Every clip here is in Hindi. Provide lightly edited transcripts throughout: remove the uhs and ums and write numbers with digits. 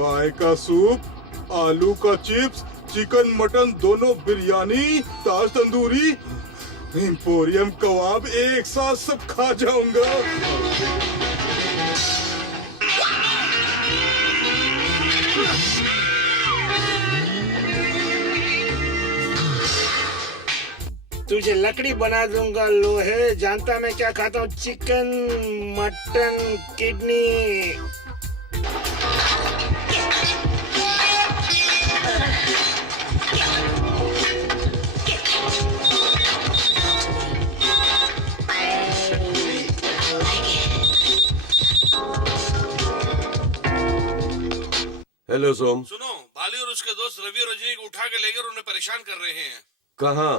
बाय का सूप, आलू का चिप्स, चिकन मटन दोनों, बिरयानी, ताज तंदूरी, एम्पोरियम कबाब, एक साथ सब खा जाऊंगा। तुझे लकड़ी बना दूंगा लोहे। जानता मैं क्या खाता हूँ? Chicken, mutton, kidney. हेलो सोम। सुनो, बाली और उसके दोस्त रवि और रजनी को उठा के लेकर उन्हें परेशान कर रहे हैं। कहाँ?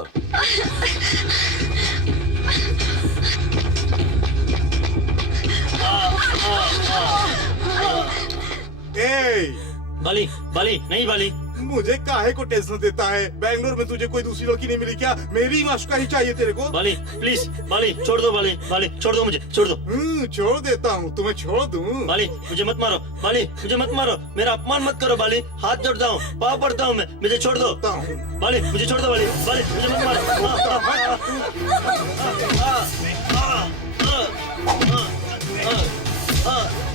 बाली बाली नहीं बाली। मुझे काहे को टेंशन देता है? बैंगलोर में तुझे कोई दूसरी लड़की नहीं मिली क्या? मेरी माशुका ही चाहिए तेरे को। बाली प्लीज, बाली छोड़ दो, बाली बाली छोड़ दो, मुझे छोड़ दो। छोड़ देता हूँ, तुम्हें छोड़ दूँ। बाली मुझे मत मारो, बाली मुझे मत मारो, मेरा अपमान मत करो बाली, हाथ जोड़ता हूँ, पाँव पड़ता हूँ मैं, मुझे छोड़ दो बाली, मुझे छोड़ दो बाली, बाली मुझे मत मारो।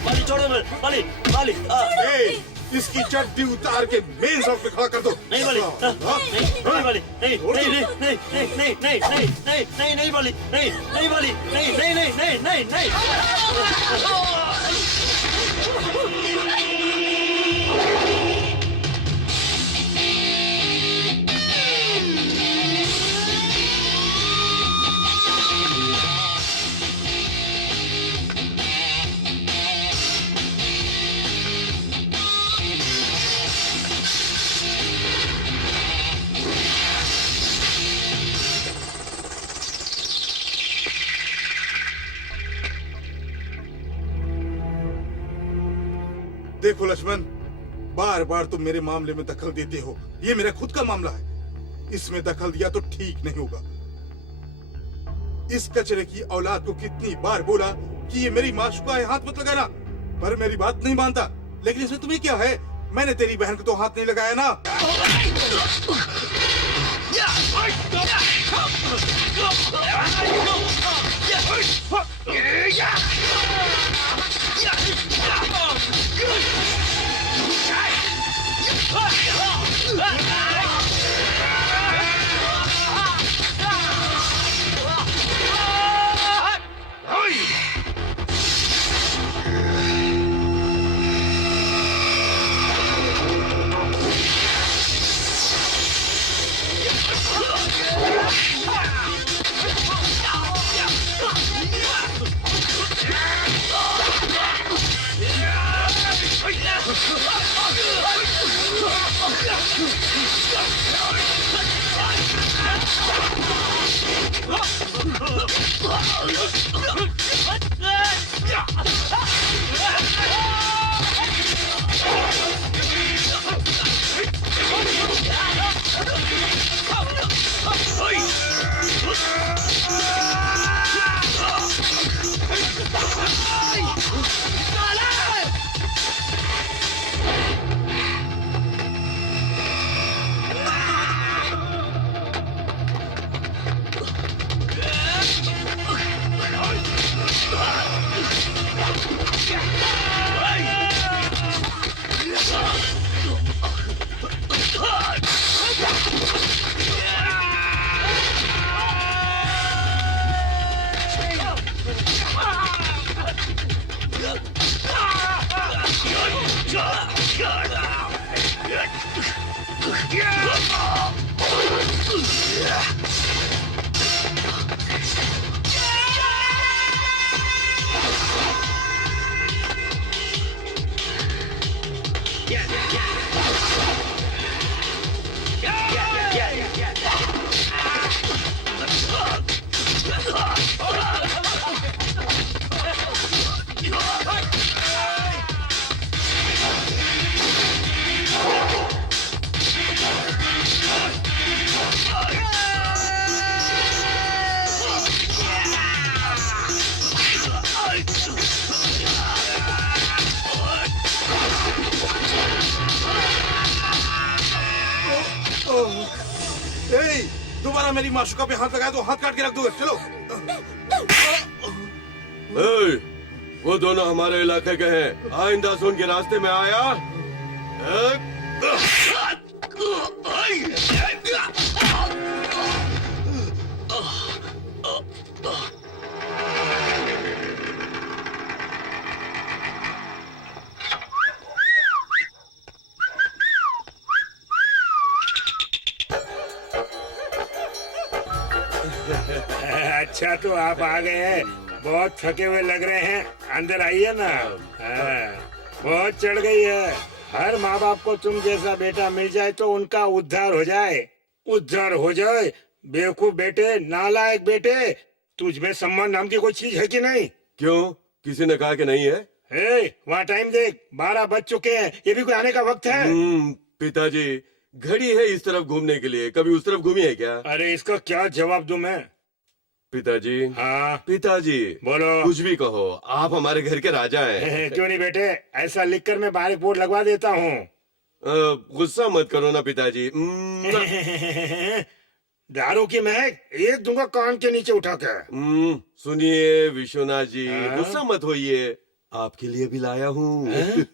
बाली छोड़ दो बाली, बाली इसकी चड्डी उतार के मेन शॉप पे खड़ा कर दो। नहीं बाली, नहीं बाली, नहीं नहीं नहीं नहीं नहीं नहीं नहीं नहीं नहीं नहीं बाली, नहीं नहीं बाली, नहीं नहीं नहीं नहीं नहीं नहीं। देखो लक्ष्मण, बार बार तुम मेरे मामले में दखल देते हो। ये मेरा खुद का मामला है, इसमें दखल दिया तो ठीक नहीं होगा। इस कचरे की औलाद को कितनी बार बोला कि ये मेरी माशुका है, हाथ मत लगाना, पर मेरी बात नहीं मानता। लेकिन इसमें तुम्हें क्या है? मैंने तेरी बहन को तो हाथ नहीं लगाया ना। मेरी माशुका पे हाथ लगाया तो हाथ काट के रख दूंगा। चलो। ए, वो दोनों हमारे इलाके के हैं, आइंदा से उनके रास्ते में आया। अच्छा तो आप आ गए हैं, बहुत थके हुए लग रहे हैं, अंदर आइए ना। हाँ, बहुत चढ़ गई है। हर माँ बाप को तुम जैसा बेटा मिल जाए तो उनका उद्धार हो जाए, उद्धार हो जाए। बेवकूफ बेटे, नालायक बेटे, तुझ में सम्मान नाम की कोई चीज है कि नहीं? क्यों, किसी ने कहा कि नहीं है? वहाँ टाइम देख, 12 बज चुके हैं, ये भी कोई आने का वक्त है? पिताजी, घड़ी है इस तरफ घूमने के लिए, कभी उस तरफ घूमी है क्या? अरे इसका क्या जवाब दूं मैं? पिताजी। हाँ पिताजी, बोलो। कुछ भी कहो, आप हमारे घर के राजा हैं। क्यों नहीं बेटे, ऐसा लिखकर मैं बाहर बोर्ड लगवा देता हूँ। गुस्सा मत करो ना पिताजी। दारू की महक एक दूंगा कान के नीचे उठा कर। सुनिए विश्वनाथ जी, हाँ? गुस्सा मत होइए, आपके लिए भी लाया हूँ।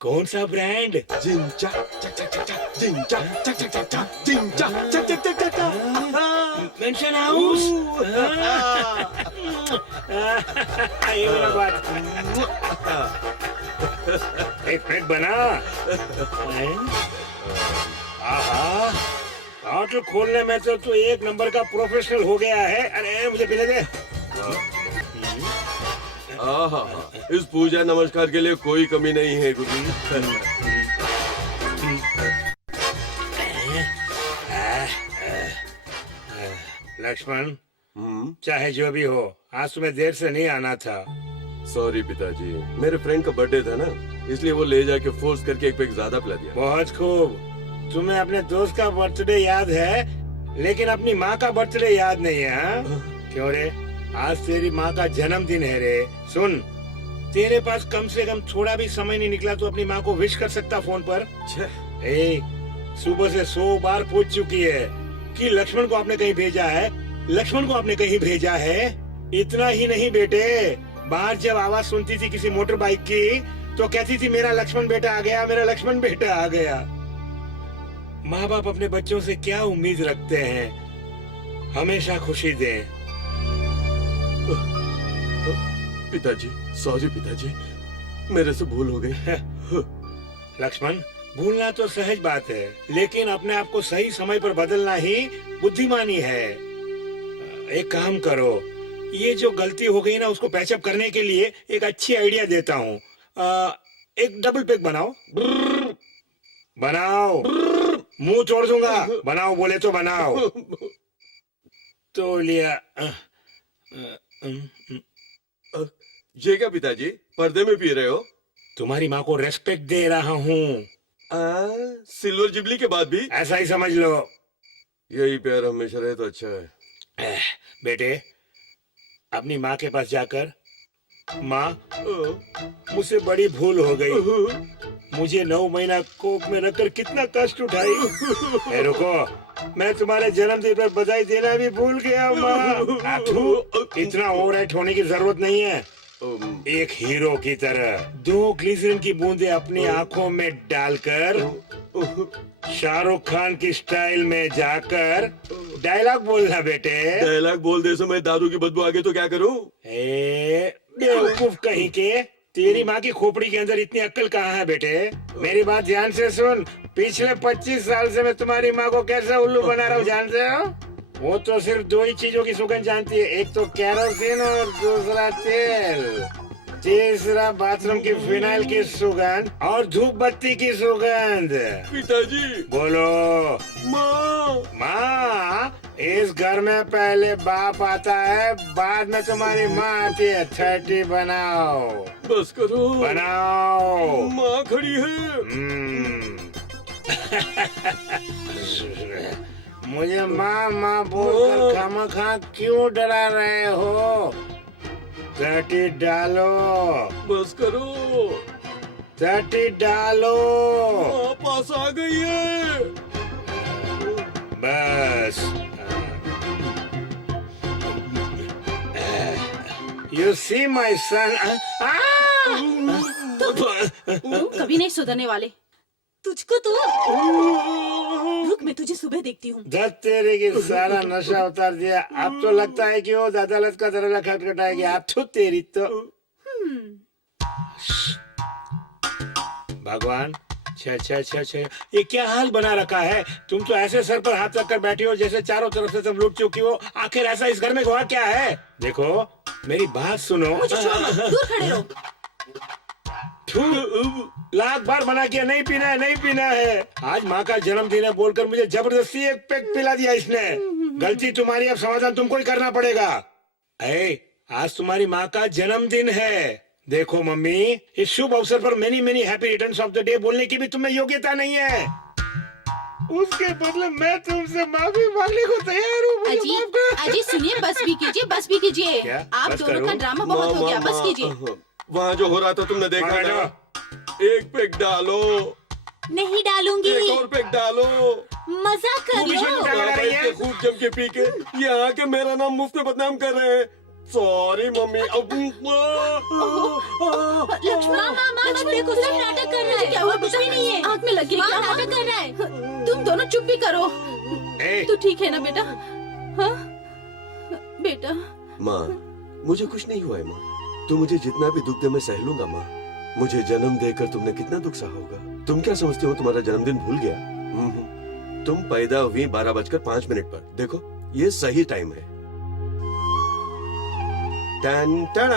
कौन सा ब्रांड? जिंचा चक चक चक चक, जिंचा चक चक चक चक, जिंचा चक चक चक चक चक। Mansion House. ये वाला बात। एक पैक बना। आहा, होटल खोलने में तो एक नंबर का प्रोफेशनल हो गया है। अरे मुझे पीने दे। आहा, इस पूजा नमस्कार के लिए कोई कमी नहीं है गुरु। लक्ष्मण, चाहे जो भी हो, आज तुम्हें देर से नहीं आना था। सॉरी पिताजी, मेरे फ्रेंड का बर्थडे था ना, इसलिए वो ले जाके फोर्स करके एक पैक ज्यादा पिला दिया। बहुत खूब, तुम्हें अपने दोस्त का बर्थडे याद है, लेकिन अपनी माँ का बर्थडे याद नहीं है। हाँ? क्यों रे, आज तेरी माँ का जन्मदिन है रे। सुन, तेरे पास कम से कम थोड़ा भी समय नहीं निकला तो अपनी माँ को विश कर सकता फोन पर? सुबह से 100 बार पूछ चुकी है कि लक्ष्मण को आपने कहीं भेजा है, लक्ष्मण को आपने कहीं भेजा है। इतना ही नहीं बेटे, बाहर जब आवाज सुनती थी किसी मोटर बाइक की तो कहती थी मेरा लक्ष्मण बेटा आ गया, मेरा लक्ष्मण बेटा आ गया। माँ बाप अपने बच्चों से क्या उम्मीद रखते हैं? हमेशा खुशी दें। पिताजी, सॉरी पिताजी, मेरे से भूल हो गई। लक्ष्मण, भूलना तो सहज बात है, लेकिन अपने आप को सही समय पर बदलना ही बुद्धिमानी है। एक काम करो, ये जो गलती हो गई ना उसको पैचअप करने के लिए एक अच्छी आइडिया देता हूँ। एक डबल पैक बनाओ। बनाओ, मुंह तोड़ दूंगा। बनाओ बोले तो बनाओ। तो लिया। ये क्या पिताजी, पर्दे में पी रहे हो? तुम्हारी माँ को रेस्पेक्ट दे रहा हूँ। सिल्वर जुबली के बाद भी ऐसा ही समझ लो। यही प्यार हमेशा रहे तो अच्छा है। बेटे, अपनी माँ के पास जाकर, माँ मुझसे बड़ी भूल हो गई, मुझे 9 महीना कोख में रखकर कितना कष्ट उठाई। रुको, मैं तुम्हारे जन्मदिन पर बधाई देना भी भूल गया माँ। इतना ओवर एक्ट होने की जरूरत नहीं है। एक हीरो की तरह 2 ग्लिसरीन की बूंदे अपनी आंखों में डालकर शाहरुख खान की स्टाइल में जाकर डायलॉग बोलना बेटे। डायलॉग बोल दे समय दारू की बदबू आ गई तो क्या करूं? बेवकूफ कहीं के, तेरी माँ की खोपड़ी के अंदर इतनी अक्ल कहाँ है बेटे? मेरी बात ध्यान से सुन, पिछले 25 साल से मैं तुम्हारी माँ को कैसे उल्लू बना रहा हूँ जानते हो? वो तो सिर्फ 2 ही चीजों की सुगंध जानती है, एक तो केरोसिन और दूसरा तेल, तीसरा बाथरूम की फिनाइल की सुगंध और धूप बत्ती की सुगंध। पिताजी बोलो। माँ। माँ, इस घर में पहले बाप आता है, बाद में तुम्हारी माँ आती है। 30 बनाओ। बस करो। बनाओ। माँ खड़ी है। मुझे माँ माँ बोलकर खामखा क्यों डरा रहे हो? 30 डालो। बस करो। 30 डालो। पास आ गई है। बस यू सी माई सन। तुम कभी नहीं सुधरने वाले। तुझको तो रुक, मैं तुझे सुबह देखती हूँ। दत्त तेरे की सारा नशा उतार दिया। अब तो लगता है कि वो अदालत का दरवाजा खटखटाएगी। आप तो तेरी तो भगवान, छे छे छे छे, ये क्या हाल बना रखा है? तुम तो ऐसे सर पर हाथ रखकर बैठी हो जैसे चारों तरफ से सब लूट चुकी हो। आखिर ऐसा इस घर में हुआ क्या है? देखो मेरी बात सुनो। मुझे छोड़ मत, दूर खड़े रहो। लाख बार मना किया, नहीं पीना है, नहीं पीना है। आज माँ का जन्मदिन है बोलकर मुझे जबरदस्ती एक पैक पिला दिया इसने। गलती तुम्हारी, अब समाधान तुमको ही करना पड़ेगा। आज तुम्हारी माँ का जन्मदिन है। देखो मम्मी, इस शुभ अवसर पर many many happy returns of the day बोलने की भी तुम्हें योग्यता नहीं है। उसके बदले मैं तुमसे माफी मांगने को तैयार हूँ। मुझे अजी, माफ कर। अजी सुनिए, बस भी कीजिए, बस भी कीजिए। क्या? आप बस दोनों करूं? का ड्रामा बहुत हो गया, बस कीजिए। वहाँ जो हो रहा था तुमने देखा हाँ, ना? एक पैक डालो, नहीं डालूंगी। एक और पैक डालो। मजाक कर तू बीच में रहे हो। क्या लगा रही है? खूब जम के पी के यहाँ के मेरा नाम मुफ्त में बदनाम कर रहे हैं। Sorry mummy. लक्ष्मण देखो, सब नाटक कर रहा है। क्या हुआ? कुछ भी नहीं है। आँख में लगी क्या? नाटक कर रहा है। तुम दोनों चुप भी करो। तू ठीक है ना बेटा? हाँ बेटा। माँ, मुझे कुछ नहीं हुआ है माँ। तू मुझे जितना भी दुख दे मैं सह लूंगा माँ। मुझे जन्म देकर तुमने कितना दुख सहा होगा। तुम क्या समझते हो तुम्हारा जन्मदिन भूल गया? तुम पैदा हुई 12:05 पर। देखो ये सही टाइम है। टन टन।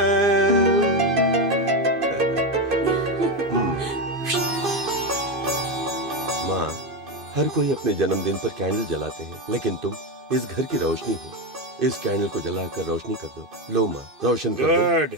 माँ, हर कोई अपने जन्मदिन पर कैंडल जलाते हैं, लेकिन तुम इस घर की रोशनी हो। इस कैंडल को जलाकर रोशनी कर दो। लो माँ, रोशन कर दो। गुड।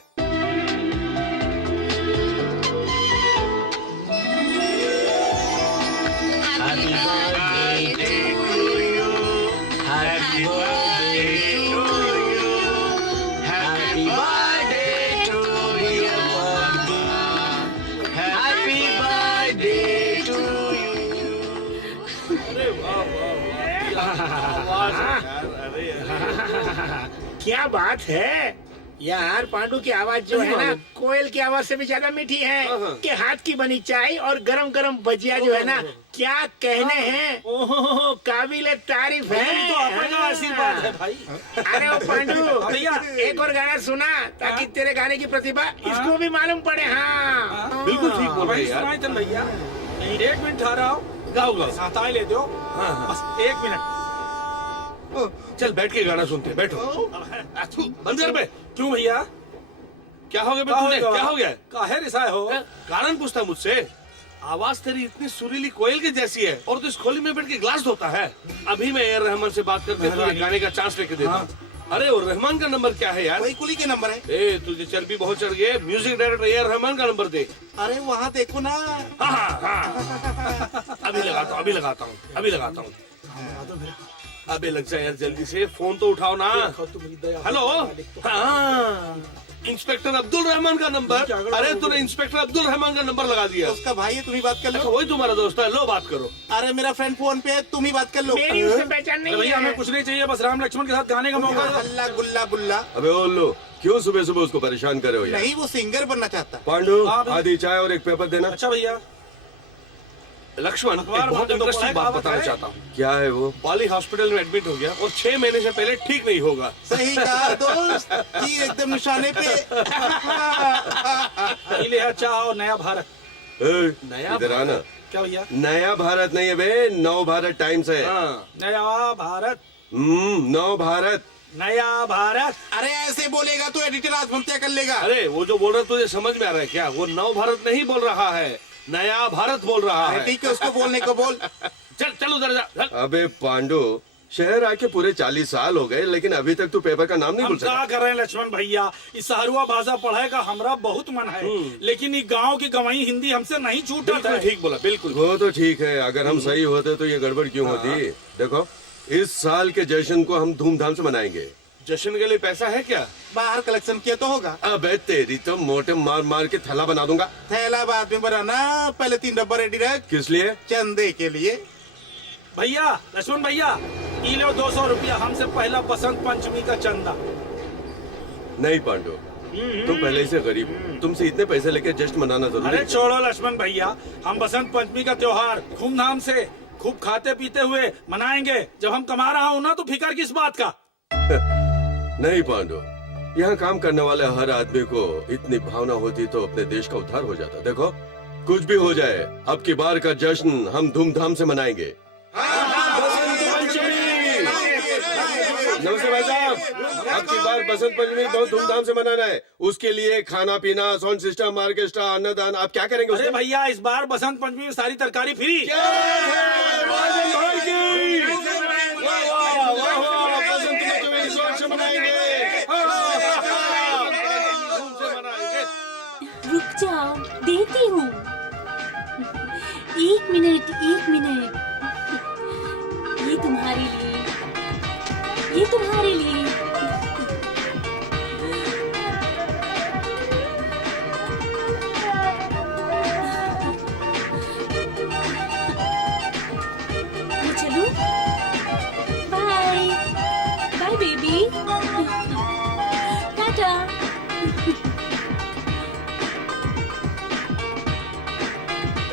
क्या बात है यार, पांडु की आवाज जो है ना, कोयल की आवाज से भी ज्यादा मीठी है। के हाथ की बनी चाय और गरम गरम भजिया जो है ना, क्या कहने हैं। ओहो, काबिले तारीफ है। तो आपका आशीर्वाद है भाई। अरे ओ पांडु भैया, एक और गाना सुना ताकि तेरे गाने की प्रतिभा इसको भी मालूम पड़े। हाँ बिल्कुल ठीक बोल रहे हैं यार। भैया 1 मिनट ठहराओ, गाओ गाओ। साताएं ले दो। बस 1 मिनट। चल बैठ के गाना सुनते हैं, बैठो। बंद कर बे। क्यों भैया? क्या हो गया बे तुझे? क्या हो गया? काहे रिसाए हो? कारण पूछता है मुझसे। आवाज तेरी इतनी सुरीली कोयल के जैसी है और तू इस खोली में बैठ के ग्लास धोता है। अभी मैं ए रहमान से बात करके तुझे गाने का चांस लेके देता हूँ। अरे और रहमान का नंबर क्या है यार? वही कुली के नंबर है। ए तुझे चर्बी बहुत चढ़ गई। म्यूजिक डायरेक्टर ए रहमान का नंबर दे। अरे वहाँ देखो ना। हाँ। अभी लगाता हूँ, अभी लगाता हूँ। अबे लग जा यार जल्दी से, फोन तो उठाओ ना। हेलो, हाँ इंस्पेक्टर अब्दुल रहमान का नंबर। अरे तूने इंस्पेक्टर अब्दुल रहमान का नंबर लगा दिया। उसका भाई है, तुम ही बात कर लो। अच्छा वही तुम्हारा दोस्त है, लो बात करो। अरे मेरा फ्रेंड फोन पे है, तुम ही बात कर लो। मेरी उससे पहचान नहीं भैया है। हमें कुछ नहीं चाहिए, बस राम लक्ष्मण के साथ गाने का मौका दो। अल्लाह गुल्ला बुल्ला। अबे ओ लो, क्यों सुबह सुबह उसको परेशान करे हो यार? नहीं, वो सिंगर बनना चाहता। पांडु, हाँ भाई। आधी चाय और एक पेपर देना। अच्छा भैया। लक्ष्मण, एक अखबार बहुत में तो इंटरेस्टिंग पढ़ाई बात का बताना है। चाहता हूँ। क्या है वो? पाली हॉस्पिटल में एडमिट हो गया और 6 महीने से पहले ठीक नहीं होगा। सही कहा दोस्त, तीर एकदम निशाने पे। ले अच्छा आओ, नया भारत। ए, नया इधर आना। क्या भैया? नया भारत नहीं है बे, नव भारत टाइम्स है। हाँ। नया भारत, नव भारत। नया भारत। अरे ऐसे बोलेगा तो एडिटर आत्महत्या कर लेगा। अरे वो जो बोल रहा है तुझे समझ में आ रहा है क्या? वो नव भारत नहीं बोल रहा है, नया भारत बोल रहा अरे है। ठीक है, उसको बोलने को बोल। चल चल उधर जा। चल। अबे पांडु, शहर आके पूरे 40 साल हो गए, लेकिन अभी तक तू पेपर का नाम नहीं हम बोल क्या सका। कर रहे हैं लक्ष्मण भैया? इस सहारुआ भाषा पढ़ाई का हमारा बहुत मन है, लेकिन ये गांव की गवाही हिंदी हमसे नहीं छूटता बिल्कुल है। ठीक बोला, बिल्कुल। वो तो ठीक है, अगर हम सही होते तो ये गड़बड़ क्यों होती? देखो, इस साल के जश्न को हम धूमधाम से मनाएंगे। जश्न के लिए पैसा है क्या? बाहर कलेक्शन किया तो होगा। अबे तेरी तो मोटे मार मार के थैला बना दूंगा। थैला बाद में बनाना, पहले 3 डब्बा रेडी रख। किस लिए? चंदे के लिए। भैया, लक्ष्मण भैया, ई लो 200 रुपया हमसे पहला बसंत पंचमी का चंदा। नहीं पांडु, तुम पहले से गरीब हो, तुमसे इतने पैसे लेके जश्न मनाना जरूरी अरे है। छोड़ो लक्ष्मण भैया, हम बसंत पंचमी का त्योहार धूमधाम से खूब खाते पीते हुए मनाएंगे। जब हम कमा रहा हूँ ना तो फिक्र किस बात का। नहीं पांडु, यहाँ काम करने वाले हर आदमी को इतनी भावना होती तो अपने देश का उद्धार हो जाता। देखो कुछ भी हो जाए, अब की बार का जश्न हम धूमधाम से मनाएंगे। नमस्ते भाई साहब, अब की बार बसंत पंचमी बहुत धूमधाम से मनाना है। उसके लिए खाना पीना, साउंड सिस्टम, ऑर्केस्ट्रा, अन्नदान, आप क्या करेंगे अरे उसमें? भैया इस बार बसंत पंचमी में सारी तरकारी फ्री। रुक जाओ, देती हूँ। एक मिनट, एक मिनट। ये तुम्हारे लिए, ये तुम्हारे लिए। मैं चलूं? Bye, bye baby. टाटा।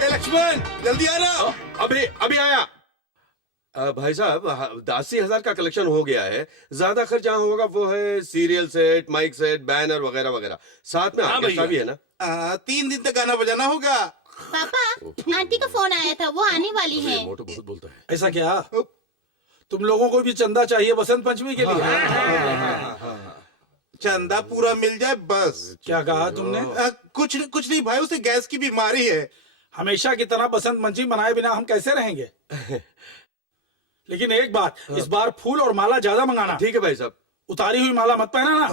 लक्ष्मण जल्दी आना। अभी अभी आया। भाई साहब, 80,000 का कलेक्शन हो गया है। ज्यादा खर्च जहाँ होगा वो है serial set, mic set, banner वगैरह वगैरह। साथ में ऑर्केस्ट्रा भी है ना। 3 दिन तक गाना बजाना होगा। पापा, आंटी का फोन आया था, वो आने वाली है। मोटू बहुत बोलता है। ऐसा क्या? तुम लोगों को भी चंदा चाहिए बसंत पंचमी के लिए? चंदा पूरा मिल जाए बस। क्या कहा तुमने? कुछ नहीं भाई, उसे गैस की बीमारी है। हमेशा की तरह बसंत पंचमी मनाए बिना हम कैसे रहेंगे? लेकिन एक बात, इस बार फूल और माला ज्यादा मंगाना। ठीक है भाई साहब। उतारी हुई माला मत पहना ना।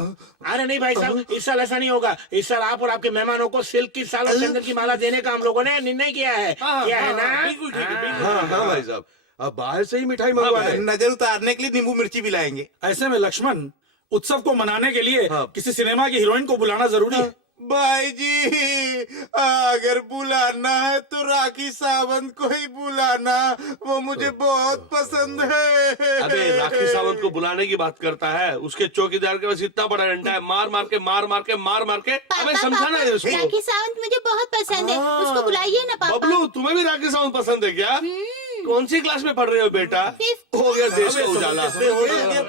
अरे नहीं भाई साहब, इस साल ऐसा नहीं होगा। इस साल आप और आपके मेहमानों को सिल्क की साल और चंदन की माला देने का हम लोगों ने निर्णय किया है। क्या है ना? बिल्कुल ठीक है, बिल्कुल। हाँ हाँ भाई साहब, अब बाहर से ही मिठाई मंगवाना है। नजर उतारने के लिए नींबू मिर्ची भी लाएंगे। ऐसे में लक्ष्मण, उत्सव को मनाने के लिए हाँ। किसी सिनेमा की हीरोइन को बुलाना जरूरी है। भाई जी, अगर बुलाना है तो राखी सावंत को ही बुलाना, वो मुझे बहुत पसंद है। अबे राखी सावंत को बुलाने की बात करता है, उसके चौकीदार के पास इतना बड़ा डंडा है, मार मार के अबे समझा ना इसको। राखी सावंत मुझे बहुत पसंद है, उसको बुलाइए ना पापा। बबलू, तुम्हें भी राखी सावंत पसंद है क्या? कौन सी क्लास में पढ़ रहे हो बेटा? Fifth। हो गया देश का उजाला।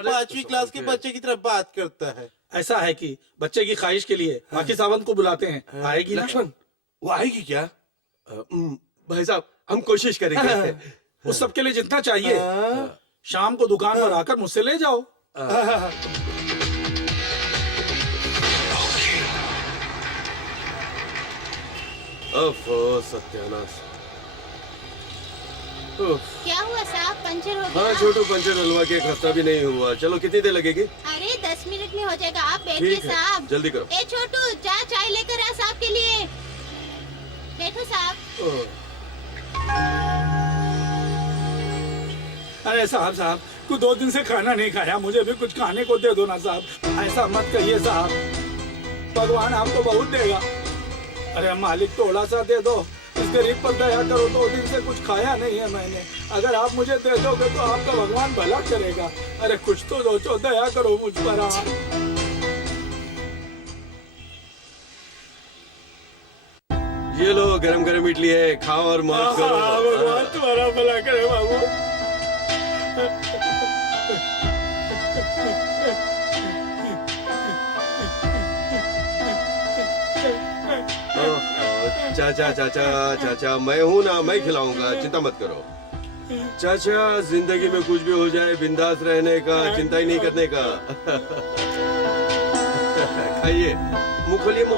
5वीं क्लास के बच्चे की तरफ बात करता है। ऐसा है कि बच्चे की ख्वाहिश के लिए राखी सावंत को बुलाते हैं। आएगी ना? लक्ष्मण, वो आएगी क्या? भाई साहब, हम कोशिश करेंगे। उस सब के लिए जितना चाहिए शाम को दुकान पर आकर मुझसे ले जाओ। सत्यानाश। क्या हुआ साहब, पंचर हो हाँ गया? छोटू, पंचर हलवा के एक हफ्ता भी नहीं हुआ। चलो कितनी देर लगेगी? अरे 10 मिनट में हो जाएगा, आप बैठिए ठीक है, साहब। जल्दी करो। ए छोटू, जा चाय लेकर आ साहब के लिए। बैठो साहब। अरे साहब, कुछ 2 दिन से खाना नहीं खाया, मुझे भी कुछ खाने को दे दो ना साहब। ऐसा मत कहिए साहब, भगवान आपको बहुत देगा। अरे मालिक, थोड़ा सा दे दो, इस गरीब पर दया करो। 2 दिन से कुछ खाया नहीं है मैंने। अगर आप मुझे दे दोगे तो आपका भगवान भला करेगा। अरे कुछ तो सोचो, दया करो मुझ पर आप। ये लो गरम गरम इडली है, खाओ और मौज करो। भगवान तुम्हारा भला करे बाबू। चाचा, मैं हूँ ना, मैं खिलाऊंगा, चिंता मत करो। चाचा, जिंदगी में कुछ भी हो जाए, बिंदास रहने का, चिंता ही नहीं करने का। खाइए, मुँह खोलिए, क्यों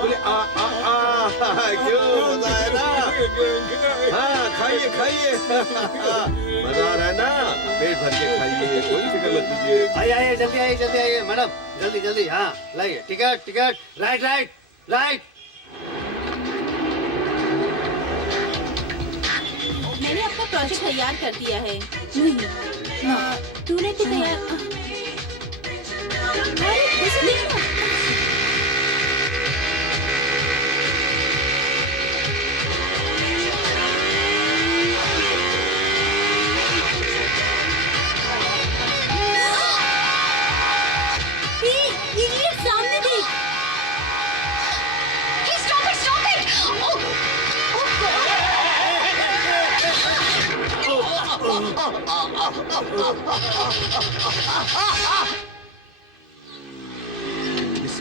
मजा है ना? हाँ खाइए मजा आ रहा है ना? पेट भर के खाइए, कोई फिक्र मत कीजिए। आइए जल्दी आइए मैडम, जल्दी। हाँ लाइए टिकट। राइट। मैंने अपना प्रोजेक्ट तैयार कर दिया है। नहीं, तूने भी तैयार। अरे, देखो।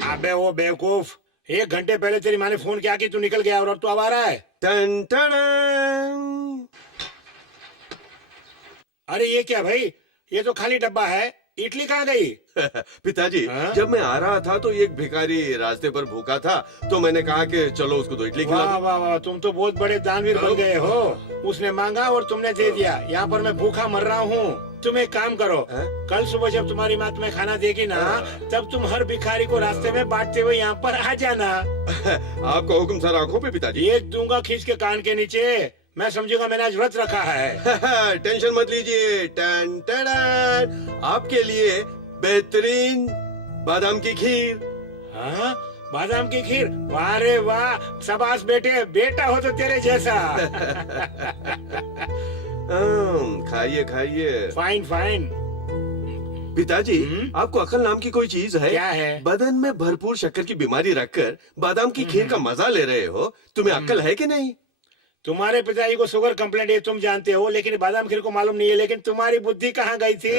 अबे वो बेवकूफ, 1 घंटे पहले तेरी माँ ने फोन किया कि तू निकल गया और अब तू अब आ रहा है। टन टन। अरे ये क्या भाई, ये तो खाली डब्बा है, इडली कहाँ गई? पिताजी, हाँ? जब मैं आ रहा था तो एक भिखारी रास्ते पर भूखा था, तो मैंने कहा कि चलो उसको 2 इडली खिला वाह दो। वाह वाह, तुम तो बहुत बड़े दानवीर बन गए हो। उसने मांगा और तुमने दे दिया। यहाँ पर मैं भूखा मर रहा हूँ। तुम एक काम करो, हाँ? कल सुबह जब तुम्हारी माँ तुम्हें खाना देगी ना, तब तुम हर भिखारी को रास्ते में बांटते हुए यहाँ पर आ जाना। आपका हुक्म सर आंखों पे पिताजी। एक दूंगा खींच के कान के नीचे, मैं समझूंगा मैंने आज व्रत रखा है। टेंशन मत लीजिए। टन टन। आपके लिए बेहतरीन बादाम की खीर। हाँ? बादाम की खीर, वाह रे वाह, शाबाश बेटे, बेटा हो तो तेरे जैसा। खाइए खाइए। Fine fine. पिताजी, आपको अकल नाम की कोई चीज है? क्या है? बदन में भरपूर शक्कर की बीमारी रखकर बादाम की खीर का मजा ले रहे हो। तुम्हें अक्ल है कि नहीं? तुम्हारे पिताजी को शुगर कंप्लेंट है, तुम जानते हो, लेकिन बादाम खीर को मालूम नहीं है। लेकिन तुम्हारी बुद्धि कहाँ गई थी?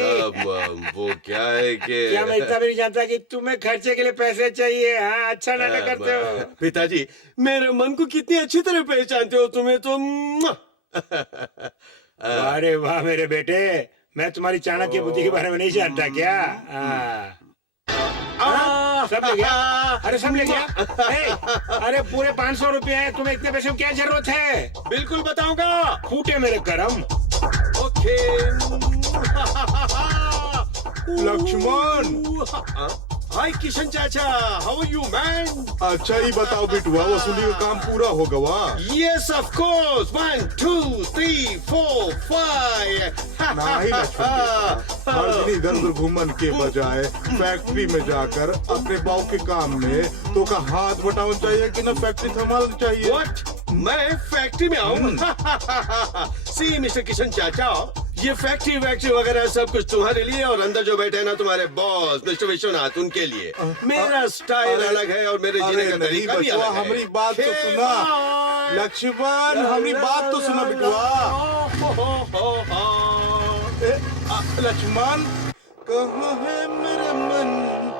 वो क्या है कि क्या मैं इतना भी नहीं जानता कि तुम्हें खर्चे के लिए पैसे चाहिए? हाँ, अच्छा नाटक करते हो। पिताजी, मेरे मन को कितनी अच्छी तरह पहचानते हो। तुम्हें तो अरे वाह मेरे बेटे, मैं तुम्हारी चाणक्य बुद्धि के बारे में नहीं जानता क्या? सब ले गया? अरे सब ले गया? अरे पूरे 500 रुपए हैं, तुम्हें इतने पैसे की क्या जरूरत है? बिल्कुल बताऊंगा। फूटे मेरे करम। ओके। लक्ष्मण। हाय किशन चाचा, हाउ आर यू मैन? अच्छा ही बताओ बिटुआ, वसूली का काम पूरा हो गया? Yes of course. 1 2 3 4 5। नहीं लक्ष्मण, हर दिन इधर उधर घूमन के बजाय फैक्ट्री में जाकर अपने बाव के काम में तो का हाथ बटाना चाहिए कि ना फैक्ट्री संभालनी चाहिए? What? मैं फैक्ट्री में आऊँ? सी मिस्टर किशन चाचा, ये फैक्ट्री वगैरह सब कुछ तुम्हारे लिए, और अंदर जो बैठे हैं ना तुम्हारे बॉस मिस्टर विश्वनाथ, उनके लिए। मेरा स्टाइल अलग है और मेरे जीने का तरीका भी अलग है। हमारी बात तो सुना लक्ष्मण, हमारी बात तो सुना बिटुआ। लक्ष्मण, कहाँ है मेरे मन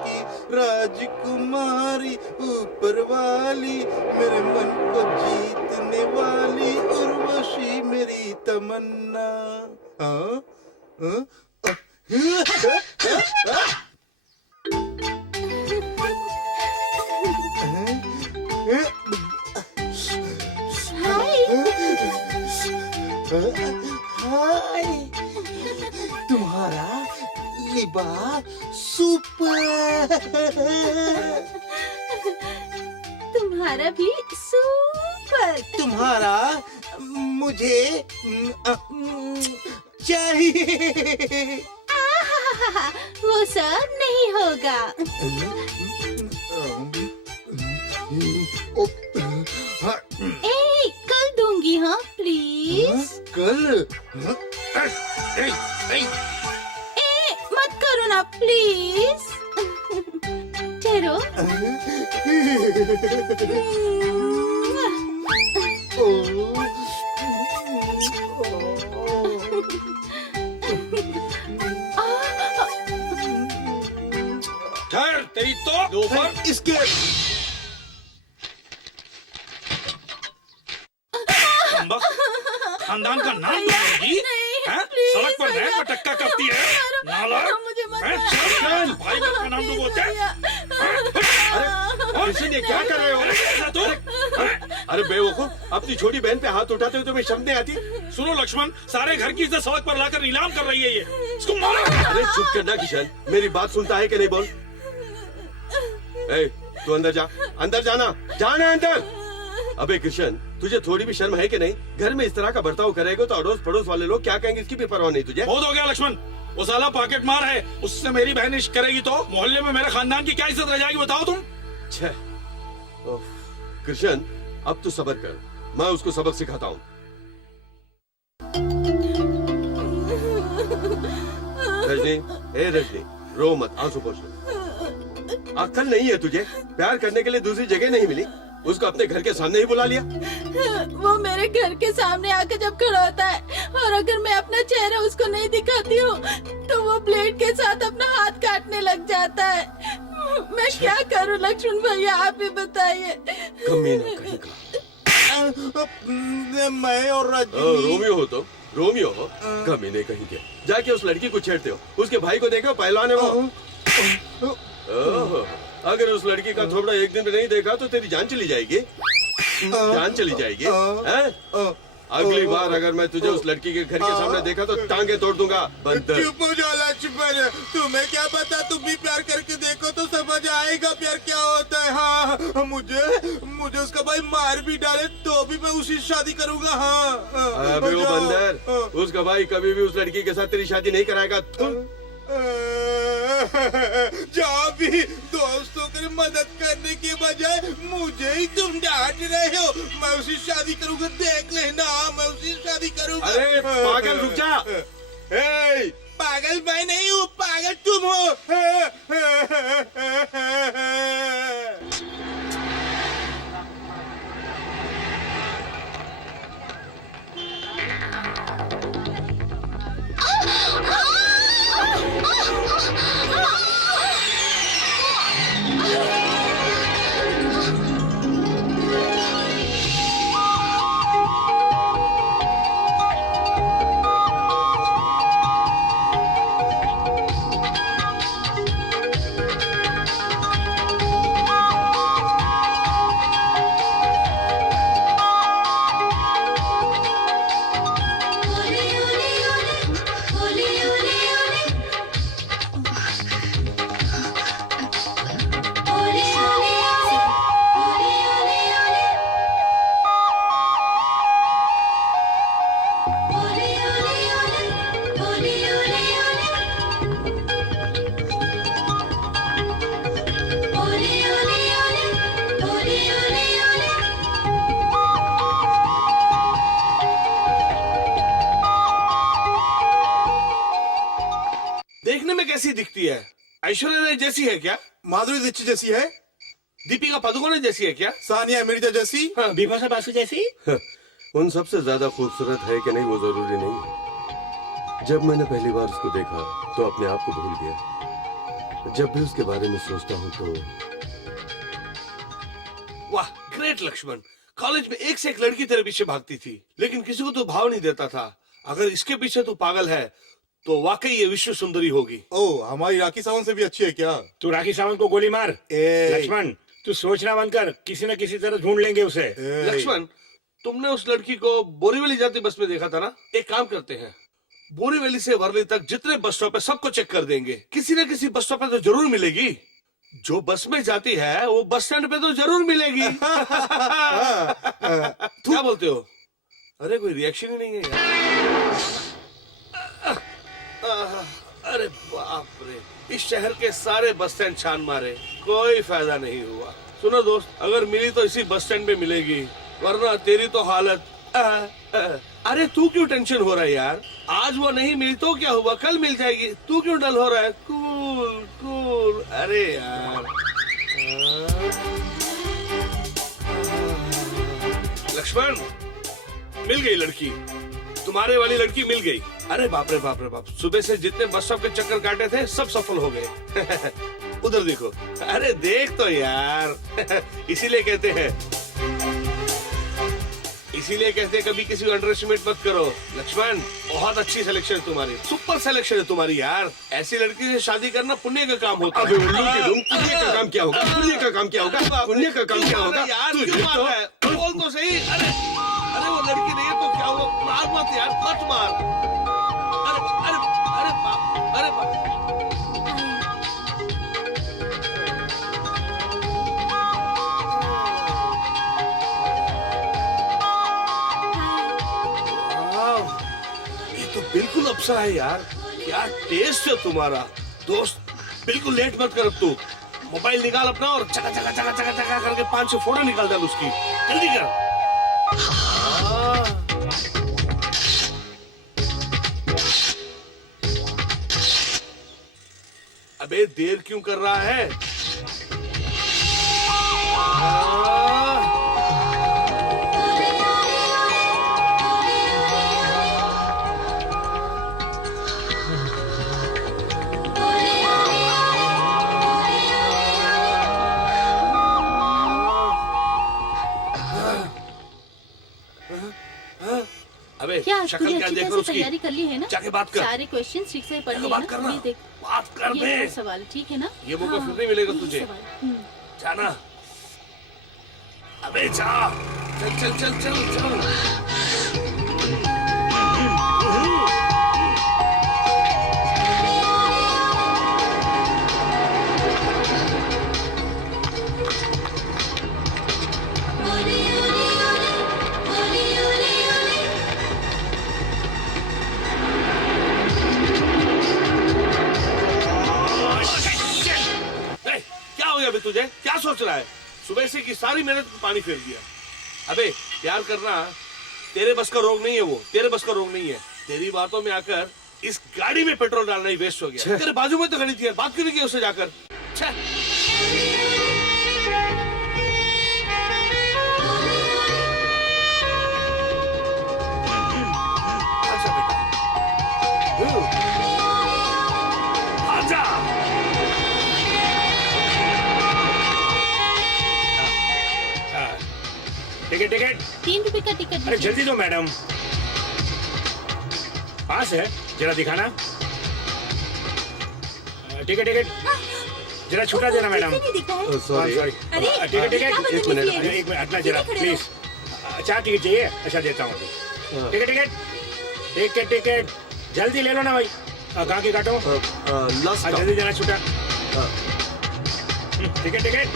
की राजकुमारी, ऊपर वाली, मेरे मन को जीतने वाली, उर्वशी मेरी तमन्ना। हाँ? हाँ? हाय, तुम्हारा लिबास सुपर। तुम्हारा भी सुपर। तुम्हारा मुझे चाहिए। आहाहाहा, वो सब नहीं होगा। ए, कल दूंगी हाँ प्लीज। कल? ए, मत करो ना प्लीज। ठहरो। ठहर, तेरी तो दोपहर इसके खानदान का नाम बताएगी? हैं? सड़क पर रहन पटक्का करती है, नालायक। हैं? चल, भाई बाप का नाम डुबोते हैं? किशन, ये क्या कर रहे हो? ऐसा तो? अरे बेवकूफ, अपनी छोटी बहन पे हाथ उठाते हुए तुम्हें शर्म नहीं आती? सुनो लक्ष्मण, सारे घर की इज्जत सड़क पर लाकर नीलाम कर रही है ये। इसको मारो। अरे चुप करना किशन, मेरी बात सुनता है कि नहीं? बोल। ए, तू अंदर जा, अंदर जाना, जाना अंदर। अबे किशन, तुझे थोड़ी भी शर्म है कि नहीं? घर में इस तरह का बर्ताव करेगा तो अड़ोस पड़ोस वाले लोग क्या कहेंगे, इसकी भी परवाह नहीं तुझे? बहुत हो गया लक्ष्मण, वो साला पॉकेट मार है, उससे मेरी बहन इश्क करेगी तो मोहल्ले में मेरे खानदान की क्या इज्जत रह जाएगी बताओ तुम? कृष्ण, अब तू सब्र कर, मैं उसको सबक सिखाता हूँ। रजनी, ए रजनी, रो मत, आंसू पोंछ लो। अक्ल नहीं है तुझे? प्यार करने के लिए दूसरी जगह नहीं मिली, उसको अपने घर के सामने ही बुला लिया। वो मेरे मेरे घर के सामने आकर जब खड़ा होता है और अगर मैं अपना चेहरा उसको नहीं दिखाती हूँ तो वो ब्लेड के साथ अपना हाथ काटने लग जाता है। मैं क्या करूँ लक्ष्मण भैया, आप ही बताइए। कमीना कहीं का। मैं और रजनी रोमियो हो तुम? रोमियो हो? कमीने कहीं के। जाके उस लड़की को छेड़ते हो, उसके भाई को देखो पहलवान है वो। ओह, अगर उस लड़की का थोबड़ा एक दिन में नहीं देखा तो तेरी जान चली जाएगी। जान चली जाएगी हैं? अगली बार अगर मैं तुझे उस लड़की के घर के सामने देखा तो टांगे तोड़ दूंगा। बंदर। चुप हो जाओ लक्ष्मण, तुम्हें क्या पता, तुम भी प्यार करके देखो तो समझ आएगा प्यार क्या होता है। हाँ, मुझे उसका भाई मार भी डाले तो भी मैं उसी से शादी करूंगा। हाँ, अबे वो बंदर, उसका भाई कभी भी उस लड़की के साथ तेरी शादी नहीं कराएगा। जहाँ भी दोस्तों की मदद करने के बजाय मुझे ही तुम डांट रहे हो। मैं उसी शादी करूंगा, देख लेना, मैं उसी शादी करूंगा। अरे पागल, रुक जा। हे, पागल मैं नहीं हूँ, पागल तुम हो। देखने में कैसी दिखती है? ऐश्वर्या राय जैसी है क्या? माधुरी दीक्षित जैसी है? दीपिका पादुकोण जैसी है क्या? सानिया मिर्जा जैसी? बिपाशा बासु जैसी? उन सबसे ज्यादा खूबसूरत है कि नहीं वो जरूरी नहीं है। जब मैंने पहली बार उसको देखा तो अपने आप को भूल गया। जब भी उसके बारे में सोचता हूँ तो वाह, ग्रेट लक्ष्मण। कॉलेज में एक से एक लड़की तेरे पीछे भागती थी, लेकिन किसी को तो भाव नहीं देता था। अगर इसके पीछे तू पागल है तो वाकई ये विश्व सुंदरी होगी। ओह, हमारी राखी सावंत से भी अच्छी है क्या? तू राखी सावंत को गोली मार। लक्ष्मण, तू सोचना बंद कर, किसी न किसी तरह ढूंढ लेंगे उसे। लक्ष्मण, तुमने उस लड़की को बोरीवली जाती बस में देखा था ना? एक काम करते हैं, बोरीवली से वर्ली तक जितने बस स्टॉप है सबको चेक कर देंगे। किसी न किसी बस स्टॉप पे तो जरूर मिलेगी। जो बस में जाती है वो बस स्टैंड पे तो जरूर मिलेगी। क्या बोलते हो? अरे कोई रिएक्शन ही नहीं है यार। अरे बाप रे, इस शहर के सारे बस स्टैंड छान मारे, कोई फायदा नहीं हुआ। सुनो दोस्त, अगर मिली तो इसी बस स्टैंड में मिलेगी, वरना तेरी तो हालत। अरे तू क्यों टेंशन हो रहा है यार? आज वो नहीं मिली तो क्या हुआ, कल मिल जाएगी। तू क्यों डल हो रहा है? Cool cool. अरे यार, लक्ष्मण, मिल गई लड़की, तुम्हारे वाली लड़की मिल गई। अरे बाप रे बाप रे बाप, सुबह से जितने बस स्टॉप के चक्कर काटे थे सब सफल हो गए। उधर देखो, अरे देख तो यार। इसीलिए कहते हैं कभी किसी को अंडर एस्टिमेट मत करो। लक्ष्मण, बहुत अच्छी सिलेक्शन है तुम्हारी, सुपर सिलेक्शन है तुम्हारी यार। ऐसी लड़की से शादी करना पुण्य का काम होता है। अबे उल्लू की दुम, पुण्य का काम क्या होगा? पुण्य का काम क्या होगा? पुण्य का काम क्या होगा? यार तुझे क्यों मार तो- रहा है? बोल तो सही। अरे वो लड़की नहीं है तो क्या हुआ? मार मत यार, मत मार। अरे अरे अरे बाप, अरे बाप। ये तो बिल्कुल अप्सरा है यार। क्या टेस्ट है तुम्हारा। दोस्त, बिल्कुल लेट मत कर। अब तू मोबाइल निकाल अपना और चका चका चका चका चका करके 500 फोटो निकाल डाल उसकी। जल्दी कर। अबे देर क्यों कर रहा है? हाँ? अबे क्या आज शक्ल तूने क्या अच्छी देख तरह रहा से उसकी? तैयारी कर ली है ना? जाके बात कर। सारे क्वेश्चन ठीक से पढ़ जाके लिए बात ना? करना। ये देख, बात कर ये बे। वो सवाल है, ठीक है ना? ये मौका हाँ, फिर नहीं मिलेगा ये तुझे। सवाल, जाना। अबे जा। चल चल चल चल चल। ए, क्या हो गया अबे तुझे? क्या सोच रहा है? सुबह से की सारी मेहनत को पानी फेर दिया। अबे प्यार करना तेरे बस का रोग नहीं है, वो तेरे बस का रोग नहीं है। तेरी बातों में आकर इस गाड़ी में पेट्रोल डालना ही वेस्ट हो गया। तेरे बाजू में तो खड़ी थी यार, बात क्यों नहीं की उससे जाकर? छे। अच्छा बेटा, आजा। Ticket ticket. 3 रुपए का टिकट अरे दीजिए। जल्दी दो मैडम। पास है, जरा दिखाना। टिकट टिकट, जरा छुटा देना मैडम। नहीं दिखा है? सॉरी। सॉरी। अरे, टिकट टिकट, क्या बदतमीजी एक मिनट, है? एक मिनट हटना जरा सीधे खड़े प्लीज। 4 टिकट चाहिए? अच्छा देता हूँ अभी। टिकट टिकट टिकट टिकट, जल्दी ले लो ना भाई। कहाँ की काटो? लास्ट जल्दी देना छुटा। Ticket ticket.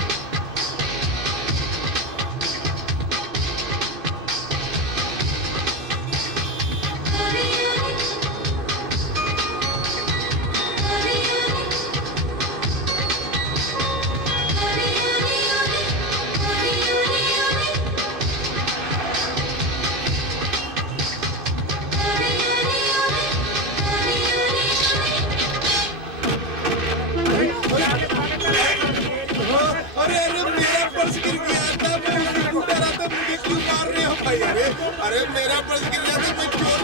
अरे अरे मेरा पर्स गिर गया था, मैं उसी ढूंढ रहा था, मुझे क्यों मार रहे हो भाई? अरे अरे मेरा पर्स गिर गया था, मैं चोर।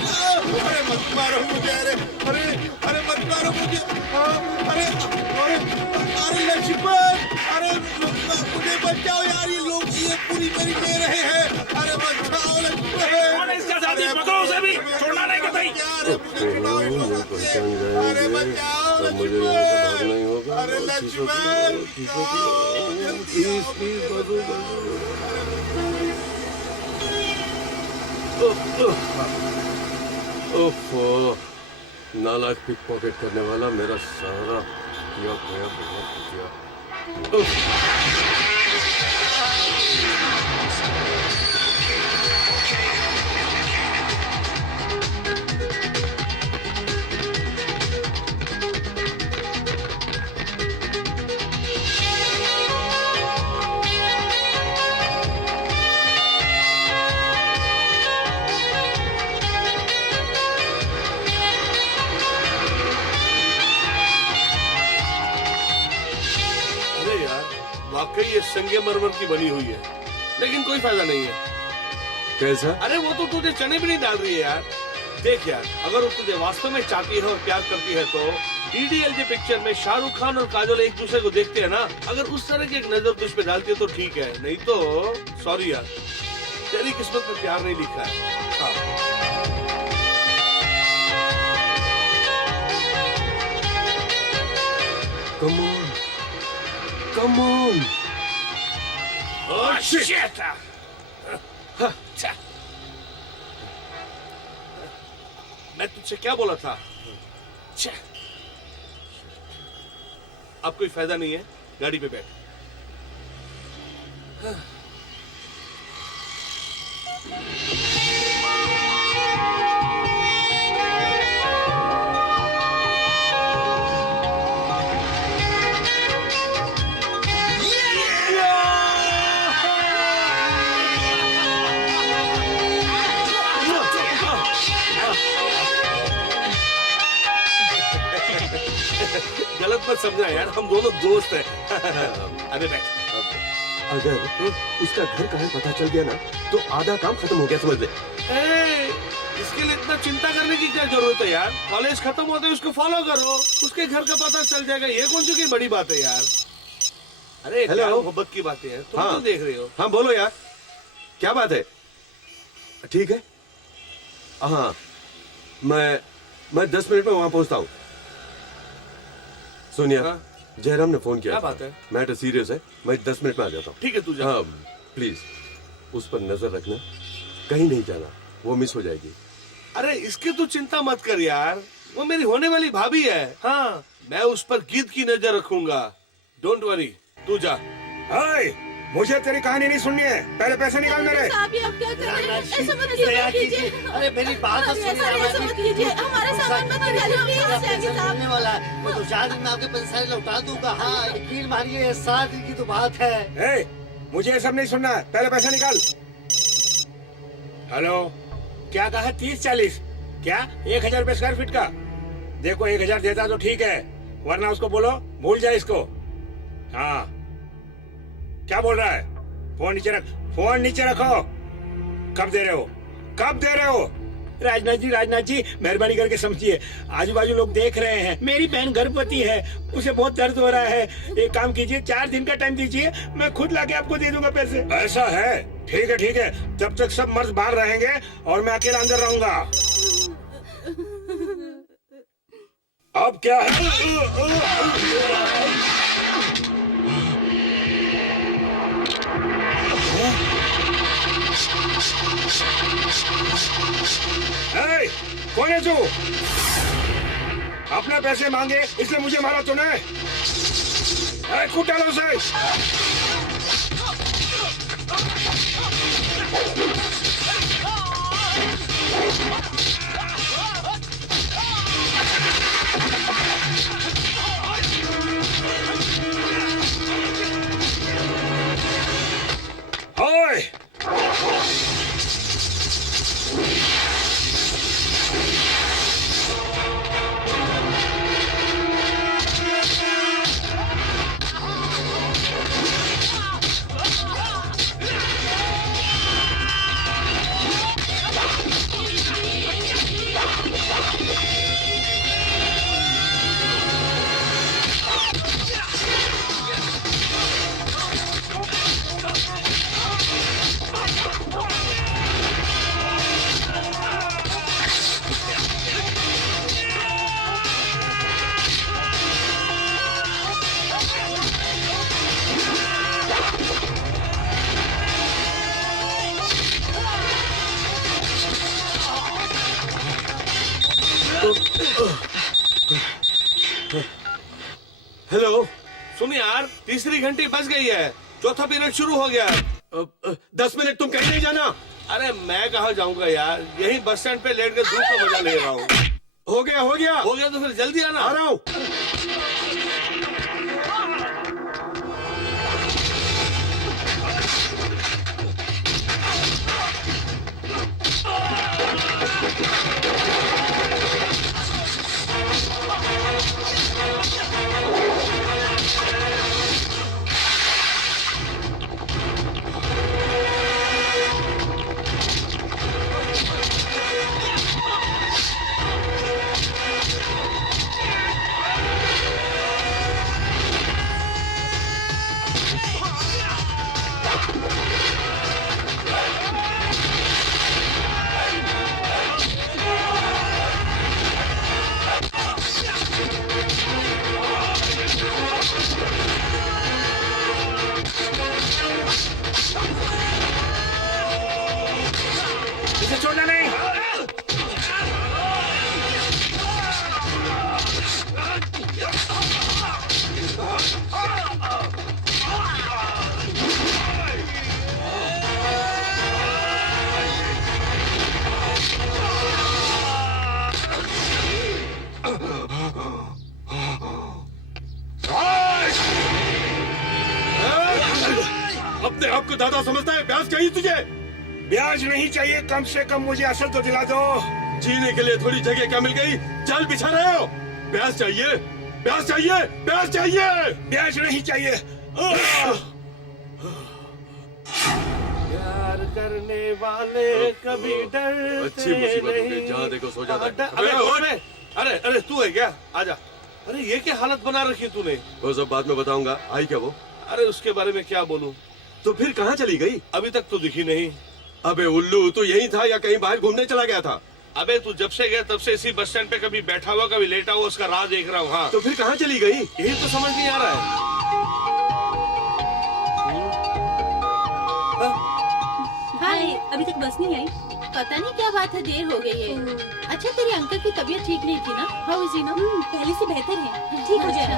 अरे मत मारो मुझे, अरे अरे अरे मत मारो मुझे। अरे अरे अरे लक्ष्मण, अरे मुझे बचाओ यार, ये लोग ये पूरी मेरी ले रहे हैं। अरे बचाओ लक्ष्मण। इसका साथी पकड़ो उसे भी, छोड़ना नहीं कतई। अरे मुझे छुड़ाओ, अरे बचाओ मुझे लक्ष्मण। यहाँ से भागना ही होगा। अरे लक्ष्मण, प्लीज प्लीज बाजू ओफो, नालायक पिक पॉकेट करने वाला मेरा सारा किया गया बहुत किया। अरे यार, वाकई ये संगमरमर की बनी हुई है, लेकिन कोई फायदा नहीं है। कैसा? अरे वो तो तुझे चने भी नहीं डाल रही है यार। देख यार, अगर वो तुझे वास्तव में चाहती है और प्यार करती है तो डीडीएलजे पिक्चर में शाहरुख खान और काजोल एक दूसरे को देखते हैं ना, अगर उस तरह की एक नजर तुझ पे डालती है तो ठीक है, नहीं तो सॉरी यार, तेरी किस्मत में प्यार नहीं लिखा है। हाँ। Come on, come on. Oh shit! मैं तुझसे क्या बोला था? छे। अब कोई फायदा नहीं है, गाड़ी पे बैठ। गलत मत समझा यार, हम दोनों दोस्त हैं। अरे बैठ। अगर उसका घर कहाँ है पता चल गया ना तो आधा काम खत्म हो गया, समझ ले। इसके लिए इतना चिंता करने की क्या जरूरत है यार? कॉलेज खत्म होते उसको फॉलो करो, उसके घर का पता चल जाएगा, ये कौन सी की बड़ी बात है यार? अरे हेलो, मोहब्बत की बातें हैं, तुम हाँ। तो देख रहे हो। हाँ बोलो यार, क्या बात है? ठीक है, हाँ, मैं 10 मिनट में वहां पहुंचता हूँ। सोनिया, हाँ? जयराम ने फोन किया क्या था। बात है? मैटर सीरियस है, मैं 10 मिनट में आ जाता हूँ। ठीक है, तू जा। हाँ, प्लीज उस पर नजर रखना, कहीं नहीं जाना, वो मिस हो जाएगी। अरे इसकी तू चिंता मत कर यार, वो मेरी होने वाली भाभी है। हाँ, मैं उस पर गीत की नजर रखूंगा। डोंट वरी, तू जा। हाय, मुझे तेरी कहानी नहीं सुननी है, पहले पैसे निकाल मेरे। साहब ये आप क्या कर रहे हैं? ऐसा मत दया कीजिए। अरे मेरी बात तो अरे सुनिए। ऐसा मत कीजिए, हमारा सामान मत निकालिए, हम कहाँ से आएंगे साहब? मिलने वाला है, मैं 2-4 दिन में आपके पैसे सारे लौटा दूंगा। हाँ, यकीन मानिए 7 दिन की तो बात है। ए, मुझे ये सब नहीं सुनना है, पहले पैसे निकाल। हेलो, क्या कहा? 30-40? क्या 1000 रुपए स्क्वायर फीट का? देखो 1000 देता तो ठीक है, वरना उसको बोलो भूल जाए इसको। हाँ, क्या बोल रहा है? फोन नीचे रख, फोन नीचे रखो। कब दे रहे हो? कब दे रहे हो? राजनाथ जी मेहरबानी करके समझिए, आजू बाजू लोग देख रहे हैं। मेरी बहन गर्भवती है, उसे बहुत दर्द हो रहा है। एक काम कीजिए, 4 दिन का टाइम दीजिए, मैं खुद लाके आपको दे दूंगा पैसे। ऐसा है? ठीक है ठीक है, तब तक सब मर्द बाहर रहेंगे और मैं अकेला अंदर रहूंगा। अब क्या है? ए, कौन है तू? अपने पैसे मांगे इसलिए मुझे मारा तूने? कूद डालो उसे। ओए! हेलो। सुन यार, तीसरी घंटी बज गई है, चौथा पीरियड शुरू हो गया। 10 मिनट, तुम कहीं नहीं जाना। अरे मैं कहाँ जाऊंगा यार, यही बस स्टैंड पे लेट के धूप का मजा ले रहा हूँ। हो गया हो गया तो फिर जल्दी आना। आ रहा हूँ। इसे छोड़ना नहीं। अपने आप को दादा समझता है, ब्याज चाहिए तुझे? ब्याज नहीं चाहिए, कम से कम मुझे असल तो दिला दो। जीने के लिए थोड़ी जगह क्या मिल गई, जाल बिछा रहे हो? ब्याज चाहिए, ब्याज चाहिए, ब्याज चाहिए। ब्याज नहीं चाहिए। प्यार करने वाले कभी डरते अच्छी मुसीबत हो गई, नहीं। जहाँ देखो सो जाता है। अरे तू है क्या? आजा। अरे ये क्या हालत बना रखी तूने? वो सब बाद में बताऊंगा। आई क्या वो? अरे उसके बारे में क्या बोलूं? तो फिर कहाँ चली गई? अभी तक तो दिखी नहीं। अबे उल्लू, तू यही था या कहीं बाहर घूमने चला गया था? अबे तू जब से गया तब से इसी बस स्टैंड पे कभी बैठा हुआ कभी लेटा हुआ उसका राह देख रहा हूँ। हाँ तो फिर कहाँ चली गई? यही तो समझ नहीं आ रहा है। हाय, अभी तक बस नहीं आई। पता नहीं क्या बात है, देर हो गई है। अच्छा तेरे अंकल की तबीयत ठीक नहीं थी ना? How is he now? पहले से बेहतर है, ठीक हो जाएगा।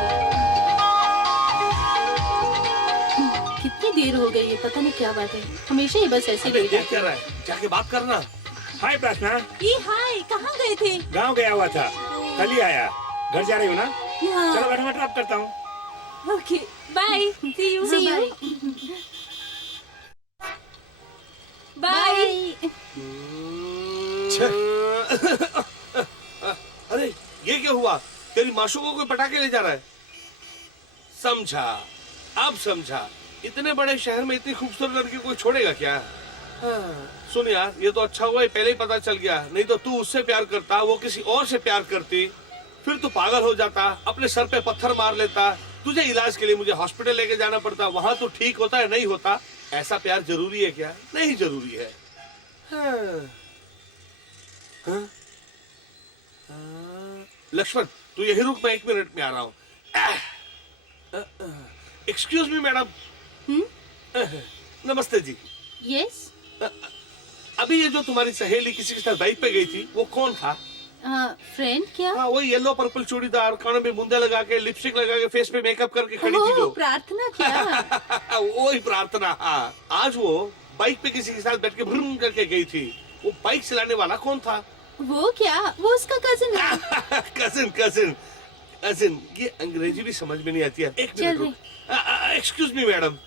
कितनी देर हो गई है, पता नहीं क्या बात है। हमेशा ही बस ऐसे अबे लेट क्या आते कर रहा है? जाके बात करना। हाय प्रार्थना, हाय, कहाँ गए थे? गांव गया हुआ था, कल ही आया। घर जा रही हो ना? यहाँ। चलो बैठो, मैं ड्रॉप करता हूँ। Okay, bye, see you. See you. Bye. अरे ये क्या हुआ? तेरी मासूमों को पटाखे ले जा रहा है? समझा, अब समझा। इतने बड़े शहर में इतनी खूबसूरत लड़की कोई छोड़ेगा क्या? हाँ, सुन यार, ये तो अच्छा हुआ, ये पहले ही पता चल गया। नहीं तो तू उससे प्यार करता, वो किसी और से प्यार करती, फिर तू पागल हो जाता, अपने सर पे पत्थर मार लेता, तुझे इलाज के लिए मुझे हॉस्पिटल लेके जाना पड़ता, वहां तो ठीक होता है नहीं होता। ऐसा प्यार जरूरी है क्या? नहीं जरूरी है। हाँ। हाँ? लक्ष्मण तू यही रुक, मैं 1 मिनट में आ रहा हूँ। Excuse me madam. नमस्ते जी। यस। अभी ये जो तुम्हारी सहेली किसी के साथ बाइक पे गई थी, वो कौन था? फ्रेंड क्या? हाँ, वो येलो पर्पल चूड़ीदार, कानों में मुंदे लगा के, लिपस्टिक लगा के, फेस पे मेकअप करके खड़ी थी जो। प्रार्थना क्या? वो ही प्रार्थना। हाँ, आज वो बाइक पे किसी के साथ बैठ के भ्रूम करके गई थी। वो बाइक चलाने वाला कौन था? वो क्या? वो उसका कजिन है। कजिन कजिन कजिन, ये अंग्रेजी भी समझ में नहीं आती है। 1 मिनट रुक। एक्सक्यूज मी मैडम,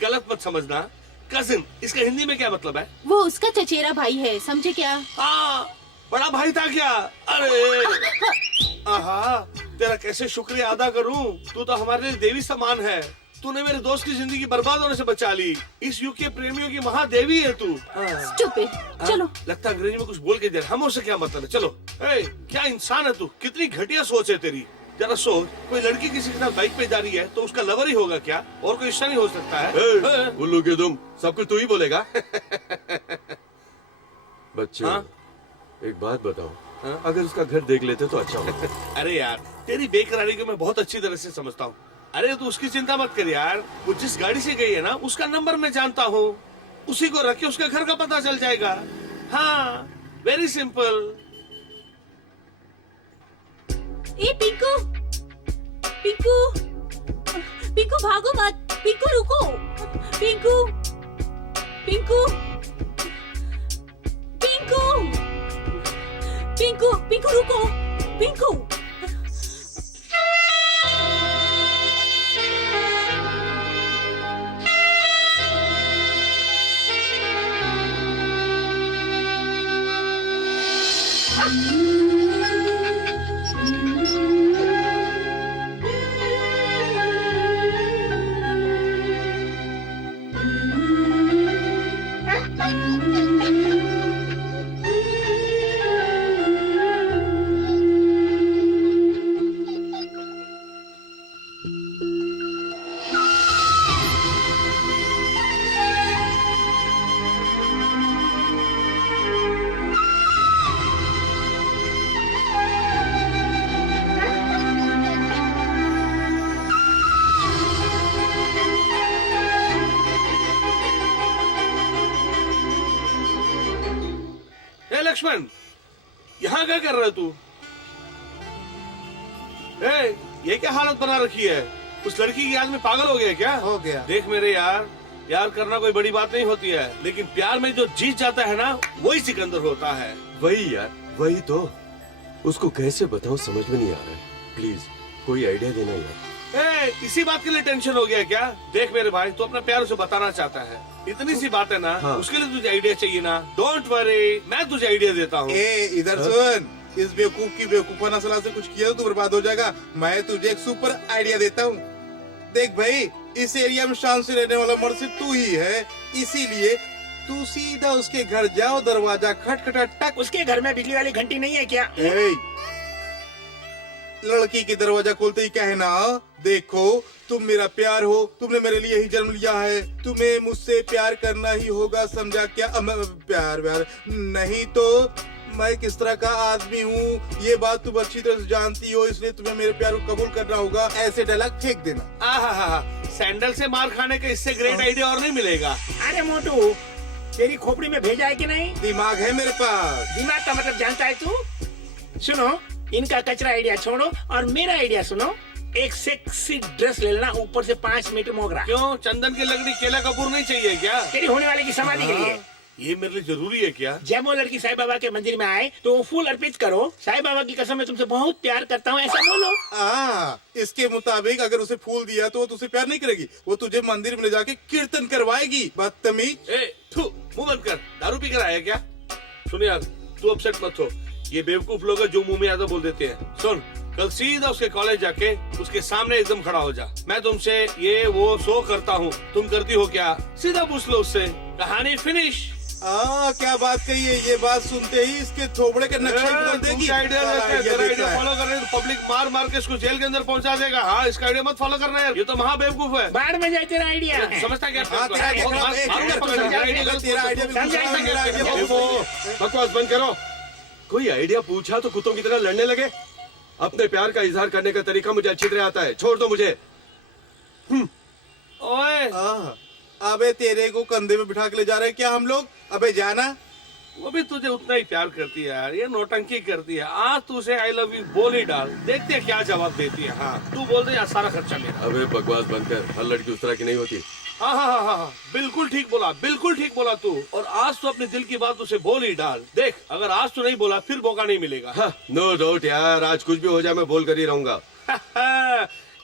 गलत मत समझना। कजिन, इसका हिंदी में क्या मतलब है? वो उसका चचेरा भाई है, समझे क्या? हाँ, बड़ा भाई था क्या? अरे आहा, तेरा कैसे शुक्रिया अदा करूं? तू तो हमारे लिए देवी समान है। तूने मेरे दोस्त की जिंदगी बर्बाद होने से बचा ली। इस युग के प्रेमियों की महादेवी है तू। Stupid, चलो। लगता है अंग्रेजी में कुछ बोल के दे। हम उससे क्या मतलब है? चलो। क्या इंसान है तू? कितनी घटिया सोच है तेरी। जरा सोच, कोई लड़की किसी के साथ बाइक पे जा रही है तो उसका लवर ही होगा क्या? और कोई रिश्ता नहीं हो सकता है? उल्लू के तुम सब कुछ तू ही बोलेगा। बच्चे, हाँ? एक बात बताओ, हाँ? अगर उसका घर देख लेते तो अच्छा होता। अरे यार, तेरी बेकरारी को मैं बहुत अच्छी तरह से समझता हूँ। अरे तू उसकी चिंता मत कर यार। वो जिस गाड़ी से गई है ना, उसका नंबर मैं जानता हूँ। उसी को रख के उसके घर का पता चल जाएगा। हाँ, वेरी सिंपल। ए पिंकू, पिंकू, पिंकू भागो मत। पिंकू रुको। पिंकू, पिंकू, पिंकू, पिंकू, पिंकू रुको। पिंकू। लक्ष्मण, यहाँ क्या कर रहा है तू? ये क्या हालत बना रखी है? उस लड़की की याद में पागल हो गया क्या? हो गया। देख मेरे यार, प्यार करना कोई बड़ी बात नहीं होती है, लेकिन प्यार में जो जीत जाता है ना, वही सिकंदर होता है। वही यार, वही तो। उसको कैसे बताऊं समझ में नहीं आ रहा है। प्लीज कोई आइडिया देना यार। इसी बात के लिए टेंशन हो गया क्या? देख मेरे भाई, तू अपना प्यार उसे बताना चाहता है, इतनी सी बात है ना। हाँ। उसके लिए तुझे आइडिया चाहिए ना। डोंट वरी, मैं तुझे आइडिया देता हूँ। इधर सुन, इस बेवकूफ की बेवकूफाना सलाह से कुछ किया तो तू बर्बाद हो जाएगा। मैं तुझे एक सुपर आइडिया देता हूँ। देख भाई, इस एरिया में शान से रहने वाला मर्द सिर्फ तू ही है, इसीलिए तू सीधा उसके घर जाओ, दरवाजा खटखटा टक। उसके घर में बिजली वाली घंटी नहीं है क्या? लड़की की दरवाजा खोलते ही कहना, देखो तुम मेरा प्यार हो, तुमने मेरे लिए ही जन्म लिया है, तुम्हें मुझसे प्यार करना ही होगा, समझा क्या? प्यार व्यार नहीं तो मैं किस तरह का आदमी हूँ ये बात तुम अच्छी तरह से जानती हो, इसलिए तुम्हें मेरे प्यार को कबूल करना होगा। ऐसे डायलॉग फेंक देना। सैंडल से मार खाने का इससे ग्रेट आइडिया और नहीं मिलेगा। अरे मोटू, तेरी खोपड़ी में भेजा है कि नहीं? दिमाग है मेरे पास। दिमाग का मतलब जानता है तू? सुनो, इनका कचरा आइडिया छोड़ो और मेरा आइडिया सुनो। एक सेक्सी ड्रेस ले लेना, ऊपर से 5 मीटर मोगरा। क्यों, चंदन की लकड़ी केला कपूर नहीं चाहिए क्या? तेरी होने वाले की समाधि के लिए। ये मेरे लिए जरूरी है क्या? जब वो लड़की साईं बाबा के मंदिर में आए तो वो फूल अर्पित करो, साईं बाबा की कसम मैं तुमसे बहुत प्यार करता हूँ, ऐसा बोलो। इसके मुताबिक अगर उसे फूल दिया तो वो तुझसे प्यार नहीं करेगी, वो तुझे मंदिर में ले जाके कीर्तन करवाएगी। बदतमीज। मुंह बंद कर, दारू पी कर आया क्या? सुन यार, तू अपसेट मत हो, ये बेवकूफ लोग जो मुंह में आता बोल देते हैं। सुन, कल सीधा उसके कॉलेज जाके उसके सामने एकदम खड़ा हो जा। मैं तुमसे ये वो शो करता हूँ, तुम करती हो क्या? सीधा पूछ लो उससे, कहानी फिनिश। क्या बात कही है, ये बात सुनते ही इसके थोबड़े के नक्शे ही बदल देगी। आइडिया फॉलो कर रहे हैं तो पब्लिक मार मार के इसको जेल के अंदर पहुंचा देगा। हाँ, इसका आइडिया मत फॉलो करना यार, ये तो महा बेवकूफ है। बाहर में जाए तेरा आइडिया। समझता क्या? बकवास बंद करो। कोई आइडिया पूछा तो कुत्तों की तरह लड़ने लगे। अपने प्यार का इजहार करने का तरीका मुझे अच्छी तरह आता है, छोड़ दो मुझे। ओए, अबे तेरे को कंधे में बिठा के ले जा रहे हैं क्या हम लोग? अबे जाना। वो भी तुझे उतना ही प्यार करती है यार, ये नौटंकी करती है। आज तू उसे आई लव यू बोल ही डाल, देखते हैं क्या जवाब देती है। हाँ, तू बोल दे यार, सारा खर्चा मेरा। अबे बकवास बंद कर, हर लड़की उस तरह की नहीं होती। हाँ हाँ हाँ हाँ, बिल्कुल ठीक बोला, बिल्कुल ठीक बोला तू। और आज तो अपने दिल की बात उसे बोल ही डाल। देख, अगर आज तू नहीं बोला फिर मौका नहीं मिलेगा। हाँ, नो डाउट यार, आज कुछ भी हो जाए मैं बोल कर ही रहूंगा।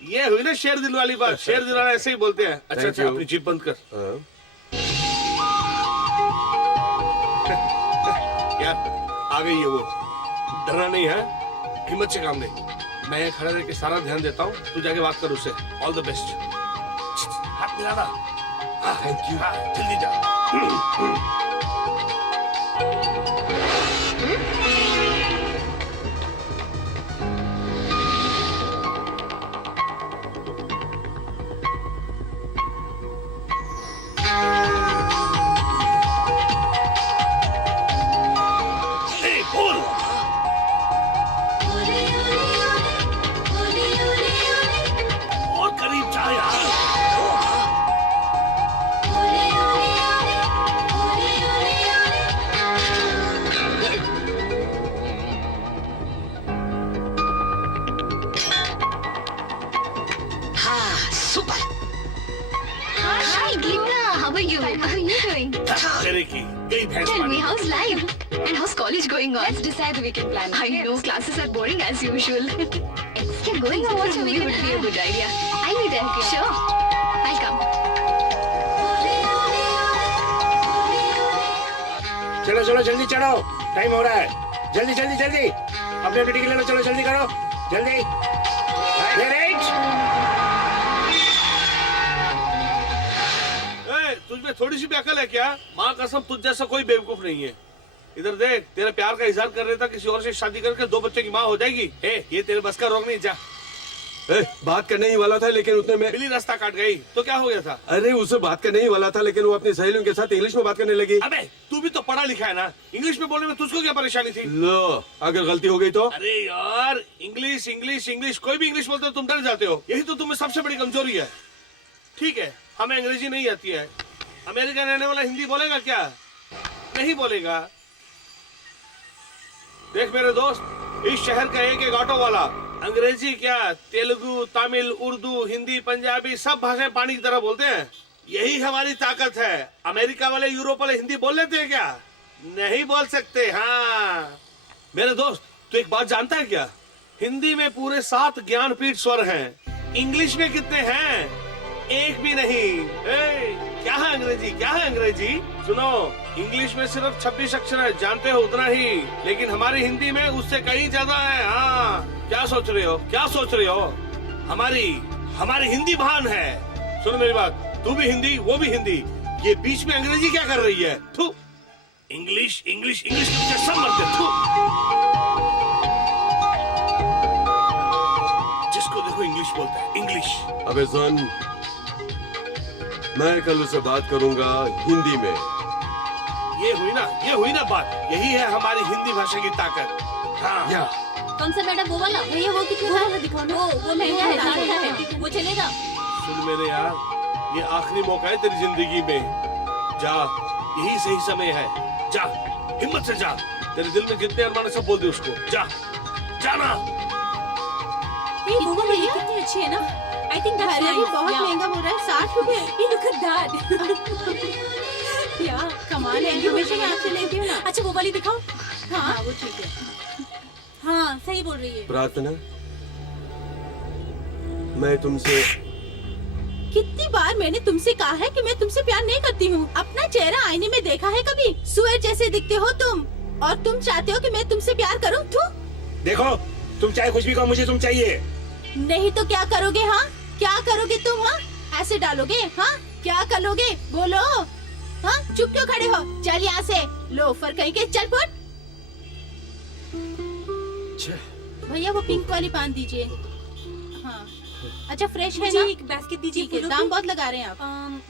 ये हुई ना शेर दिल वाली बात। शेर दिल वाला ऐसे ही बोलते हैं। अच्छा अच्छा, अपनी जीप बंद कर। यार आ गई है वो, डरना नहीं है, हिम्मत से काम ले। मैं यहाँ खड़ा रह के सारा ध्यान देता हूँ, तू जाके बात कर उससे। All the best. हाथ मिलाना। Thank you. जल्दी जा। और करीब जा यार। तेरे की गई भैंस Tell me, पानी। how's life? And how's college going on? Let's decide the weekend plan. I know, classes are boring as usual. Yeah, going on watch a movie would be a good idea. I'll be there. Sure. I'll come. चलो चलो जल्दी चढ़ो, टाइम हो रहा है। जल्दी जल्दी जल्दी, अपने अपने टिकट ले लो, चलो जल्दी करो, जल्दी। तुझमें थोड़ी सी भी अकल है क्या? माँ कसम, तुझ जैसा कोई बेवकूफ नहीं है। इधर देख, तेरे प्यार का इजहार कर रहे था, किसी और से शादी करके 2 बच्चे की माँ हो जाएगी। ये तेरे बस का रोग नहीं। जा। बात करने ही वाला था लेकिन उसने मैं बिल्ली रास्ता काट गई तो क्या हो गया था? अरे उससे बात करने ही वाला था लेकिन वो अपनी सहेलियों के साथ इंग्लिश में बात करने लगी। अबे तू भी तो पढ़ा लिखा है ना, इंग्लिश में बोलने में तुझको क्या परेशानी थी? लो, अगर गलती हो गई तो? अरे यार, इंग्लिश इंग्लिश इंग्लिश, कोई भी इंग्लिश बोलते हो तुम डर जाते हो। यही तो तुम्हें सबसे बड़ी कमजोरी है। ठीक है, हमें अंग्रेजी नहीं आती है। अमेरिका रहने वाला हिंदी बोलेगा क्या? नहीं बोलेगा। देख मेरे दोस्त, इस शहर का एक ऑटो वाला अंग्रेजी क्या, तेलुगु, तमिल, उर्दू, हिंदी, पंजाबी सब भाषाएं पानी की तरह बोलते हैं। यही हमारी ताकत है। अमेरिका वाले, यूरोप वाले हिंदी बोल लेते हैं क्या? नहीं बोल सकते। हाँ मेरे दोस्त, तू एक बात जानता है क्या? हिंदी में पूरे 7 ज्ञानपीठ स्वर हैं। इंग्लिश में कितने हैं? एक भी नहीं। क्या है अंग्रेजी? क्या है अंग्रेजी? सुनो, इंग्लिश में सिर्फ 26 अक्षर है, जानते हो उतना ही, लेकिन हमारी हिंदी में उससे कहीं ज्यादा है। हाँ, क्या सोच रहे हो? क्या सोच रहे हो? हमारी हिंदी महान है। सुनो मेरी बात, तू भी हिंदी, वो भी हिंदी, ये बीच में अंग्रेजी क्या कर रही है? थू, इंग्लिश इंग्लिश इंग्लिश सब मरते। थू, जिसको देखो इंग्लिश बोलता है, इंग्लिश। अबे सुन, मैं कल उससे बात करूंगा हिंदी में। ये हुई ना बात। यही है हमारी हिंदी भाषा की ताकत। हाँ। या कौन सा मैडम, वो वाला? भैया वो कितना है? दिखाओ ना। वो महंगा है, ज्यादा है, वो चलेगा? सुन मेरे यार, ये आखिरी मौका है तेरी जिंदगी में। जा, यही सही समय है। जा, हिम्मत से जा। तेरे दिल में जितने अरमान है सब बोल दे उसको। जा, जाना। ये वो वाली कितनी अच्छी है ना? I think that's nice. बहुत महंगा हो रहा है, 60 रुपए। ये लुक एट दैट। यार कमाल है, हमेशा मैं आपसे लेती हूँ ना। अच्छा वो वाली दिखाओ। हाँ वो ठीक है। हाँ सही बोल रही है। प्रार्थना, मैं तुमसे कितनी बार मैंने तुमसे कहा है कि मैं तुमसे प्यार नहीं करती हूँ। अपना चेहरा आईने में देखा है कभी? सुअर जैसे दिखते हो तुम, और तुम चाहते हो कि मैं तुमसे प्यार करूँ? देखो, तुम चाहे कुछ भी कहो, मुझे तुम चाहिए। नहीं तो क्या करोगे? हाँ क्या करोगे तुम? हाँ ऐसे डालोगे? हाँ क्या करोगे? बोलो। हाँ चुप क्यों खड़े हो? चल यहाँ से, लोफर कहीं के, चल फुट। भैया वो पिंक वाली पान दीजिए। हाँ अच्छा फ्रेश है ना? एक बास्केट दीजिए। दाम बहुत लगा रहे हैं आप।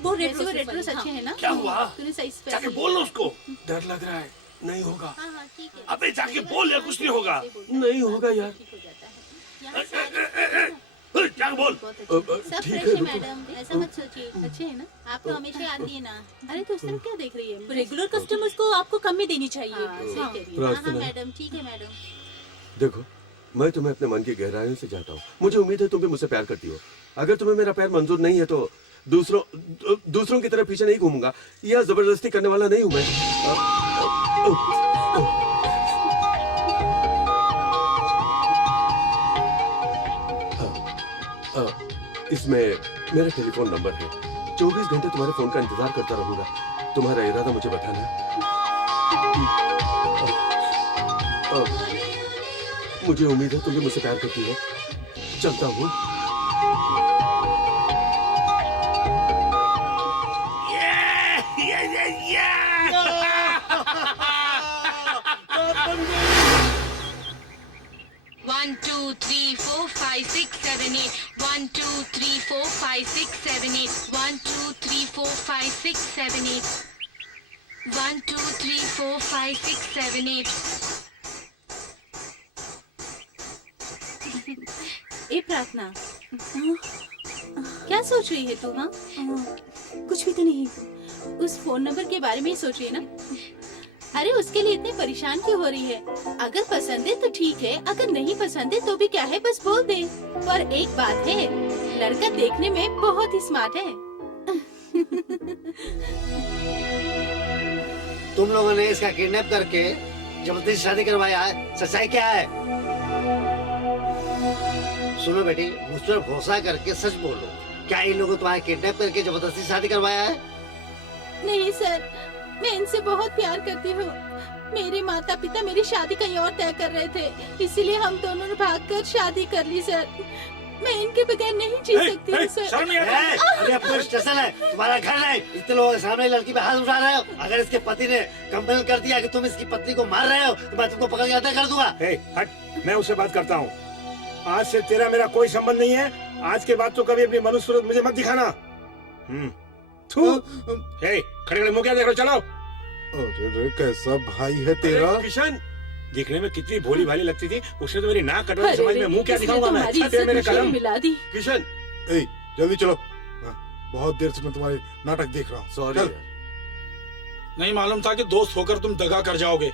वो रेड रोज अच्छे हैं ना? क्या हुआ? तूने सही जाके बोल लो उसको। डर लग रहा है, नहीं होगा। हाँ हाँ ठीक है। अबे जाके बोल या कुछ नहीं होगा। नहीं होगा यार। जाके बोल। सब ठीक फ्रेश है, है रुको। मैडम, ऐसा मत सोचिए। अच्छे है ना? आप तो हमेशा आती है ना। अरे तो उस तरफ क्या देख रही है? रेगुलर कस्टमर्स को आपको कम में देनी चाहिए। हाँ प्रार्थना। मैडम ठीक है मैडम। देखो, मैं तुम्हें अपने मन की गहराइयों से चाहता हूँ। मुझे उम्मीद है तुम भी मुझसे प्यार करती हो। अगर तुम्हें मेरा प्यार मंजूर नहीं है तो दूसरों की तरह पीछे नहीं घूमूंगा या जबरदस्ती करने वाला नहीं हूँ मैं। इसमें मेरा टेलीफोन नंबर है। 24 घंटे तुम्हारे फोन का इंतजार करता रहूंगा। तुम्हारा इरादा मुझे बताना। मुझे उम्मीद है तुम भी मुझसे प्यार करती हो। चलता हूँ। One, two, three, four, five, six, seven, eight. 1, 2, 3, 4, 5, 6, 7, 8. 1, 2, 3, 4, 5, 6, 7, 8. 1, 2, 3, 4, 5, 6, 7, 8. ए प्रार्थना, क्या सोच रही है तू? हाँ कुछ भी तो नहीं। उस फोन नंबर के बारे में ही सोच रही है ना? अरे उसके लिए इतनी परेशान क्यों हो रही है? अगर पसंद है तो ठीक है, अगर नहीं पसंद है तो भी क्या है, बस बोल दे। पर एक बात है, लड़का देखने में बहुत ही स्मार्ट है। तुम लोगों ने इसका किडनैप करके जबरदस्ती शादी करवाया है, सच्चाई क्या है? सुनो बेटी, मुझ पर भरोसा करके सच बोलो, क्या इन लोगों तुम्हारे किडनैप करके जबरदस्ती शादी करवाया है? नहीं सर, मैं इनसे बहुत प्यार करती हूँ। मेरे माता पिता मेरी शादी कहीं और तय कर रहे थे, इसीलिए हम दोनों ने भागकर शादी कर ली सर। मैं इनके बगैर नहीं जी सकती हूँ सर। अरे पुलिस स्टेशन है, तुम्हारा घर है। इतने लोगों के सामने लड़की पे हाथ उठा रहे हो। अगर इसके पति ने कंप्लेन कर दिया कि तुम इसकी पत्नी को मार रहे हो तो मैं तुमको पकड़ के अंदर कर दूंगा। हट, मैं उससे बात करता हूँ। आज से तेरा मेरा कोई संबंध नहीं है। आज के बाद तो कभी अपनी मनुष्य सूरत मुझे मत दिखाना। खड़े खड़े मुंह क्या देख रहे हो? चलो। अरे कैसा भाई है तेरा? किशन, दिखने में कितनी भोली भाली लगती थी, उसने तो मेरी नाक कटवा दी। समझ में मुंह क्या दिखाऊंगा मैं? अच्छा तेरे मेरे कलम मिला दी। किशन, जल्दी चलो। बहुत देर से मैं तुम्हारे नाटक देख रहा हूँ। सॉरी। नहीं मालूम था कि दोस्त होकर तुम दगा कर जाओगे।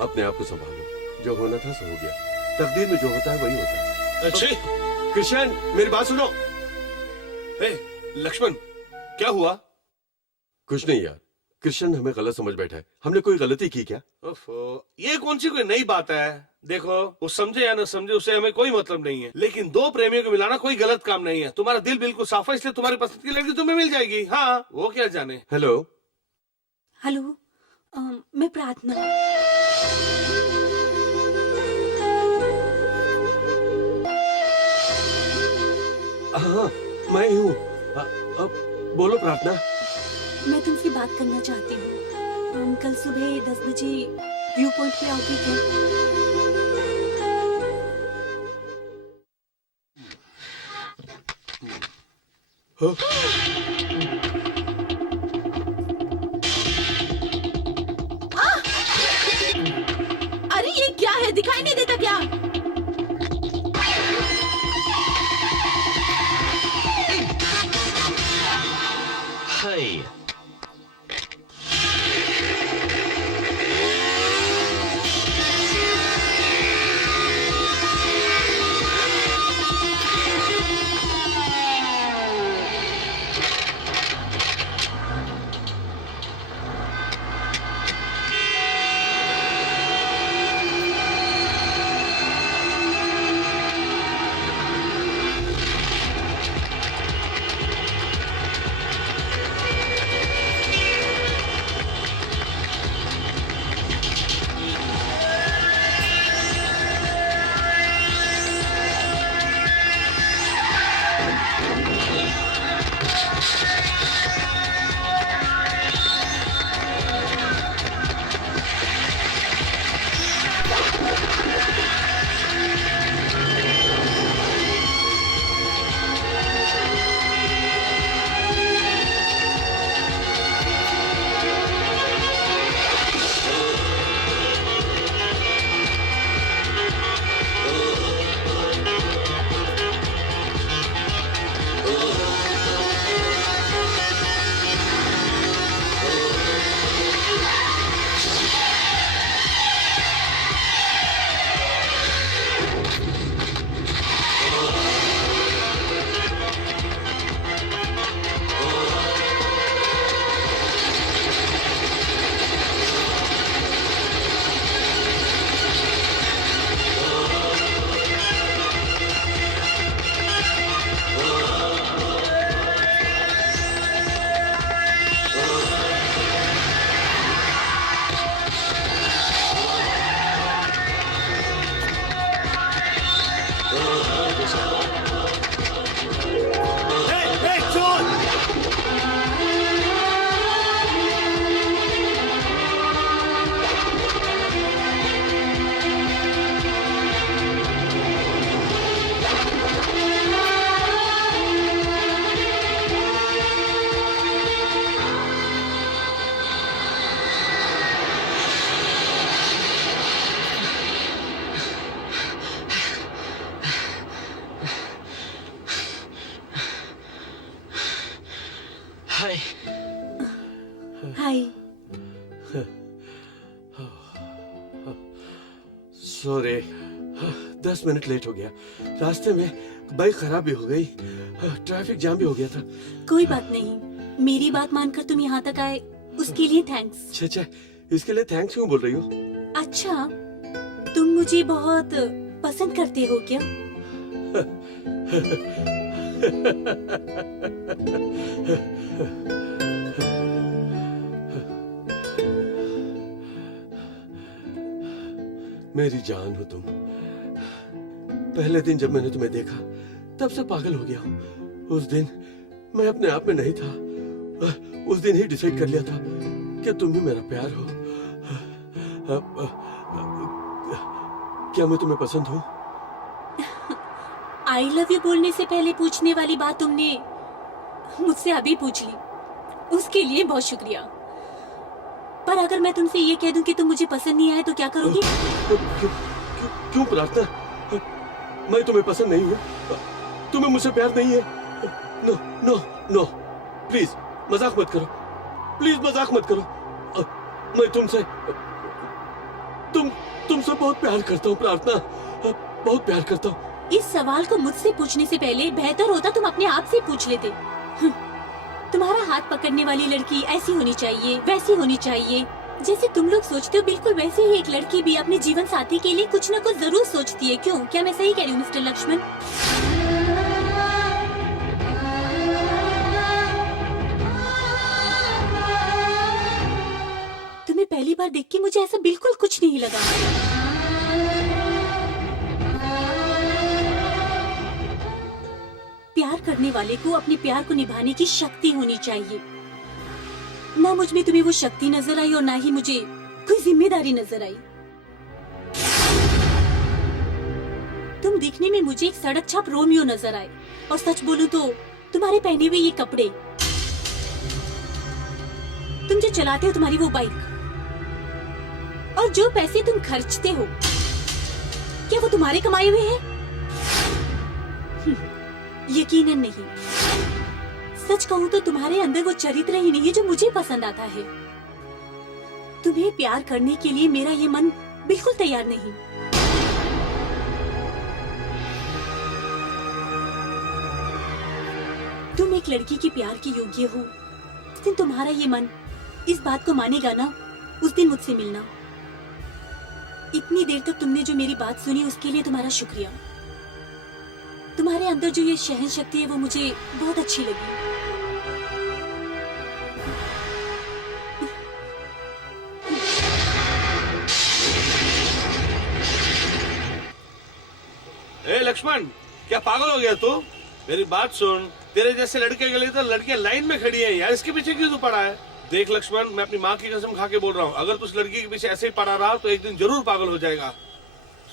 अपने आप को संभालो, जो होना था सो हो गया। तकदीर में जो होता है वही होता है। अच्छी किशन, मेरी बात सुनो। लक्ष्मण, क्या हुआ? कुछ नहीं यार, कृष्ण हमें गलत समझ बैठा है। हमने कोई गलती की क्या? ये कौन सी कोई नई बात है? देखो, वो समझे या न समझे उससे हमें कोई मतलब नहीं है, लेकिन दो प्रेमियों को मिलाना कोई गलत काम नहीं है। तुम्हारा दिल बिल्कुल साफ है, इसलिए तुम्हारी पसंद की लड़की तुम्हें मिल जाएगी। हाँ, वो क्या जाने। हेलो हेलो, मैं प्रार्थना। हाँ मैं हूँ। बोलो प्रार्थना। मैं तुमसे बात करना चाहती हूँ। कल सुबह 10 बजे व्यू पॉइंट पे आओगी क्या? अरे ये क्या है, दिखाई नहीं देता क्या? हाय हाय हाय। सॉरी, 10 मिनट लेट हो गया। रास्ते में बाइक खराब भी हो गई, ट्रैफिक जाम भी हो गया था। कोई बात नहीं, मेरी बात मानकर तुम यहाँ तक आए उसके लिए थैंक्स। अच्छा, इसके लिए थैंक्स क्यों बोल रही हो? अच्छा, तुम मुझे बहुत पसंद करते हो क्या? मेरी जान हो तुम। पहले दिन जब मैंने तुम्हें देखा तब से पागल हो गया हूँ। उस दिन मैं अपने आप में नहीं था। उस दिन ही डिसाइड कर लिया था कि तुम ही मेरा प्यार हो। क्या मैं तुम्हें पसंद हूँ? आई लव यू बोलने से पहले पूछने वाली बात तुमने मुझसे अभी पूछ ली, उसके लिए बहुत शुक्रिया। पर अगर मैं तुमसे ये कह दूं कि तुम मुझे पसंद नहीं आए तो क्या करोगी? क्यों प्रार्थना? मैं तुम्हें पसंद नहीं हूँ। तुम्हें मुझसे प्यार नहीं है। नो नो नो, प्लीज मजाक मत करो। प्लीज मजाक मत करो। मैं तुमसे बहुत प्यार करता हूँ प्रार्थना, बहुत प्यार करता हूँ। इस सवाल को मुझसे पूछने से पहले बेहतर होता तुम अपने आप से पूछ लेते। तुम्हारा हाथ पकड़ने वाली लड़की ऐसी होनी चाहिए, वैसी होनी चाहिए, जैसे तुम लोग सोचते हो बिल्कुल वैसे ही एक लड़की भी अपने जीवन साथी के लिए कुछ न कुछ जरूर सोचती है। क्यों? क्या मैं सही कह रही हूँ मिस्टर लक्ष्मण? तुम्हें पहली बार देख के मुझे ऐसा बिल्कुल कुछ नहीं लगा। प्यार करने वाले को अपने प्यार को निभाने की शक्ति होनी चाहिए। ना मुझ में तुम्हें वो शक्ति नजर आई और ना ही मुझे कोई जिम्मेदारी नजर आई। तुम दिखने में मुझे एक सड़क छाप रोमियो नजर आए और सच बोलूं तो तुम्हारे पहने हुए ये कपड़े, तुम जो चलाते हो तुम्हारी वो बाइक, और जो पैसे तुम खर्चते हो, क्या वो तुम्हारे कमाए हुए हैं? यकीनन नहीं। सच कहूं तो तुम्हारे अंदर वो चरित्र ही नहीं है जो मुझे पसंद आता है। तुम्हें प्यार करने के लिए मेरा ये मन बिल्कुल तैयार नहीं। तुम एक लड़की के प्यार के योग्य हो। उस दिन तुम्हारा ये मन इस बात को मानेगा ना, उस दिन मुझसे मिलना। इतनी देर तक तुमने जो मेरी बात सुनी उसके लिए तुम्हारा शुक्रिया। तुम्हारे अंदर जो ये सहन शक्ति है वो मुझे बहुत अच्छी लगी। ए लक्ष्मण, क्या पागल हो गया तू? मेरी बात सुन, तेरे जैसे लड़के के लिए तो लड़कियां लाइन में खड़ी हैं यार, इसके पीछे क्यों तू पड़ा है? देख लक्ष्मण, मैं अपनी माँ की कसम खा के बोल रहा हूँ, अगर तू उस लड़की के पीछे ऐसे ही पड़ा रहा तो एक दिन जरूर पागल हो जाएगा।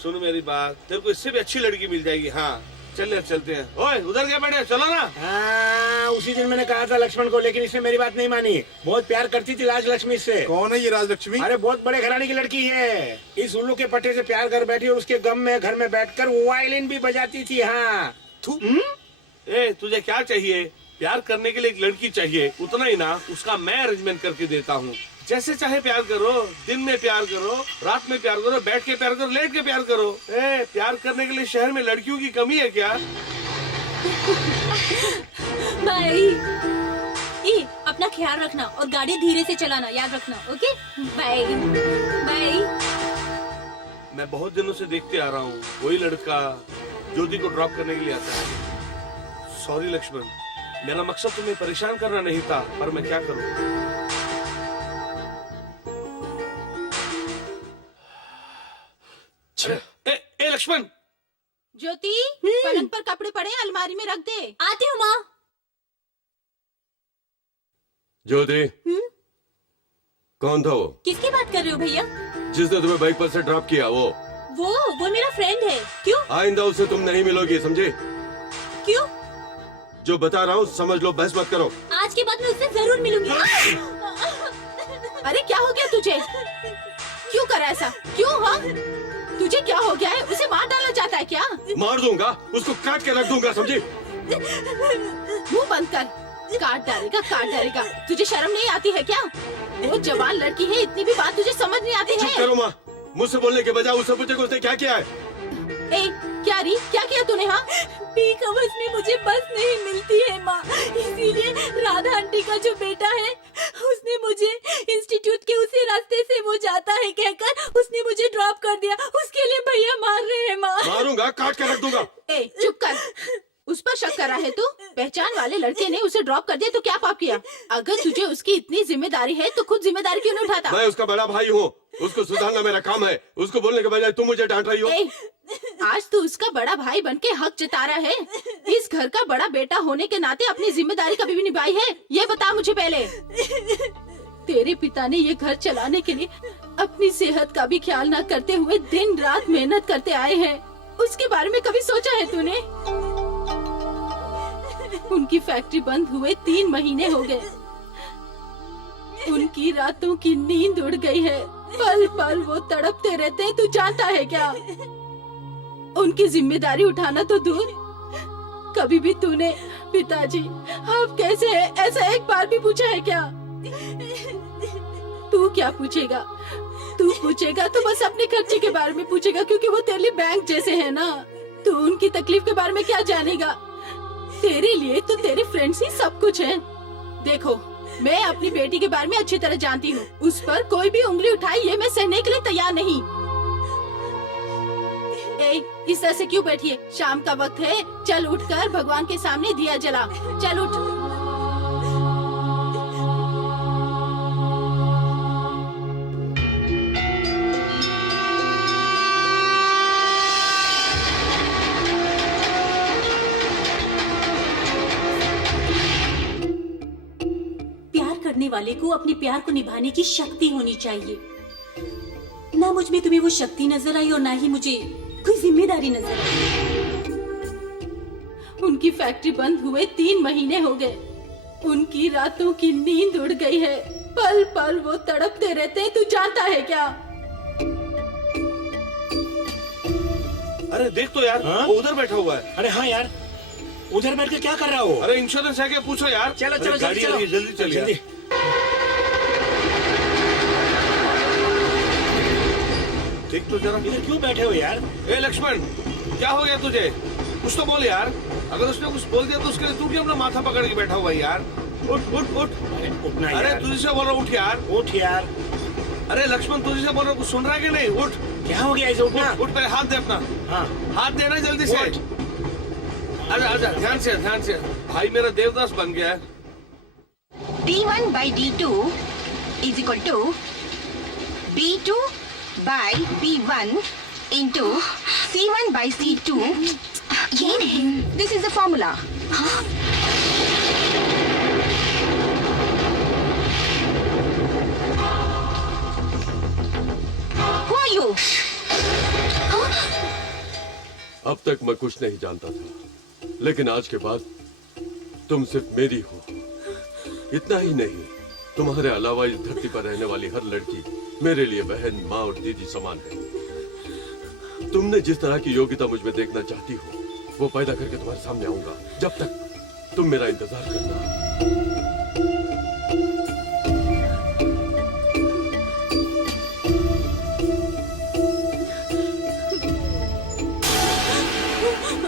सुन मेरी बात, तेरे को इससे भी अच्छी लड़की मिल जाएगी। हाँ चल चलते हैं। ओए उधर क्या बैठे, चलो ना। हाँ, उसी दिन मैंने कहा था लक्ष्मण को, लेकिन इसने मेरी बात नहीं मानी। बहुत प्यार करती थी राजलक्ष्मी से। कौन है ये राजलक्ष्मी? अरे बहुत बड़े घराने की लड़की है। इस उल्लू के पट्टे से प्यार कर बैठी और उसके गम में घर में बैठकर वायलिन भी बजाती थी। हाँ ए तुझे क्या चाहिए? प्यार करने के लिए एक लड़की चाहिए, उतना ही ना, उसका मैं अरेंजमेंट करके देता हूँ। जैसे चाहे प्यार करो, दिन में प्यार करो, रात में प्यार करो, बैठ के प्यार करो, लेट के प्यार करो। प्यार करने के लिए शहर में लड़कियों की कमी है क्या? बाय। ये अपना ख्याल रखना और गाड़ी धीरे से चलाना, याद रखना। Okay bye bye. मैं बहुत दिनों से देखते आ रहा हूँ, वही लड़का ज्योति को ड्रॉप करने के लिए आता है। सॉरी लक्ष्मण, मेरा मकसद तुम्हें परेशान करना नहीं था, पर मैं क्या करूँ। ए लक्ष्मण। ज्योति, पलंग पर कपड़े पड़े अलमारी में रख दे। आती हूँ माँ। ज्योति, कौन था वो? किसकी बात कर रहे हो भैया? जिसने तुम्हें बाइक पर से ड्रॉप किया, वो मेरा फ्रेंड है। क्यों? आइंदा उससे तुम नहीं मिलोगी, समझे? क्यों? जो बता रहा हूँ समझ लो, बहस मत करो। आज के बाद मैं उससे जरूर मिलूंगी। अरे क्या हो गया तुझे? क्यों करा ऐसा? क्यों? हाँ, तुझे क्या हो गया है? उसे मार डालना चाहता है क्या? मार दूंगा, उसको काट के रख दूंगा, समझी? मुंह बंद कर। काट डालेगा। तुझे शर्म नहीं आती है क्या? वो जवान लड़की है, इतनी भी बात तुझे समझ नहीं आती है? चुप करो माँ, मुझसे बोलने के बजाय उससे पूछे कि उसने क्या किया है। क्या किया तूने? हाँ, पीक आवर्स में मुझे बस नहीं मिलती है माँ, इसीलिए राधा आंटी का जो बेटा है उसने मुझे इंस्टीट्यूट के उसी रास्ते से वो जाता है कहकर उसने मुझे ड्रॉप कर दिया। उसके लिए भैया मार रहे हैं माँ। मारूंगा, काट के रख दूंगा। चुप कर। उस पर शक कर रहा है तू? पहचान वाले लड़के ने उसे ड्रॉप कर दिया तो क्या पाप किया? अगर तुझे उसकी इतनी जिम्मेदारी है तो खुद जिम्मेदारी क्यों नहीं उठाता? मैं उसका बड़ा भाई हूँ, उसको सुधारना मेरा काम है। उसको बोलने के बजाय तुम मुझे डांट रही हो। आज तू उसका बड़ा भाई बनके हक जता रहा है। इस घर का बड़ा बेटा होने के नाते अपनी जिम्मेदारी कभी भी निभाई है? ये बता मुझे पहले। तेरे पिता ने ये घर चलाने के लिए अपनी सेहत का भी ख्याल न करते हुए दिन रात मेहनत करते आए हैं। उसके बारे में कभी सोचा है तूने? उनकी फैक्ट्री बंद हुए 3 महीने हो गए। उनकी रातों की नींद उड़ गई है। पल पल वो तड़पते रहते हैं, तू जानता है क्या? उनकी जिम्मेदारी उठाना तो दूर, कभी भी तूने पिताजी आप कैसे हैं ऐसा एक बार भी पूछा है क्या? तू क्या पूछेगा? तू पूछेगा तो बस अपने खर्चे के बारे में पूछेगा, क्योंकि वो तेरे लिए बैंक जैसे है ना। तू उनकी तकलीफ के बारे में क्या जानेगा? तेरे लिए तो तेरे फ्रेंड्स ही सब कुछ हैं। देखो, मैं अपनी बेटी के बारे में अच्छी तरह जानती हूँ। उस पर कोई भी उंगली उठाई ये मैं सहने के लिए तैयार नहीं। इस तरह से क्यों बैठी है? शाम का वक्त है, चल उठकर भगवान के सामने दिया जला। चल उठ। प्यार करने वाले को अपने प्यार को निभाने की शक्ति होनी चाहिए। ना मुझ में तुम्हें वो शक्ति नजर आई और ना ही मुझे कोई जिम्मेदारी नजर आई। उनकी फैक्ट्री बंद हुए 3 महीने हो गए। उनकी रातों की नींद उड़ गई है। पल पल वो तड़पते रहते हैं, तू जानता है क्या? अरे देख तो यार, हाँ? वो उधर बैठा हुआ है। अरे हाँ यार, उधर बैठ के क्या कर रहा हो? अरे इंश्योरेंस है क्या पूछो यार। चलो अरे चलो गाड़ी जल्दी आ रही है, जल्दी चलिए। जल्दी। देख तो जरा। इधर क्यों बैठे हो यार? ए लक्ष्मण, क्या हो गया तुझे? कुछ तो बोल यार। अगर उसने कुछ बोल दिया तो उसके लिए तू क्यों अपना माथा पकड़ के बैठा हुआ है यार? उठ उठ उठ। अरे उठना अरे यार। तुझे से बोल रहा हूँ, उठ यार। उठ यार। अरे लक्ष्मण, तुझे से बोल रहा हूँ, कुछ सुन रहा है कि नहीं? उठ क्या हो गया? ऐसे उठना। उठ, पहले हाथ दे अपना। हाँ हाथ देना जल्दी से। उठ। आजा आजा, ध्यान से ध्यान से। भाई मेरा देवदास बन गया है। D1 by D2 is equal to B2 by B1 into C1 by C2. This is the formula. Who are you? अब तक मैं कुछ नहीं जानता था, लेकिन आज के बाद तुम सिर्फ मेरी हो। इतना ही नहीं, तुम्हारे अलावा इस धरती पर रहने वाली हर लड़की मेरे लिए बहन, माँ और दीदी समान है। तुमने जिस तरह की योग्यता मुझ में देखना चाहती हो, वो पैदा करके तुम्हारे सामने आऊंगा। जब तक तुम मेरा इंतजार करना।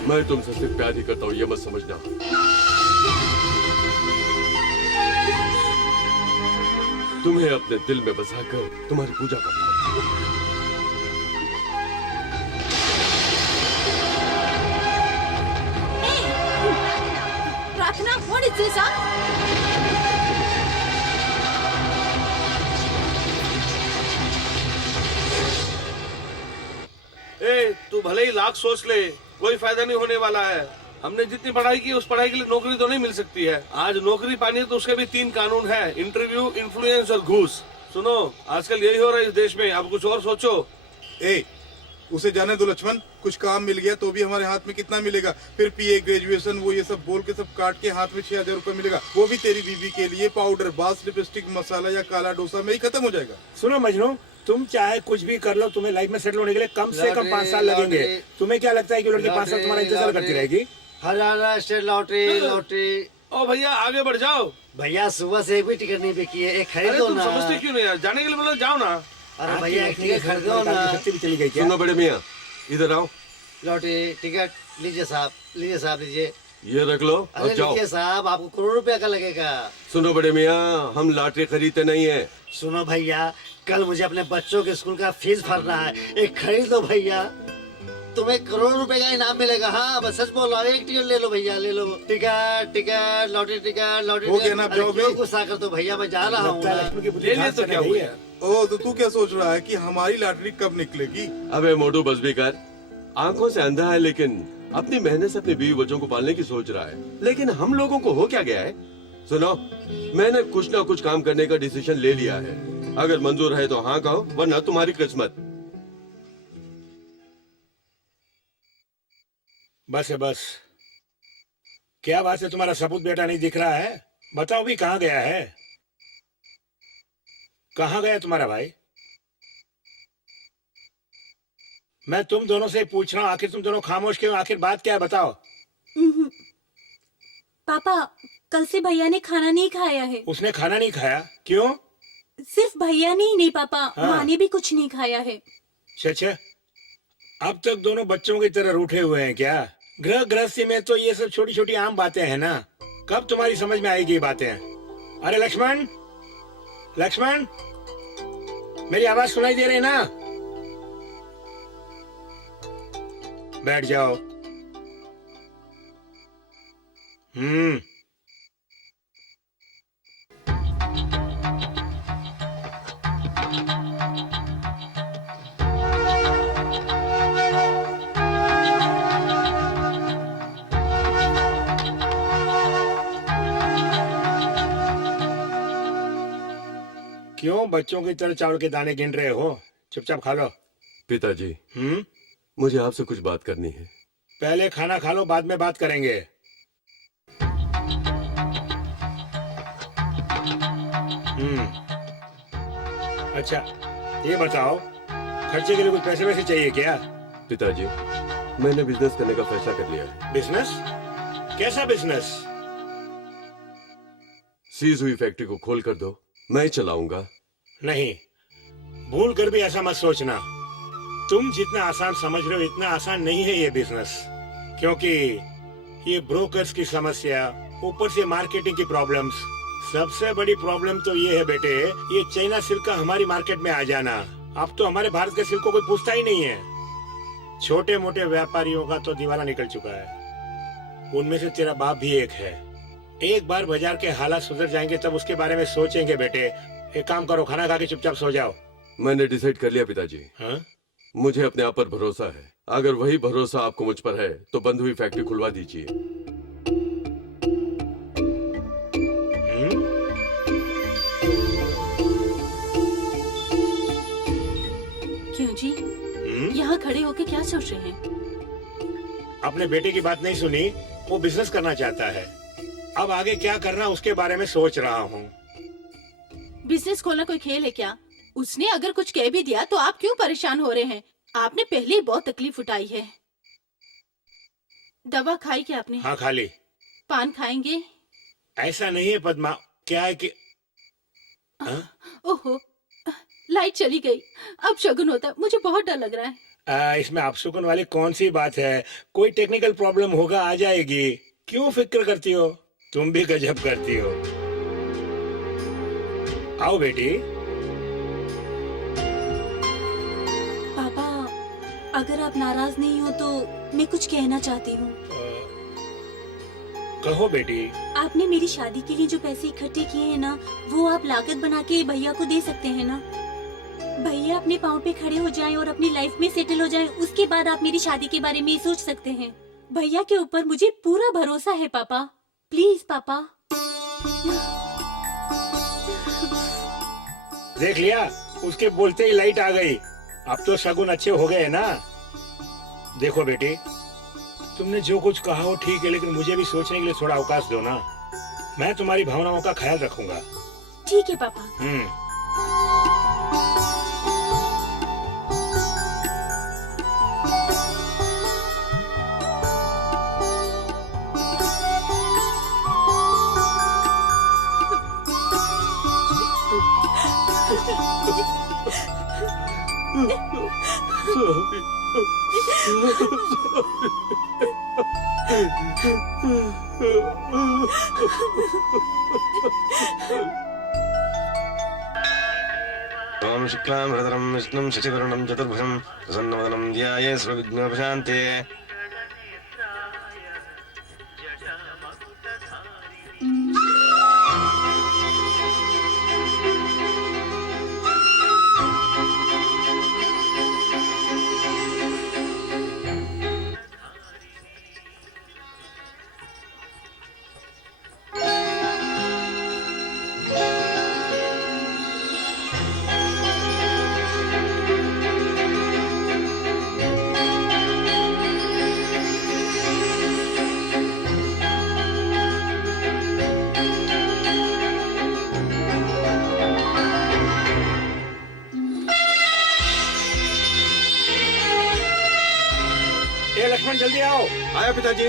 मैं तुमसे सिर्फ प्यार ही करता हूँ, ये मत समझना। तुम्हें अपने दिल में बसाकर तुम्हारी पूजा करता हूँ। प्रार्थना, what is this, huh? ए, तू भले ही लाख सोच ले, कोई फायदा नहीं होने वाला है। हमने जितनी पढ़ाई की, उस पढ़ाई के लिए नौकरी तो नहीं मिल सकती है। आज नौकरी पानी है तो उसके भी 3 कानून है: इंटरव्यू, इन्फ्लुएंस और घूस। सुनो, आजकल यही हो रहा है इस देश में। अब कुछ और सोचो। ए, उसे जाने दो लक्ष्मण। कुछ काम मिल गया तो भी हमारे हाथ में कितना मिलेगा? फिर पीए, ग्रेजुएशन, वो ये सब बोल के सब काट के हाथ में 6,000 रुपए मिलेगा। वो भी तेरी बीवी के लिए पाउडर, बास, लिपस्टिक, मसाला या काला डोसा में ही खत्म हो जाएगा। सुनो मजनू, तुम चाहे कुछ भी कर लो, तुम्हें लाइफ में सेटल होने के लिए कम से कम 5 साल लगेंगे। तुम्हें क्या लगता है कि लड़की 5 साल तुम्हारा इंतजार करती रहेगी? Haryana state lottery lottery. ओ भैया, आगे बढ़ जाओ। भैया सुबह से एक भी टिकट नहीं बिकी है, एक अरे खरीदो तुम ना। समझते क्यों नहीं यार? जाने के लिए मतलब जाओ ना। अरे भैया एक टिकट खरीदो ना। शक्ति भी चली गई क्या? सुनो बड़े मियाँ, इधर आओ। लॉटरी टिकट लीजिए साहब, लीजिए साहब, लीजिए। ये रख लो और अरे जाओ। लीजिए साहब, आपको करोड़ रुपया का लगेगा। सुनो बड़े मियाँ, हम लॉटरी खरीदते नहीं है। सुनो भैया, कल मुझे अपने बच्चों के स्कूल का फीस भरना है, एक खरीद लो भैया, तुम्हें करोड़ रुपए का इनाम मिलेगा। हाँ बस सच बोल रहा हूँ, एक टिकट ले लो भैया, ले लो। Ticket ticket lottery ticket lottery. हो गया ना, अब जाओ भी। क्यों गुस्सा कर दो भैया, मैं जा रहा हूँ ना। लक्ष्मी की बुद्धि ले ले घास तो चढ़ क्या गई हुआ है। यार? ओ, तो तू क्या सोच रहा है कि हमारी लॉटरी कब निकलेगी? अबे मोटू, बस भी कर। आंखों से अंधा है, लेकिन अपनी मेहनत से अपने बीवी बच्चों को पालने की सोच रहा है। लेकिन हम लोगों को हो क्या गया है? सुनो, मैंने कुछ ना कुछ काम करने का डिसीजन ले लिया है। अगर मंजूर है तो हाँ कहो, वरना तुम्हारी किस्मत। बस है बस। क्या बात है, तुम्हारा सपूत बेटा नहीं दिख रहा है? बताओ भी, कहाँ गया है? कहाँ गया तुम्हारा भाई? मैं तुम दोनों से पूछ रहा हूँ, आखिर तुम दोनों खामोश क्यों? आखिर बात क्या है, बताओ। पापा, कल से भैया ने खाना नहीं खाया है। उसने खाना नहीं खाया? क्यों? सिर्फ भैया ने ही नहीं पापा, हाँ। माँ ने भी कुछ नहीं खाया है। छे, अब तक दोनों बच्चों की तरह रूठे हुए हैं क्या? गृह गृहस्थी में तो ये सब छोटी छोटी आम बातें हैं ना। कब तुम्हारी समझ में आएगी ये बातें? अरे लक्ष्मण, लक्ष्मण, मेरी आवाज सुनाई दे रही है ना? बैठ जाओ। क्यों बच्चों की तरह चावल के दाने गिन रहे हो? चुपचाप खा लो। पिताजी, मुझे आपसे कुछ बात करनी है। पहले खाना खा लो, बाद में बात करेंगे। अच्छा, ये बताओ, खर्चे के लिए कुछ पैसे वैसे चाहिए क्या? पिताजी, मैंने बिजनेस करने का फैसला कर लिया है। बिजनेस? कैसा बिजनेस? सीज हुई फैक्ट्री को खोल कर दो, मैं चलाऊंगा। नहीं, भूल कर भी ऐसा मत सोचना। तुम जितना आसान समझ रहे हो इतना आसान नहीं है ये बिजनेस, क्योंकि ये ब्रोकर्स की समस्या, ऊपर से मार्केटिंग की प्रॉब्लम्स, सबसे बड़ी प्रॉब्लम तो ये है बेटे, ये चाइना सिल्क का हमारी मार्केट में आ जाना। अब तो हमारे भारत के सिल्क को कोई पूछता ही नहीं है। छोटे मोटे व्यापारियों का तो दिवाला निकल चुका है, उनमें से तेरा बाप भी एक है। एक बार बाजार के हालात सुधर जाएंगे तब उसके बारे में सोचेंगे बेटे। एक काम करो, खाना खा के चुपचाप सो जाओ। मैंने डिसाइड कर लिया पिताजी। हाँ? मुझे अपने आप पर भरोसा है। अगर वही भरोसा आपको मुझ पर है तो बंद हुई फैक्ट्री खुलवा दीजिए। क्यों जी, यहाँ खड़े होके क्या सोच रहे हैं? अपने बेटे की बात नहीं सुनी, वो बिजनेस करना चाहता है। अब आगे क्या करना उसके बारे में सोच रहा हूँ। बिजनेस खोलना कोई खेल है क्या? उसने अगर कुछ कह भी दिया तो आप क्यों परेशान हो रहे हैं? आपने पहले ही बहुत तकलीफ उठाई है। दवा खाई क्या आपने? हाँ, खा ली। पान खाएंगे? ऐसा नहीं है पद्मा, क्या है कि ओहो, लाइट चली गई। अब शगुन होता, मुझे बहुत डर लग रहा है। इसमें अपशकुन वाली कौन सी बात है? कोई टेक्निकल प्रॉब्लम होगा, आ जाएगी। क्यों फिक्र करती हो? तुम भी गजब करती हो। आओ बेटी। पापा, अगर आप नाराज नहीं हो तो मैं कुछ कहना चाहती हूँ। कहो बेटी। आपने मेरी शादी के लिए जो पैसे इकट्ठे किए हैं ना, वो आप लागत बना के भैया को दे सकते हैं ना। भैया अपने पाँव पे खड़े हो जाएं और अपनी लाइफ में सेटल हो जाएं, उसके बाद आप मेरी शादी के बारे में सोच सकते हैं। भैया के ऊपर मुझे पूरा भरोसा है पापा, प्लीज पापा। देख लिया, उसके बोलते ही लाइट आ गई। अब तो शगुन अच्छे हो गए ना। देखो बेटी, तुमने जो कुछ कहा वो ठीक है, लेकिन मुझे भी सोचने के लिए थोड़ा अवकाश दो ना। मैं तुम्हारी भावनाओं का ख्याल रखूंगा। ठीक है पापा। ओम शुक्लां भरतरं विष्णुं शशिवर्णं चतुर्भुजं प्रसन्नवदनं ध्यायेत् सर्वविघ्नोपशान्ते। लक्ष्मण जल्दी आओ। आया पिताजी।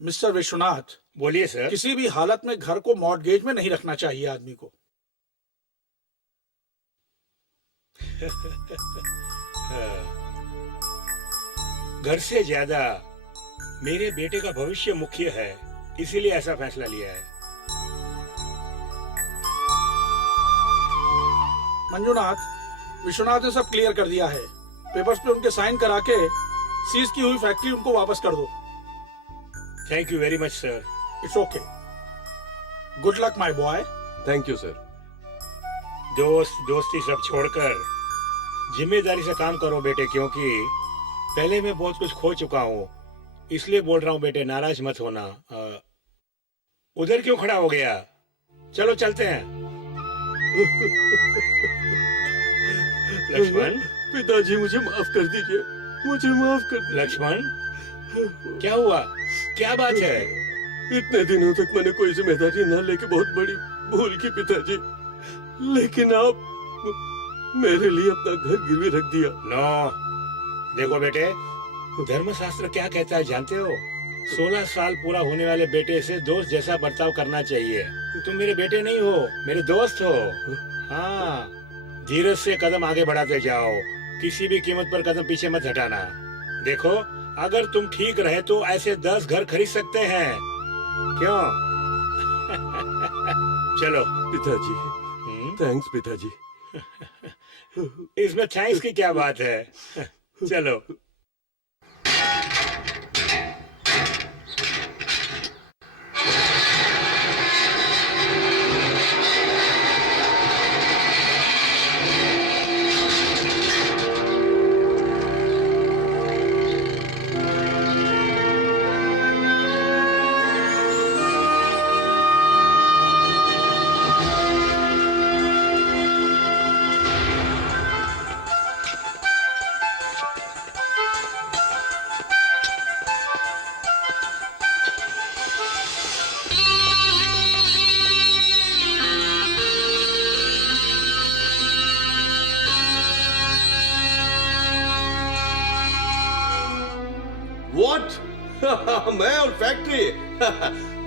मिस्टर विश्वनाथ। बोलिए सर। किसी भी हालत में घर को मॉर्टगेज में नहीं रखना चाहिए आदमी को। घर से ज्यादा मेरे बेटे का भविष्य मुख्य है, इसीलिए ऐसा फैसला लिया है। मंजुनाथ, विश्वनाथ ने सब क्लियर कर दिया है। पेपर्स पे उनके साइन करा के सीज की हुई फैक्ट्री उनको वापस कर दो। Thank you very much sir. It's okay. Good luck my boy. Thank you sir. दोस्त दोस्ती सब छोड़कर जिम्मेदारी से काम करो बेटे, क्योंकि पहले मैं बहुत कुछ खो चुका हूँ। इसलिए बोल रहा हूँ बेटे, नाराज मत होना। उधर क्यों खड़ा हो गया? चलो चलते हैं। लक्ष्मण, पिताजी मुझे माफ कर दीजिए। मुझे माफ कर दे। लक्ष्मण, क्या हुआ? क्या बात है? इतने दिनों तक मैंने कोई जिम्मेदारी न लेके बहुत बड़ी भूल की पिताजी, लेकिन आप मेरे लिए अपना घर गिरवी रख दिया। नो, देखो बेटे, धर्मशास्त्र क्या कहता है जानते हो? 16 साल पूरा होने वाले बेटे से दोस्त जैसा बर्ताव करना चाहिए। तुम मेरे बेटे नहीं हो, मेरे दोस्त हो। हाँ, धीरज से कदम आगे बढ़ाते जाओ, किसी भी कीमत पर कदम पीछे मत हटाना। देखो, अगर तुम ठीक रहे तो ऐसे 10 घर खरीद सकते हैं। क्यों? चलो पिताजी। थैंक्स पिताजी। इसमें थैंक्स की क्या बात है? चलो। What? मैं और फैक्ट्री?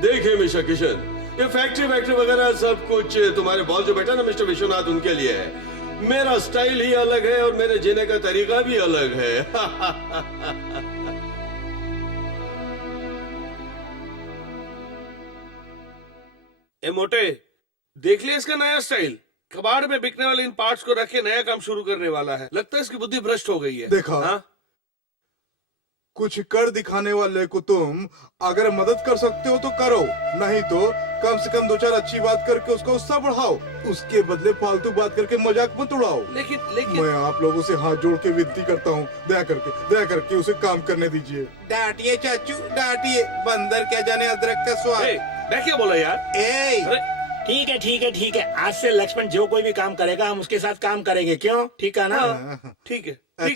देखिए मिस्टर किशन, ये फैक्ट्री वगैरह सब कुछ तुम्हारे बॉस जो बैठा ना मिस्टर विश्वनाथ, उनके लिए है। मेरा स्टाइल ही अलग है और मेरे जीने का तरीका भी अलग है। ए मोटे, देख लिया इसका नया स्टाइल। कबाड़ में बिकने वाले इन पार्ट्स को रखे नया काम शुरू करने वाला है। लगता है इसकी बुद्धि भ्रष्ट हो गई है। देखा? हाँ? कुछ कर दिखाने वाले को तुम अगर मदद कर सकते हो तो करो, नहीं तो कम से कम 2-4 अच्छी बात करके उसका उत्साह बढ़ाओ। उसके बदले फालतू बात करके मजाक मत उड़ाओ। लेकिन मैं आप लोगों से हाथ जोड़ के विनती करता हूँ, दया करके उसे काम करने दीजिए। डांटिए चाचू डांटिए, बंदर क्या जाने अदरक का स्वाद। मैं क्या बोला यार? ठीक है। आज से लक्ष्मण जो कोई भी काम करेगा हम उसके साथ काम करेंगे। क्यों? ठीक है ना? ठीक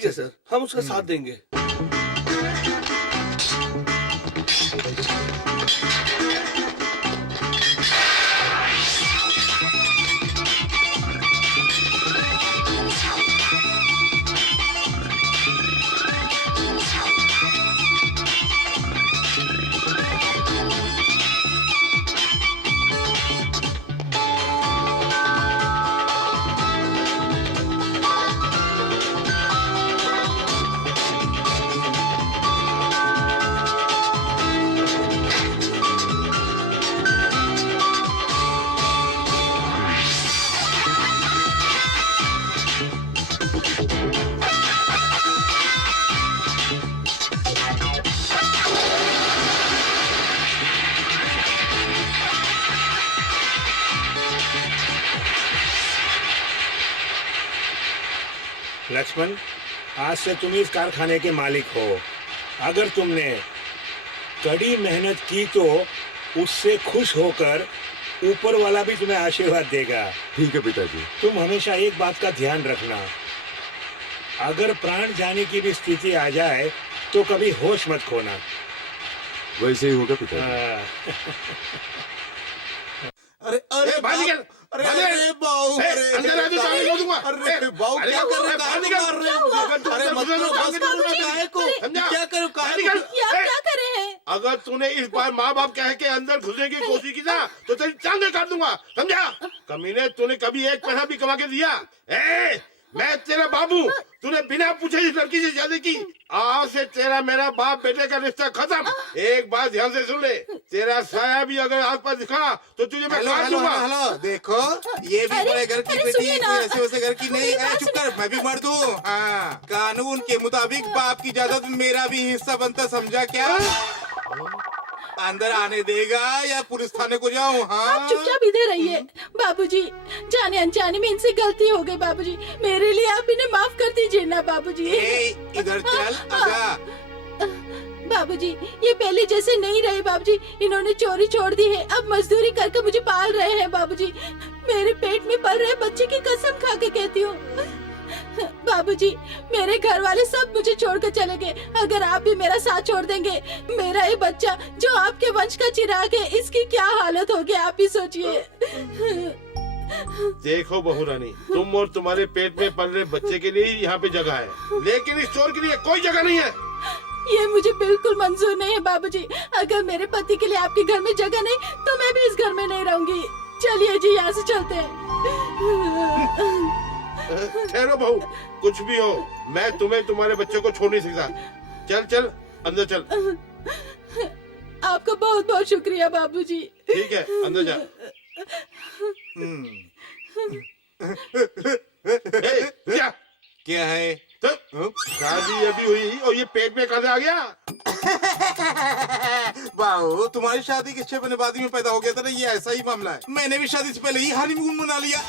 है सर, हम उसका साथ देंगे। लक्ष्मण, आज से तुम इस कारखाने के मालिक हो। अगर तुमने कड़ी मेहनत की तो उससे खुश होकर ऊपर वाला भी तुम्हें आशीर्वाद देगा। ठीक है पिताजी। तुम हमेशा एक बात का ध्यान रखना, अगर प्राण जाने की भी स्थिति आ जाए तो कभी होश मत खोना। वैसे ही होगा पिताजी। अरे बाजीगर, अरे बाऊ, अंदर आ तो चाबी खो दूंगा। अरे बाऊ क्या कर रहे हो? अरे मत करो, काहे को? क्या करो? क्या करे हैं? अगर तूने इस बार माँ बाप कह के अंदर घुसने की कोशिश की ना तो तेरी टांगे काट दूंगा, समझा? कमीने, तूने कभी एक पैसा भी कमा के दिया? मैं तेरा बाबू, तूने बिना पूछे इस लड़की से शादी की। आज से तेरा मेरा बाप बेटे का रिश्ता खत्म। एक बात ध्यान से सुन ले, तेरा साया भी अगर आस पास दिखा तो तुझे मैं काट दूंगा। हेलो, देखो ये भी बड़े घर की बेटी है, कोई ऐसे वैसे घर की नहीं है। चुप कर, मैं भी मर दूं। हाँ, कानून के मुताबिक बाप की इजाजत मेरा भी हिस्सा बनता, समझा क्या? अंदर आने देगा या पुलिस थाने को जाऊं? हाँ, आप चुपचाप इधर रहिए। बाबूजी, जाने अनजाने में इनसे गलती हो गई बाबूजी, मेरे लिए आप इन्हें माफ कर दीजिए ना बाबूजी। इधर चल, आजा। बाबूजी, ये पहले जैसे नहीं रहे बाबूजी, इन्होंने चोरी छोड़ दी है, अब मजदूरी करके मुझे पाल रहे हैं बाबूजी। मेरे पेट में पल रहे बच्चे की कसम खा के कहती हूँ। बाबूजी, मेरे घर वाले सब मुझे छोड़कर चले गए। अगर आप भी मेरा साथ छोड़ देंगे, मेरा ये बच्चा जो आपके वंश का चिराग है, इसकी क्या हालत होगी आप ही सोचिए। देखो बहू रानी, तुम और तुम्हारे पेट में पल रहे बच्चे के लिए ही यहाँ पे जगह है, लेकिन इस चोर के लिए कोई जगह नहीं है। ये मुझे बिल्कुल मंजूर नहीं है बाबूजी। अगर मेरे पति के लिए आपके घर में जगह नहीं, तो मैं भी इस घर में नहीं रहूंगी। चलिए जी, यहाँ से चलते हैं। ठहरो बहू, कुछ भी हो, मैं तुम्हें तुम्हारे बच्चे को छोड़ नहीं सकता। चल चल अंदर चल। आपका बहुत बहुत शुक्रिया बाबूजी। ठीक है, अंदर जा। क्या क्या है? शादी अभी हुई और ये पेट में कहाँ से आ गया? बाबू, तुम्हारी शादी के 6 महीने बाद ही में पैदा हो गया था ना, ये ऐसा ही मामला है। मैंने भी शादी से पहले ही हनीमून मना लिया।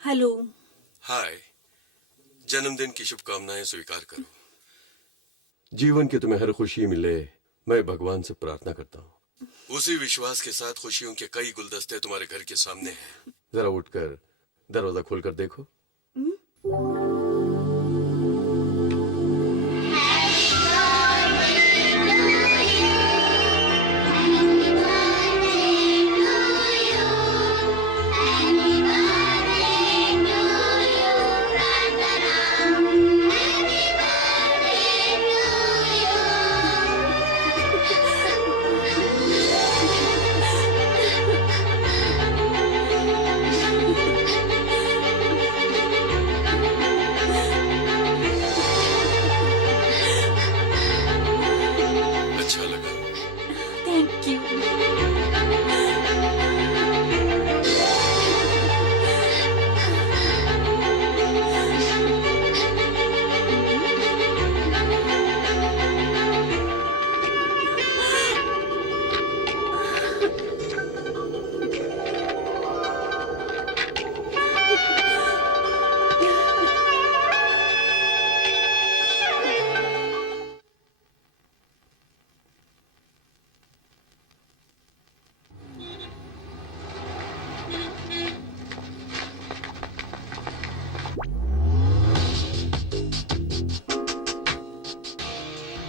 हेलो। हाय, जन्मदिन की शुभकामनाएं स्वीकार करो। जीवन की तुम्हें हर खुशी मिले, मैं भगवान से प्रार्थना करता हूँ। उसी विश्वास के साथ खुशियों के कई गुलदस्ते तुम्हारे घर के सामने हैं। जरा उठकर दरवाजा खोलकर देखो। Thank you.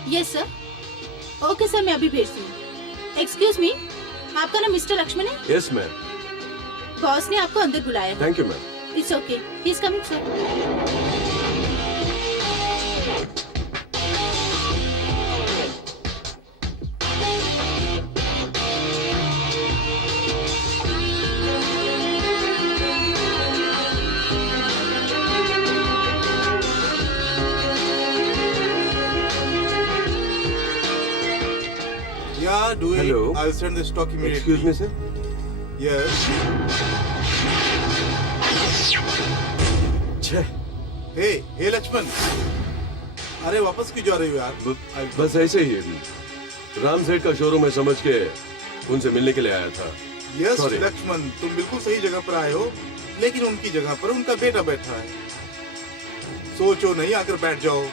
Yes sir. Okay sir, मैं अभी भेजती हूँ। एक्सक्यूज मी, आपका नाम मिस्टर लक्ष्मण है? Yes ma'am. बॉस ने आपको अंदर बुलाया है। Thank you ma'am. It's okay, he is coming sir. Yeah, do it. Hello. I'll send the stock immediately. Excuse me, sir. Yes. Hey Lakshman, अरे वापस क्यों जा रही हो यार? बस ऐसे ही राम सेठ का शोरूम है समझ के उनसे मिलने के लिए आया था। Yes Sorry. लक्ष्मण, तुम बिल्कुल सही जगह पर आए हो, लेकिन उनकी जगह पर उनका बेटा बैठा है। सोचो नहीं, आकर बैठ जाओ।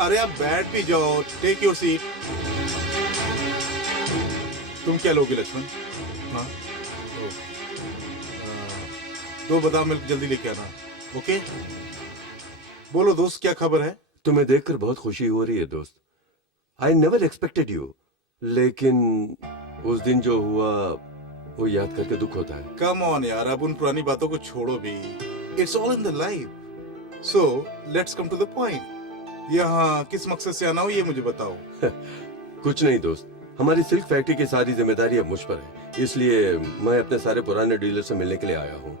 अरे आप बैठ भी जाओ, टेक योर सीट। तुम क्या लोगे लक्ष्मण? हाँ, 2 बादाम मिल्क जल्दी लेके आना। ओके, बोलो दोस्त, क्या खबर है? तुम्हें देखकर बहुत खुशी हो रही है दोस्त। आई नेवर एक्सपेक्टेड यू, लेकिन उस दिन जो हुआ वो याद करके दुख होता है। कम ऑन यार, अब उन पुरानी बातों को छोड़ो भी। It's all in the life. So let's come to the point. यहाँ किस मकसद से आना हो ये मुझे बताओ। कुछ नहीं दोस्त, हमारी सिल्क फैक्ट्री की सारी जिम्मेदारी अब मुझ पर है, इसलिए मैं अपने सारे पुराने डीलर से मिलने के लिए आया हूँ।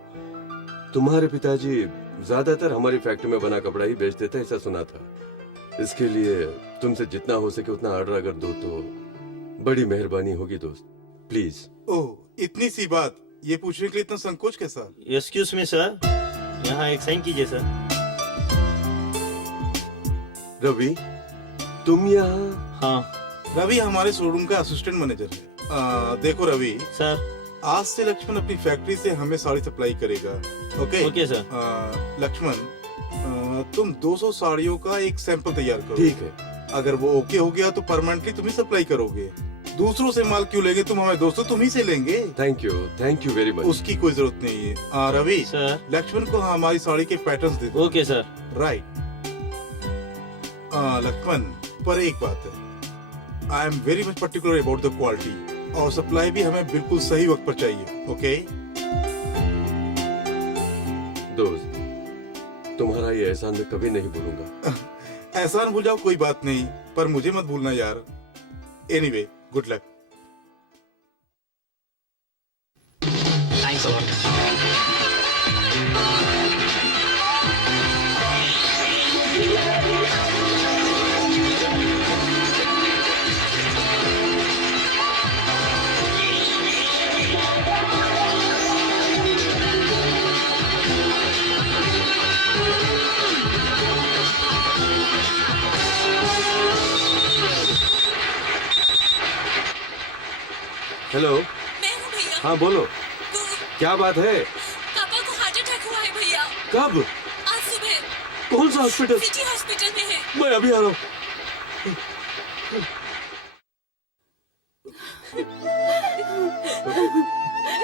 तुम्हारे पिताजी ज्यादातर हमारी फैक्ट्री में बना कपड़ा ही बेचते थे, ऐसा सुना था। इसके लिए तुमसे जितना हो सके उतना ऑर्डर अगर दो तो बड़ी मेहरबानी होगी दोस्त, प्लीज। ओह, इतनी सी बात, ये पूछने के लिए इतना संकोच कैसा? एक्सक्यूज मी सर, यहाँ एक साइन कीजिए सर। रवि, तुम यहाँ? हाँ। रवि हमारे शोरूम का असिस्टेंट मैनेजर है। देखो रवि सर, आज से लक्ष्मण अपनी फैक्ट्री से हमें साड़ी सप्लाई करेगा। Okay okay sir. लक्ष्मण, तुम 200 साड़ियों का एक सैंपल तैयार करो। ठीक है। अगर वो ओके हो गया तो परमानेंटली तुम ही सप्लाई करोगे। दूसरों से माल क्यों लेंगे, तुम हमें दोस्तों तुम ही से लेंगे। Thank you very much. उसकी कोई जरूरत नहीं है। रवि सर। लक्ष्मण को हमारी साड़ी के पैटर्न्स दे दो। Okay sir. राइट। लक्ष्मण, पर एक बात है, I am very much particular about the quality, और सप्लाई भी हमें बिल्कुल सही वक्त पर चाहिए। ओके दोस्त, तुम्हारा ये एहसान मैं कभी नहीं भूलूंगा। एहसान भूल जाओ, कोई बात नहीं, पर मुझे मत भूलना यार। Anyway, good luck. Thanks a lot. Hello. मैं हूँ भैया। हाँ बोलो, क्या बात है? पापा को हार्ट अटैक हुआ है भैया। कब? आज सुबह। कौन सा हॉस्पिटल? सिटी हॉस्पिटल में है। मैं अभी आ रहा हूँ।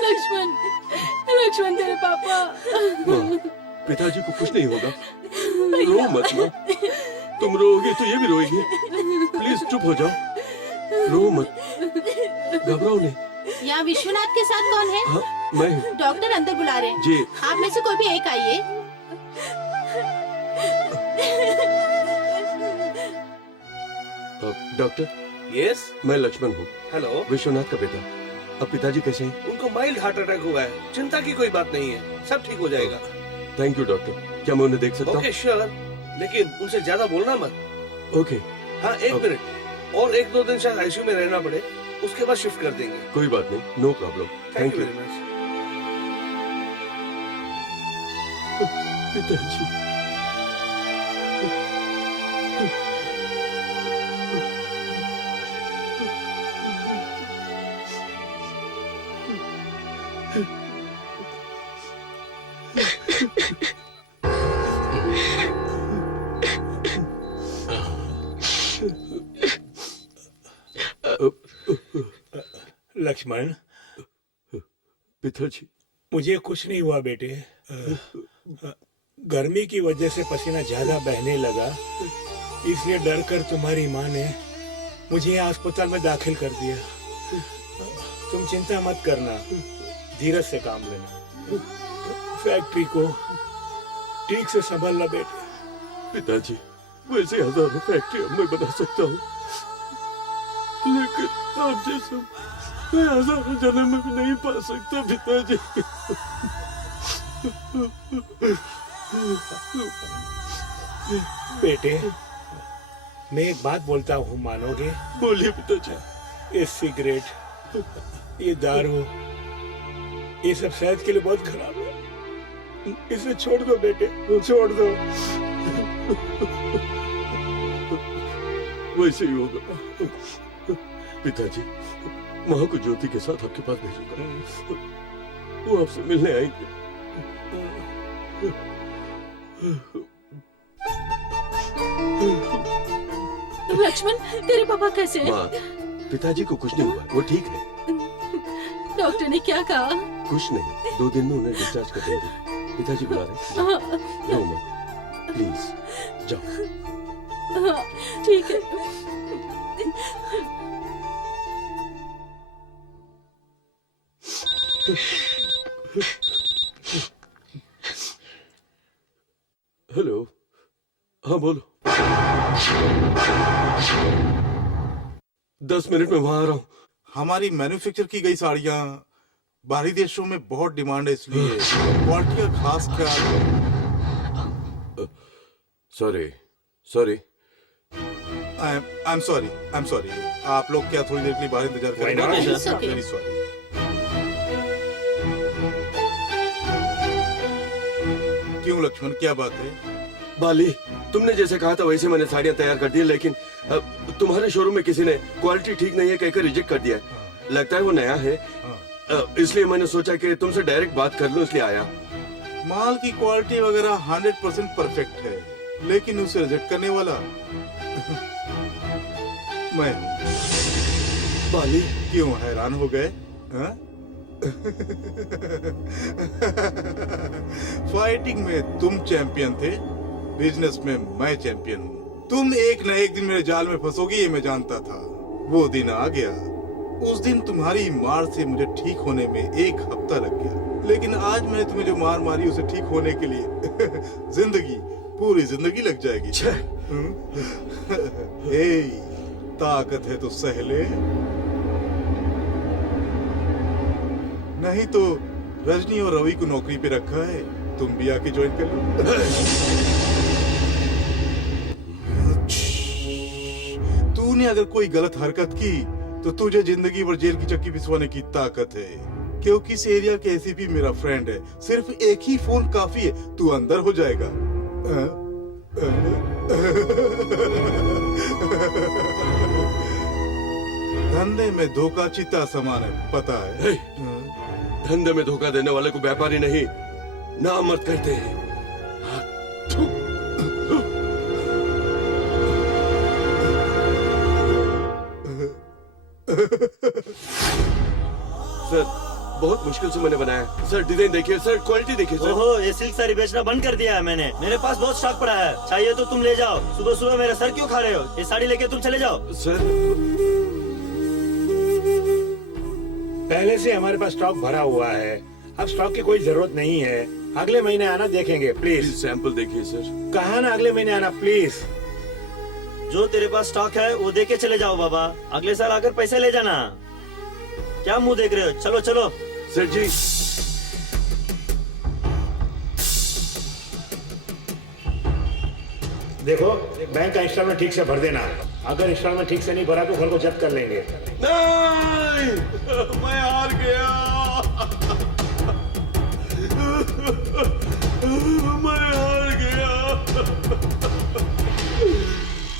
लक्ष्मण, लक्ष्मण तेरे पापा। माँ, पिताजी को कुछ नहीं होगा, रो मत माँ। तुम रोओगी तो ये भी रोएगी। प्लीज चुप हो जाओ, रो मत, घबराओ नहीं। यहाँ विश्वनाथ के साथ कौन है? हाँ, मैं हूँ। डॉक्टर अंदर बुला रहे हैं। जी। आप में से कोई भी एक आइए। डॉक्टर। यस। मैं लक्ष्मण हूँ। हेलो। विश्वनाथ का बेटा। अब पिताजी कैसे हैं? उनको माइल्ड हार्ट अटैक हुआ है, चिंता की कोई बात नहीं है, सब ठीक हो जाएगा। Thank you doctor. क्या मैं उन्हें देख सकता हूँ? ओके श्योर, लेकिन उनसे ज्यादा बोलना मत। ओके। हाँ, एक मिनट, और 1-2 दिन शायद आईसीयू में रहना पड़े, उसके बाद शिफ्ट कर देंगे। कोई बात नहीं, no problem. Thank you very much. पिताजी। लक्ष्मण, पिताजी। मुझे कुछ नहीं हुआ बेटे। गर्मी की वजह से पसीना ज्यादा बहने लगा, इसलिए डर कर तुम्हारी माँ ने मुझे अस्पताल में दाखिल कर दिया। तुम चिंता मत करना, धीरज से काम लेना। फैक्ट्री को ठीक से संभालना बेटे। पिताजी, वैसे हजारों फैक्ट्रियां मैं बना सकता हूँ, लेकिन आप जैसा मैं हजारों जन्म में भी नहीं पा सकता पिताजी। बेटे, मैं एक बात बोलता हूँ, मानोगे? बोलिए पिताजी। ये सिगरेट, ये दारू, ये सब सेहत के लिए बहुत खराब है। इसे छोड़ दो बेटे, छोड़ दो। वैसे ही होगा पिताजी। माँ को ज्योति के साथ आपके पास भेजूंगा, वो आपसे मिलने आएंगे। लक्ष्मण, तेरे पापा कैसे हैं? माँ, पिताजी को कुछ नहीं हुआ, वो ठीक है। डॉक्टर ने क्या कहा? कुछ नहीं, 2 दिन में उन्हें डिस्चार्ज कर देंगे। पिताजी बुला रहे हैं। रो मत, प्लीज जाओ। हाँ, ठीक है। हेलो। हाँ बोलो। 10 मिनट में वहां आ रहा हूँ। हमारी मैन्युफैक्चर की गई साड़ियाँ बाहरी देशों में बहुत डिमांड है, इसलिए क्वालिटी का खास ख्याल। Sorry sorry. I am sorry. आप लोग क्या थोड़ी देर के लिए बाहर इंतजार करेंगे? Very sorry. क्यों लक्ष्मण, क्या बात है? बाली, तुमने जैसे कहा था वैसे मैंने साड़ियाँ तैयार कर दी, लेकिन तुम्हारे शोरूम में किसी ने क्वालिटी ठीक नहीं है कहकर रिजेक्ट कर दिया है। लगता है वो नया है, इसलिए मैंने सोचा कि तुमसे डायरेक्ट बात कर लूं, इसलिए आया। माल की क्वालिटी वगैरह 100% परफेक्ट है, लेकिन उसे रिजेक्ट करने वाला मैं हूं। बाली, क्यों हैरान हो गए? हाँ? फाइटिंग में तुम चैंपियन थे, बिजनेस में मैं चैंपियन हूँ। तुम एक न एक दिन मेरे जाल में फंसोगी ये मैं जानता था। वो दिन आ गया। उस दिन तुम्हारी मार से मुझे ठीक होने में 1 हफ्ता लग गया, लेकिन आज मैंने तुम्हें जो मार मारी उसे ठीक होने के लिए जिंदगी, पूरी जिंदगी लग जाएगी। ए, ताकत है तो सह ले, नहीं तो रजनी और रवि को नौकरी पे रखा है, तुम भी आके ज्वाइन कर लो। तूने अगर कोई गलत हरकत की तो तुझे जिंदगी भर जेल की चक्की पिसवाने की ताकत है, क्योंकि इस एरिया के एसीपी मेरा फ्रेंड है। सिर्फ एक ही फोन काफी है, तू अंदर हो जाएगा। धंधे में धोखा चिता समान है, पता है? धंधे में धोखा देने वाले को व्यापारी नहीं, नामर्द कहते हैं। सर, बहुत मुश्किल से मैंने बनाया। सर, डिजाइन देखिए सर, क्वालिटी देखिए सर। ओहो, ये सिल्क साड़ी बेचना बंद कर दिया है मैंने। मेरे पास बहुत स्टॉक पड़ा है, चाहिए तो तुम ले जाओ। सुबह सुबह मेरा सर क्यों खा रहे हो? ये साड़ी लेके तुम चले जाओ। सर, पहले से हमारे पास स्टॉक भरा हुआ है, अब स्टॉक की कोई जरूरत नहीं है। अगले महीने आना, देखेंगे। प्लीज सैंपल देखिए सर। कहा ना अगले महीने आना, प्लीज। जो तेरे पास स्टॉक है वो दे के चले जाओ बाबा, अगले साल आकर पैसे ले जाना। क्या मुंह देख रहे हो? चलो चलो। सर जी, देखो, बैंक का इंस्टॉलमेंट ठीक से भर देना। अगर इंस्टॉलमेंट ठीक से नहीं भरा तो घर को जब्त कर लेंगे। नहीं, मैं हार गया। मैं हार गया।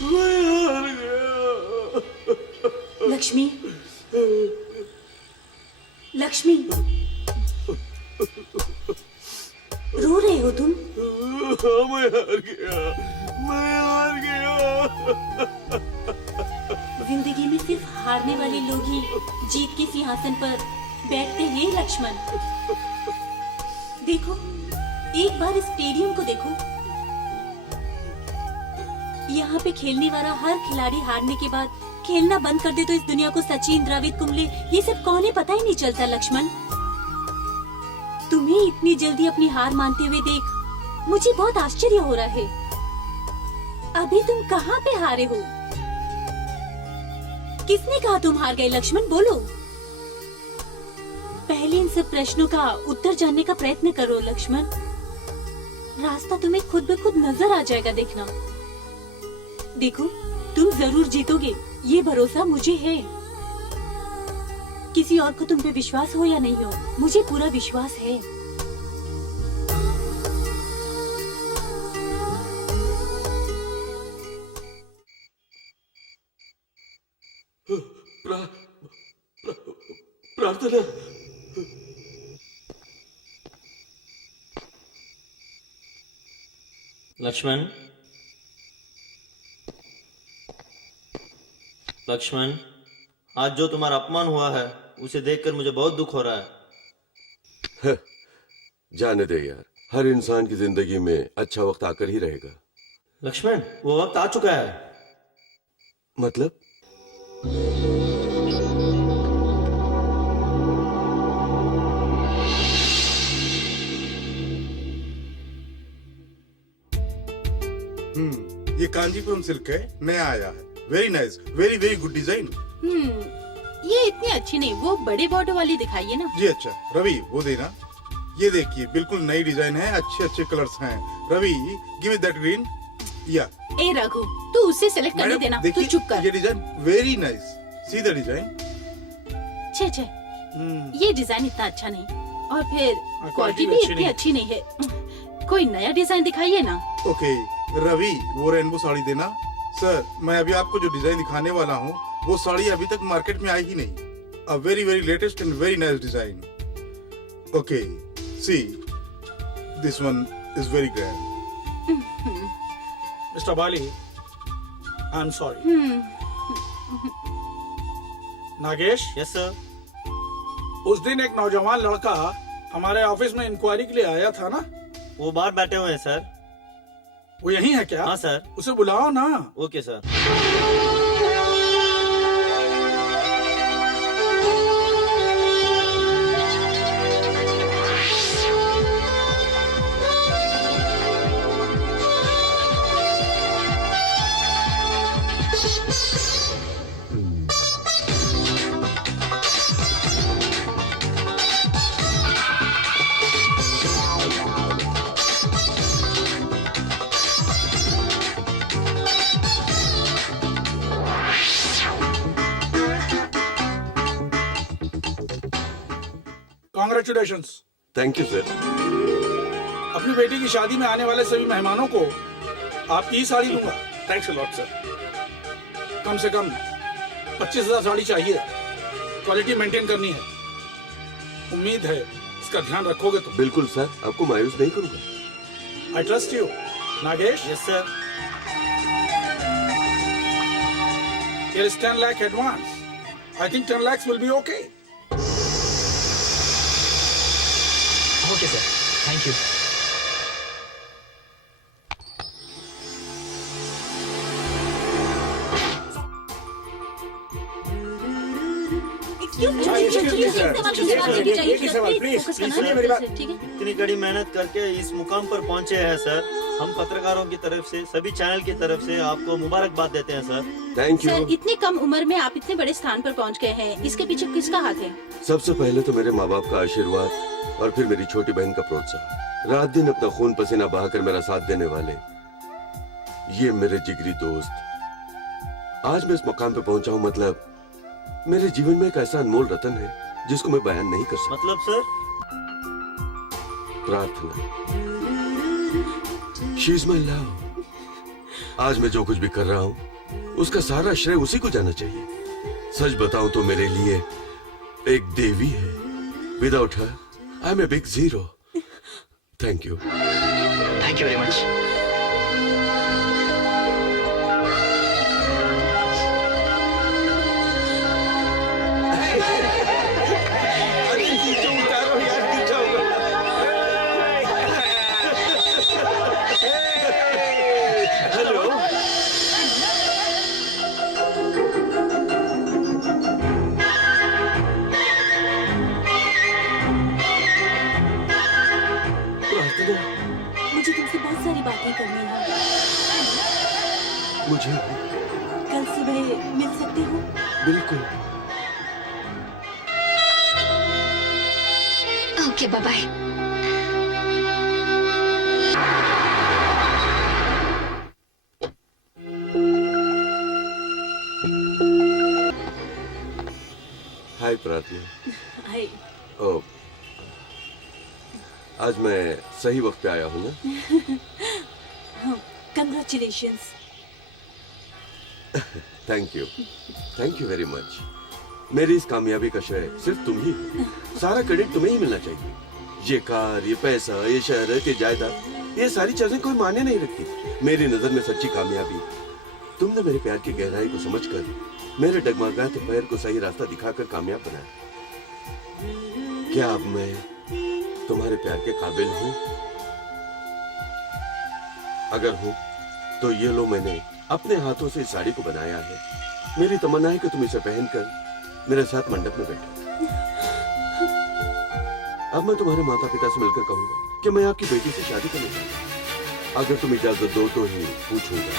मैं हार गया। लक्ष्मी, लक्ष्मी, रो रहे हो तुम? मैं हार गया। मैं हार गया। जिंदगी में सिर्फ हारने वाले लोग ही जीत के सिंहासन पर बैठते हैं लक्ष्मण। देखो, एक बार इस स्टेडियम को देखो। यहाँ पे खेलने वाला हर खिलाड़ी हारने के बाद खेलना बंद कर दे तो इस दुनिया को सचिन, द्रविड़, कुंबले ये सब कौन है पता ही नहीं चलता। लक्ष्मण, तुम्हें इतनी जल्दी अपनी हार मानते हुए देख मुझे बहुत आश्चर्य हो रहा है। अभी तुम कहाँ पे हारे हो? किसने कहा तुम हार गए? लक्ष्मण बोलो। पहले इन सब प्रश्नों का उत्तर जानने का प्रयत्न करो लक्ष्मण। रास्ता तुम्हें खुद ब खुद नजर आ जाएगा, देखना। देखो, तुम जरूर जीतोगे, ये भरोसा मुझे है। किसी और को तुम पे विश्वास हो या नहीं हो, मुझे पूरा विश्वास है। प्रार्थना। लक्ष्मण, लक्ष्मण, आज जो तुम्हारा अपमान हुआ है उसे देखकर मुझे बहुत दुख हो रहा है। जाने दे यार, हर इंसान की जिंदगी में अच्छा वक्त आकर ही रहेगा। लक्ष्मण, वो वक्त आ चुका है। मतलब? ये कांजीपुरम सिल्क है, नया आया है। Very nice, very very good design. ये इतनी अच्छी नहीं, वो बड़े बॉर्डर वाली दिखाइए ना। जी अच्छा, रवि वो देना। ये देखिए, बिल्कुल नई डिजाइन है, अच्छे अच्छे कलर्स हैं। Ravi, give it that green. या ए रघु, तू उससे सेलेक्ट करने देना, तू चुप कर। ये design very nice, see the design. छे छे, ये डिजाइन इतना अच्छा नहीं, और फिर क्वालिटी भी इतनी अच्छी नहीं है। कोई नया डिजाइन दिखाइए ना। ओके रवि, वो रेनबो साड़ी देना। सर, मैं अभी आपको जो डिजाइन दिखाने वाला हूँ वो साड़ी अभी तक मार्केट में आई ही नहीं। A very very latest and very nice design. Okay, see this one is very grand. Mister Bali, I am sorry. Nagesh, yes sir. उस दिन एक नौजवान लड़का हमारे ऑफिस में इंक्वायरी के लिए आया था ना? वो बाहर बैठे हुए हैं सर। वो यही है क्या? हाँ सर। उसे बुलाओ ना। Okay sir. Congratulations. Thank you sir. अपनी बेटी की शादी में आने वाले सभी मेहमानों को आपकी ही साड़ी दूंगा। Thanks a lot sir. कम से कम 25,000 साड़ी चाहिए। क्वालिटी मेंटेन करनी है। उम्मीद है इसका ध्यान रखोगे तो। बिल्कुल सर, आपको मायूस नहीं करूंगा। I trust you. Nagesh. Yes sir. Here is 10 lakh advance. I think 10 lakhs will be okay. Okay sir, thank you. इतनी कड़ी मेहनत करके इस मुकाम पर पहुंचे हैं सर। हम पत्रकारों की तरफ से, सभी चैनल की तरफ से आपको मुबारकबाद देते हैं सर। थैंक यू सर, इतनी कम उम्र में आप इतने बड़े स्थान पर पहुंच गए हैं, इसके पीछे किसका हाथ है? सबसे पहले तो मेरे माँ बाप का आशीर्वाद और फिर मेरी छोटी बहन का प्रोत्साहन। रात दिन अपना खून पसीना बहाकर मेरा साथ देने वाले ये मेरे जिगरी दोस्त। आज मैं इस मुकाम पे पहुंचा हूँ, मतलब मेरे जीवन में एक ऐसा अनमोल रतन है जिसको मैं बयान नहीं कर सकता। मतलब सर? प्रार्थना। She is my love. आज मैं जो कुछ भी कर रहा हूँ उसका सारा श्रेय उसी को जाना चाहिए। सच बताऊं तो मेरे लिए एक देवी है। Without her I am a big zero. Thank you. Thank you very much. मुझे तुमसे बहुत सारी बातें करनी है। मुझे कल सुबह मिल सकती हूँ? बिल्कुल। Okay, bye bye. हाय प्रार्थना। हाय। ओ, आज मैं सही वक्त पे आया हूँ ना? Congratulations. Thank you very much. मेरी इस कामयाबी का श्रेय सिर्फ तुम ही हो। सारा क्रेडिट तुम्हें ही मिलना चाहिए। ये कार, ये पैसा, ये शहरत, ये जायदाद, ये सारी चीजें कोई मायने नहीं रखती। मेरी नजर में सच्ची कामयाबी तुमने मेरे प्यार की गहराई को समझकर मेरे डगमगाते पैर को सही रास्ता दिखाकर कामयाब बनाया। क्या अब मैं तुम्हारे प्यार के काबिल हूँ? अगर हूँ तो ये लो, मैंने अपने हाथों से इस साड़ी को बनाया है। मेरी तमन्ना है कि तुम इसे पहनकर मेरे साथ मंडप में बैठो। अब मैं तुम्हारे माता पिता से मिलकर कहूंगा कि मैं आपकी बेटी से शादी करना चाहता हूँ। अगर तुम इजाजत दो तो ही पूछूंगा।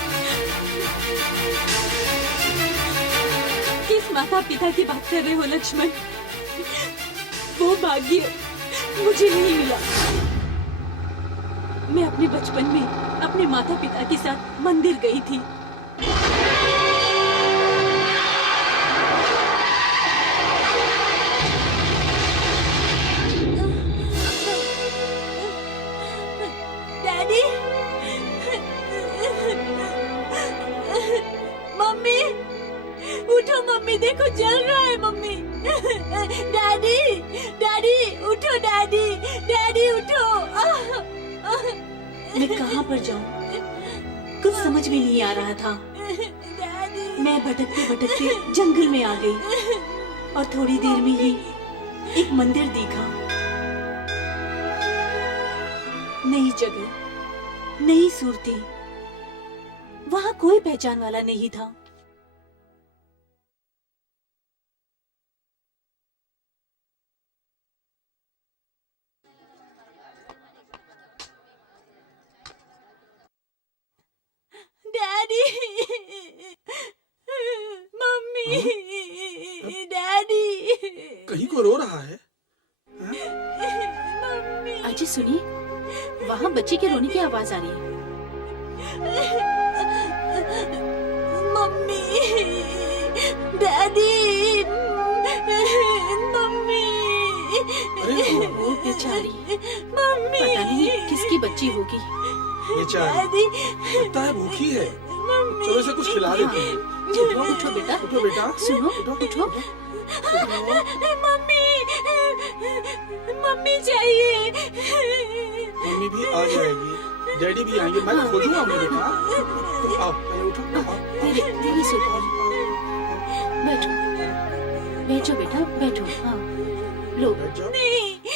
किस माता पिता की बात कर रहे हो लक्ष्मण? वो भाग्य मुझे नहीं मिला। मैं अपने बचपन में अपने माता पिता के साथ मंदिर गई थी। डैडी, मम्मी, उठो मम्मी, देखो जल रहा है मम्मी। डैडी, डैडी उठो, डैडी, डैडी उठो। मैं कहाँ पर जाऊँ? कुछ समझ में नहीं आ रहा था। मैं भटकते भटकते जंगल में आ गई और थोड़ी देर में ही एक मंदिर दिखा। नई जगह, नई सूरतें, वहाँ कोई पहचान वाला नहीं था। डैडी, मम्मी, डैडी, कहीं को रो रहा है। अजय सुनिए, वहाँ बच्चे के रोने की आवाज आ रही है। मम्मी, डैडी, मम्मी, वो बेचारी, मम्मी, पता नहीं किसकी बच्ची होगी। बेचारी लगता है भूखी है। चलो इसे कुछ खिला देते हैं। उठो बेटा, उठो बेटा, सुनो, उठो। मम्मी, मम्मी चाहिए। मम्मी भी आ जाएगी, डैडी भी आएंगे। मैं खोजूंगा उन्हें बेटा। आओ, पहले उठो। धीरे से उठो। बैठो, बैठो बेटा, बैठो। हाँ, लो,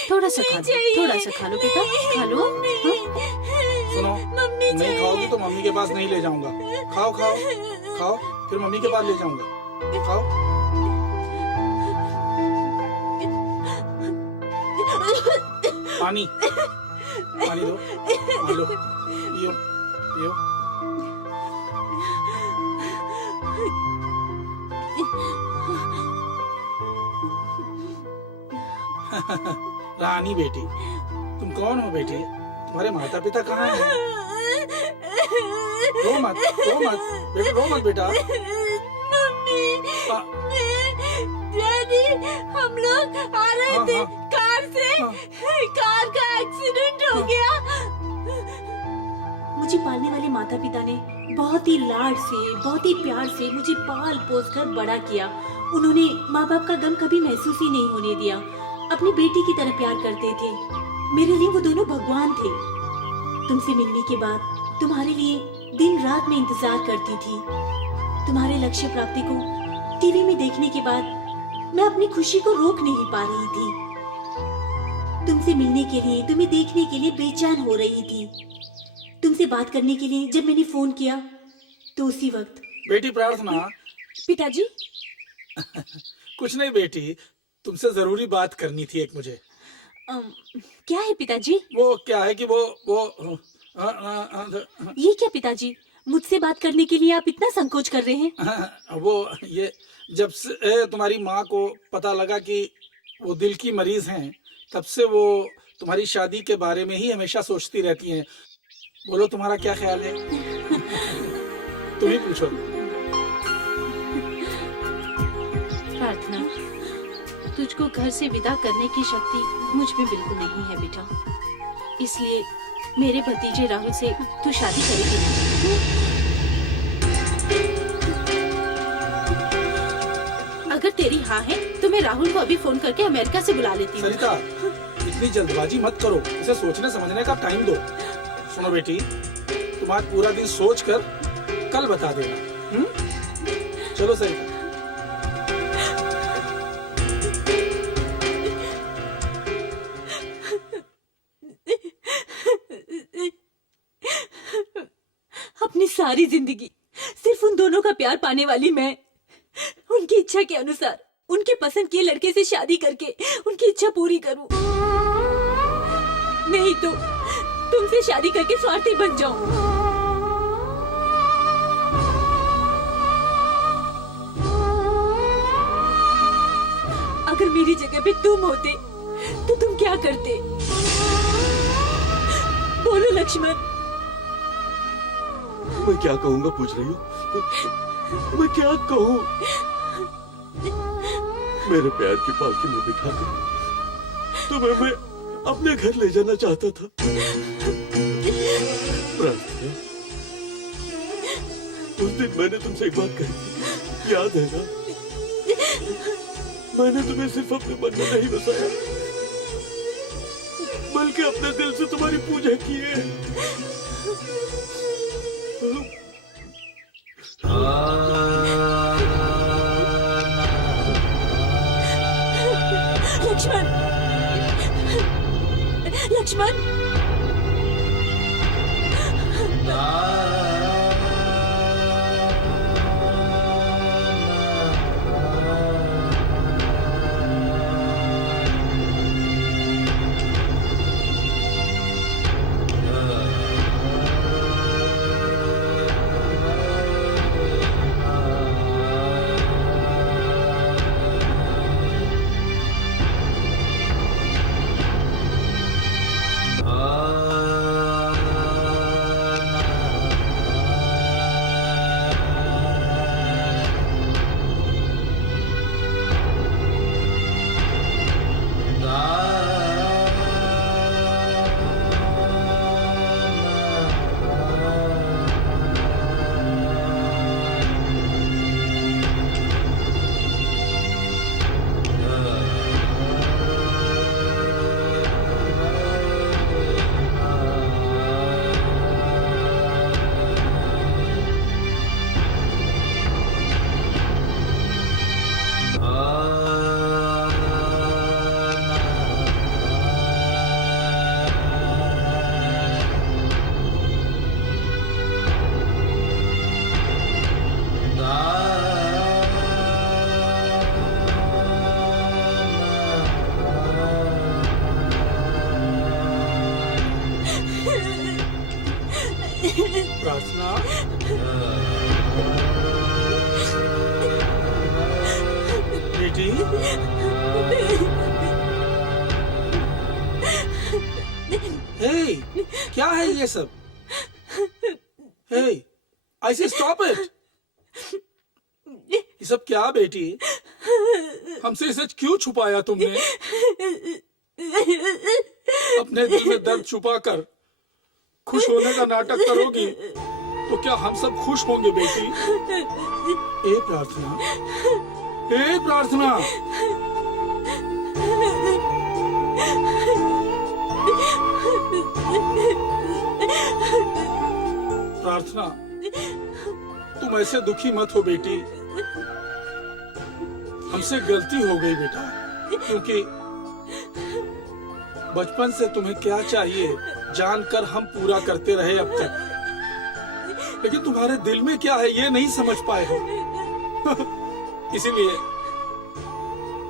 थोड़ा सा खा लो, थोड़ा सा खा लो बेटा, खा लो। सुनो, नहीं खाओगी तो मम्मी के पास नहीं ले जाऊंगा। खाओ खाओ खाओ, फिर मम्मी के पास ले जाऊंगा। खाओ। पानी, पानी दो। हाँ, लो, पियो पियो। रानी बेटी, तुम कौन हो बेटी? तुम्हारे माता पिता कहाँ हैं? रो मत बेटा, रो मत बेटा। मम्मी, डैडी, हम लोग आ रहे थे कार से, कार का एक्सीडेंट हो गया। मुझे पालने वाले माता पिता ने बहुत ही लाड से, बहुत ही प्यार से मुझे पाल पोस कर बड़ा किया। उन्होंने माँ बाप का गम कभी महसूस ही नहीं होने दिया। अपनी बेटी की तरह प्यार करते थे। मेरे लिए वो दोनों भगवान थे। तुमसे मिलने के बाद तुम्हारे लिए दिन रात में इंतजार करती थी। तुम्हारे लक्ष्य प्राप्ति को टीवी में देखने के बाद मैं अपनी खुशी को रोक नहीं पा रही थी। तुमसे मिलने के लिए, तुम्हें देखने के लिए बेचैन हो रही थी। तुमसे बात करने के लिए जब मैंने फोन किया तो उसी वक्त। बेटी प्रार्थना। पिताजी। कुछ नहीं बेटी, तुमसे जरूरी बात करनी थी एक मुझे। क्या है पिताजी? वो क्या है कि वो ये क्या पिताजी, मुझसे बात करने के लिए आप इतना संकोच कर रहे हैं? वो ये जब से तुम्हारी माँ को पता लगा कि वो दिल की मरीज हैं, तब से वो तुम्हारी शादी के बारे में ही हमेशा सोचती रहती हैं। बोलो तुम्हारा क्या ख्याल है? तुम ही पूछो। प्रार्थना, तुझको घर से विदा करने की शक्ति मुझ में बिल्कुल नहीं है बेटा। इसलिए मेरे भतीजे राहुल से तू शादी करेगी ना? अगर तेरी हाँ है तो मैं राहुल को अभी फोन करके अमेरिका से बुला लेती हूँ। सरिता, इतनी जल्दबाजी मत करो, इसे सोचने समझने का टाइम दो। सुनो बेटी, तुम आज पूरा दिन सोच कर कल बता देना। चलो सरिता। अपनी सारी जिंदगी सिर्फ उन दोनों का प्यार पाने वाली मैं, उनकी इच्छा के अनुसार उनके पसंद के लड़के से शादी करके उनकी इच्छा पूरी करूं। नहीं तो तुमसे शादी करके स्वार्थी बन जाऊं। अगर मेरी जगह पे तुम होते तो तुम क्या करते? बोलो लक्ष्मण। मैं क्या कहूँगा पूछ रही हूँ? मैं क्या कहूँ? मेरे प्यार की पालकी में बिठाकर तुम्हें मैं अपने घर ले जाना चाहता था। प्रार्थना, उस दिन मैंने तुमसे एक बात कही थी, याद है ना? मैंने तुम्हें सिर्फ अपने मन में नहीं बसाया, बल्कि अपने दिल से तुम्हारी पूजा की है। लक्ष्मण, लक्ष्मण, प्रार्थना, बेटी, हे, क्या है ये सब? हे, आई से स्टॉप इट। ये सब क्या बेटी? हमसे सच क्यों छुपाया तुमने? अपने दिल में दर्द छुपा कर खुश होने का नाटक करोगी तो क्या हम सब खुश होंगे बेटी? ए प्रार्थना, ए प्रार्थना, प्रार्थना, तुम ऐसे दुखी मत हो बेटी। हमसे गलती हो गई बेटा, क्योंकि बचपन से तुम्हें क्या चाहिए जानकर हम पूरा करते रहे अब तक, लेकिन तुम्हारे दिल में क्या है ये नहीं समझ पाए हो। इसीलिए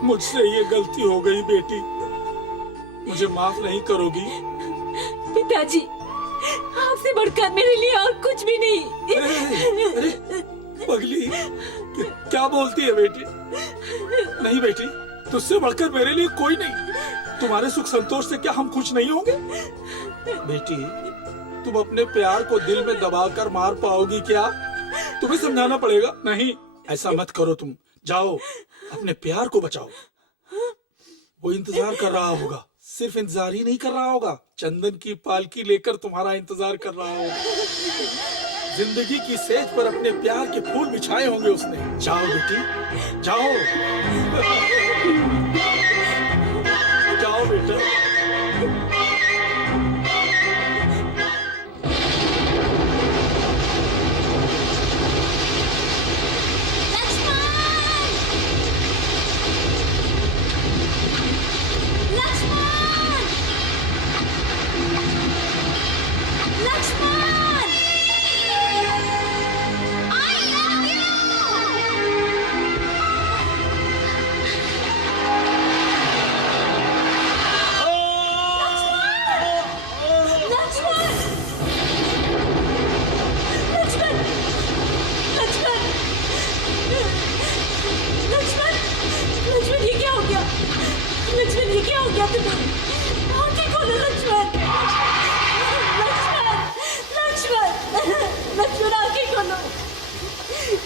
मुझसे ये गलती हो गई बेटी, मुझे माफ नहीं करोगी? पिताजी, आपसे बढ़कर मेरे लिए और कुछ भी नहीं। अरे पगली, क्या बोलती है बेटी? नहीं बेटी, तुझसे बढ़कर मेरे लिए कोई नहीं। तुम्हारे सुख संतोष से क्या हम खुश नहीं होंगे? बेटी, तुम अपने प्यार को दिल में दबाकर मार पाओगी क्या? तुम्हें समझाना पड़ेगा। नहीं, ऐसा मत करो। तुम जाओ, अपने प्यार को बचाओ। वो इंतजार कर रहा होगा, सिर्फ इंतजार ही नहीं कर रहा होगा, चंदन की पालकी लेकर तुम्हारा इंतजार कर रहा होगा। जिंदगी की सेज पर अपने प्यार के फूल बिछाए होंगे उसने। जाओ बेटी, जाओ, जाओ बेटा।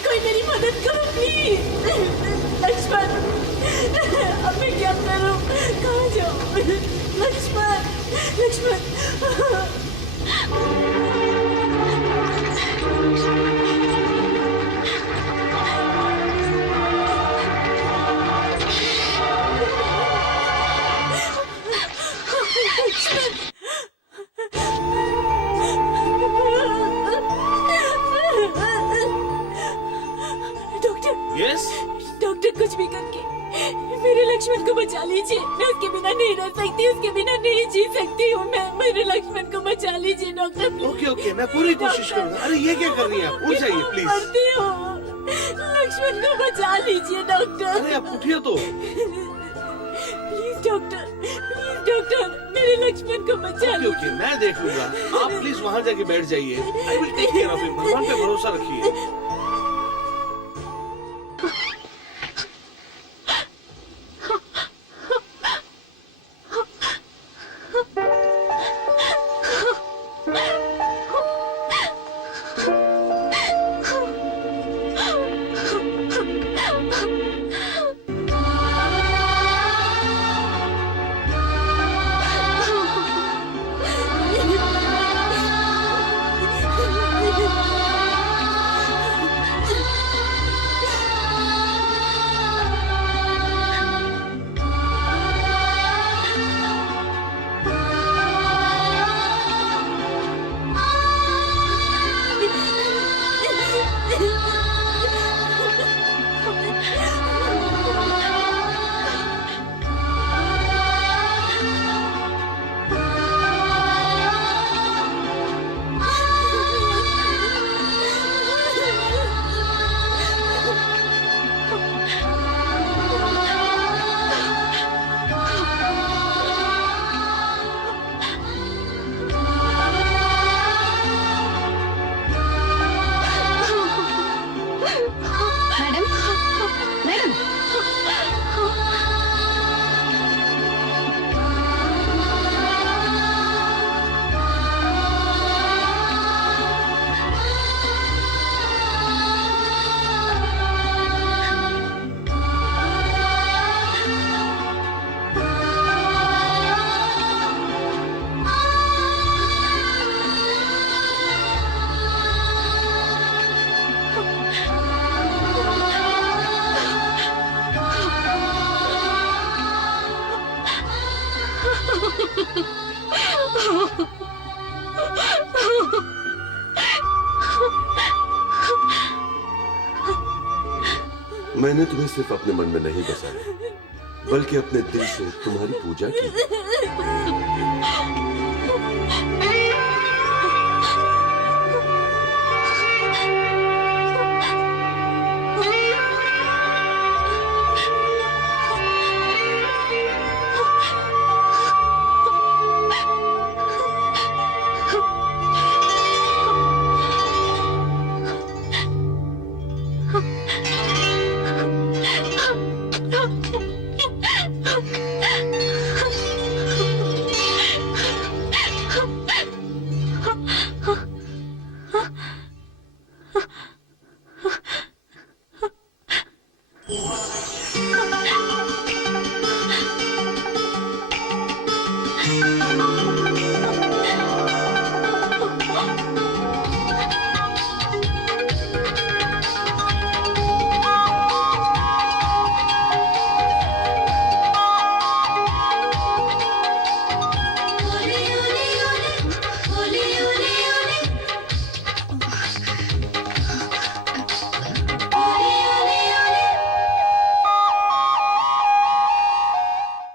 कोई मेरी मदद करो प्लीज। लक्ष्मण, अब मैं क्या करूं? कहाँ जाऊं? लक्ष्मण, लक्ष्मण। लक्ष्मण को बचा लीजिए, मैं उसके बिना नहीं रह सकती, उसके बिना नहीं जी सकती हूँ मैं, मेरे लक्ष्मण को बचा लीजिए डॉक्टर प्लीज। ओके ओके, मैं पूरी कोशिश करूंगा। अरे ये क्या कर रही हैं आप? उठ जाइए प्लीज। मरती हूँ, लक्ष्मण को बचा लीजिए डॉक्टर। अरे आप उठिए तो। प्लीज डॉक्टर मेरे लक्ष्मण को बचा ओके ओके, मैं देख लूंगा। आप प्लीज वहाँ जाके बैठ जाइए। I will take care of him. भगवान पे भरोसा रखिए। मैंने तुम्हें सिर्फ अपने मन में नहीं बसाया, बल्कि अपने दिल से तुम्हारी पूजा की।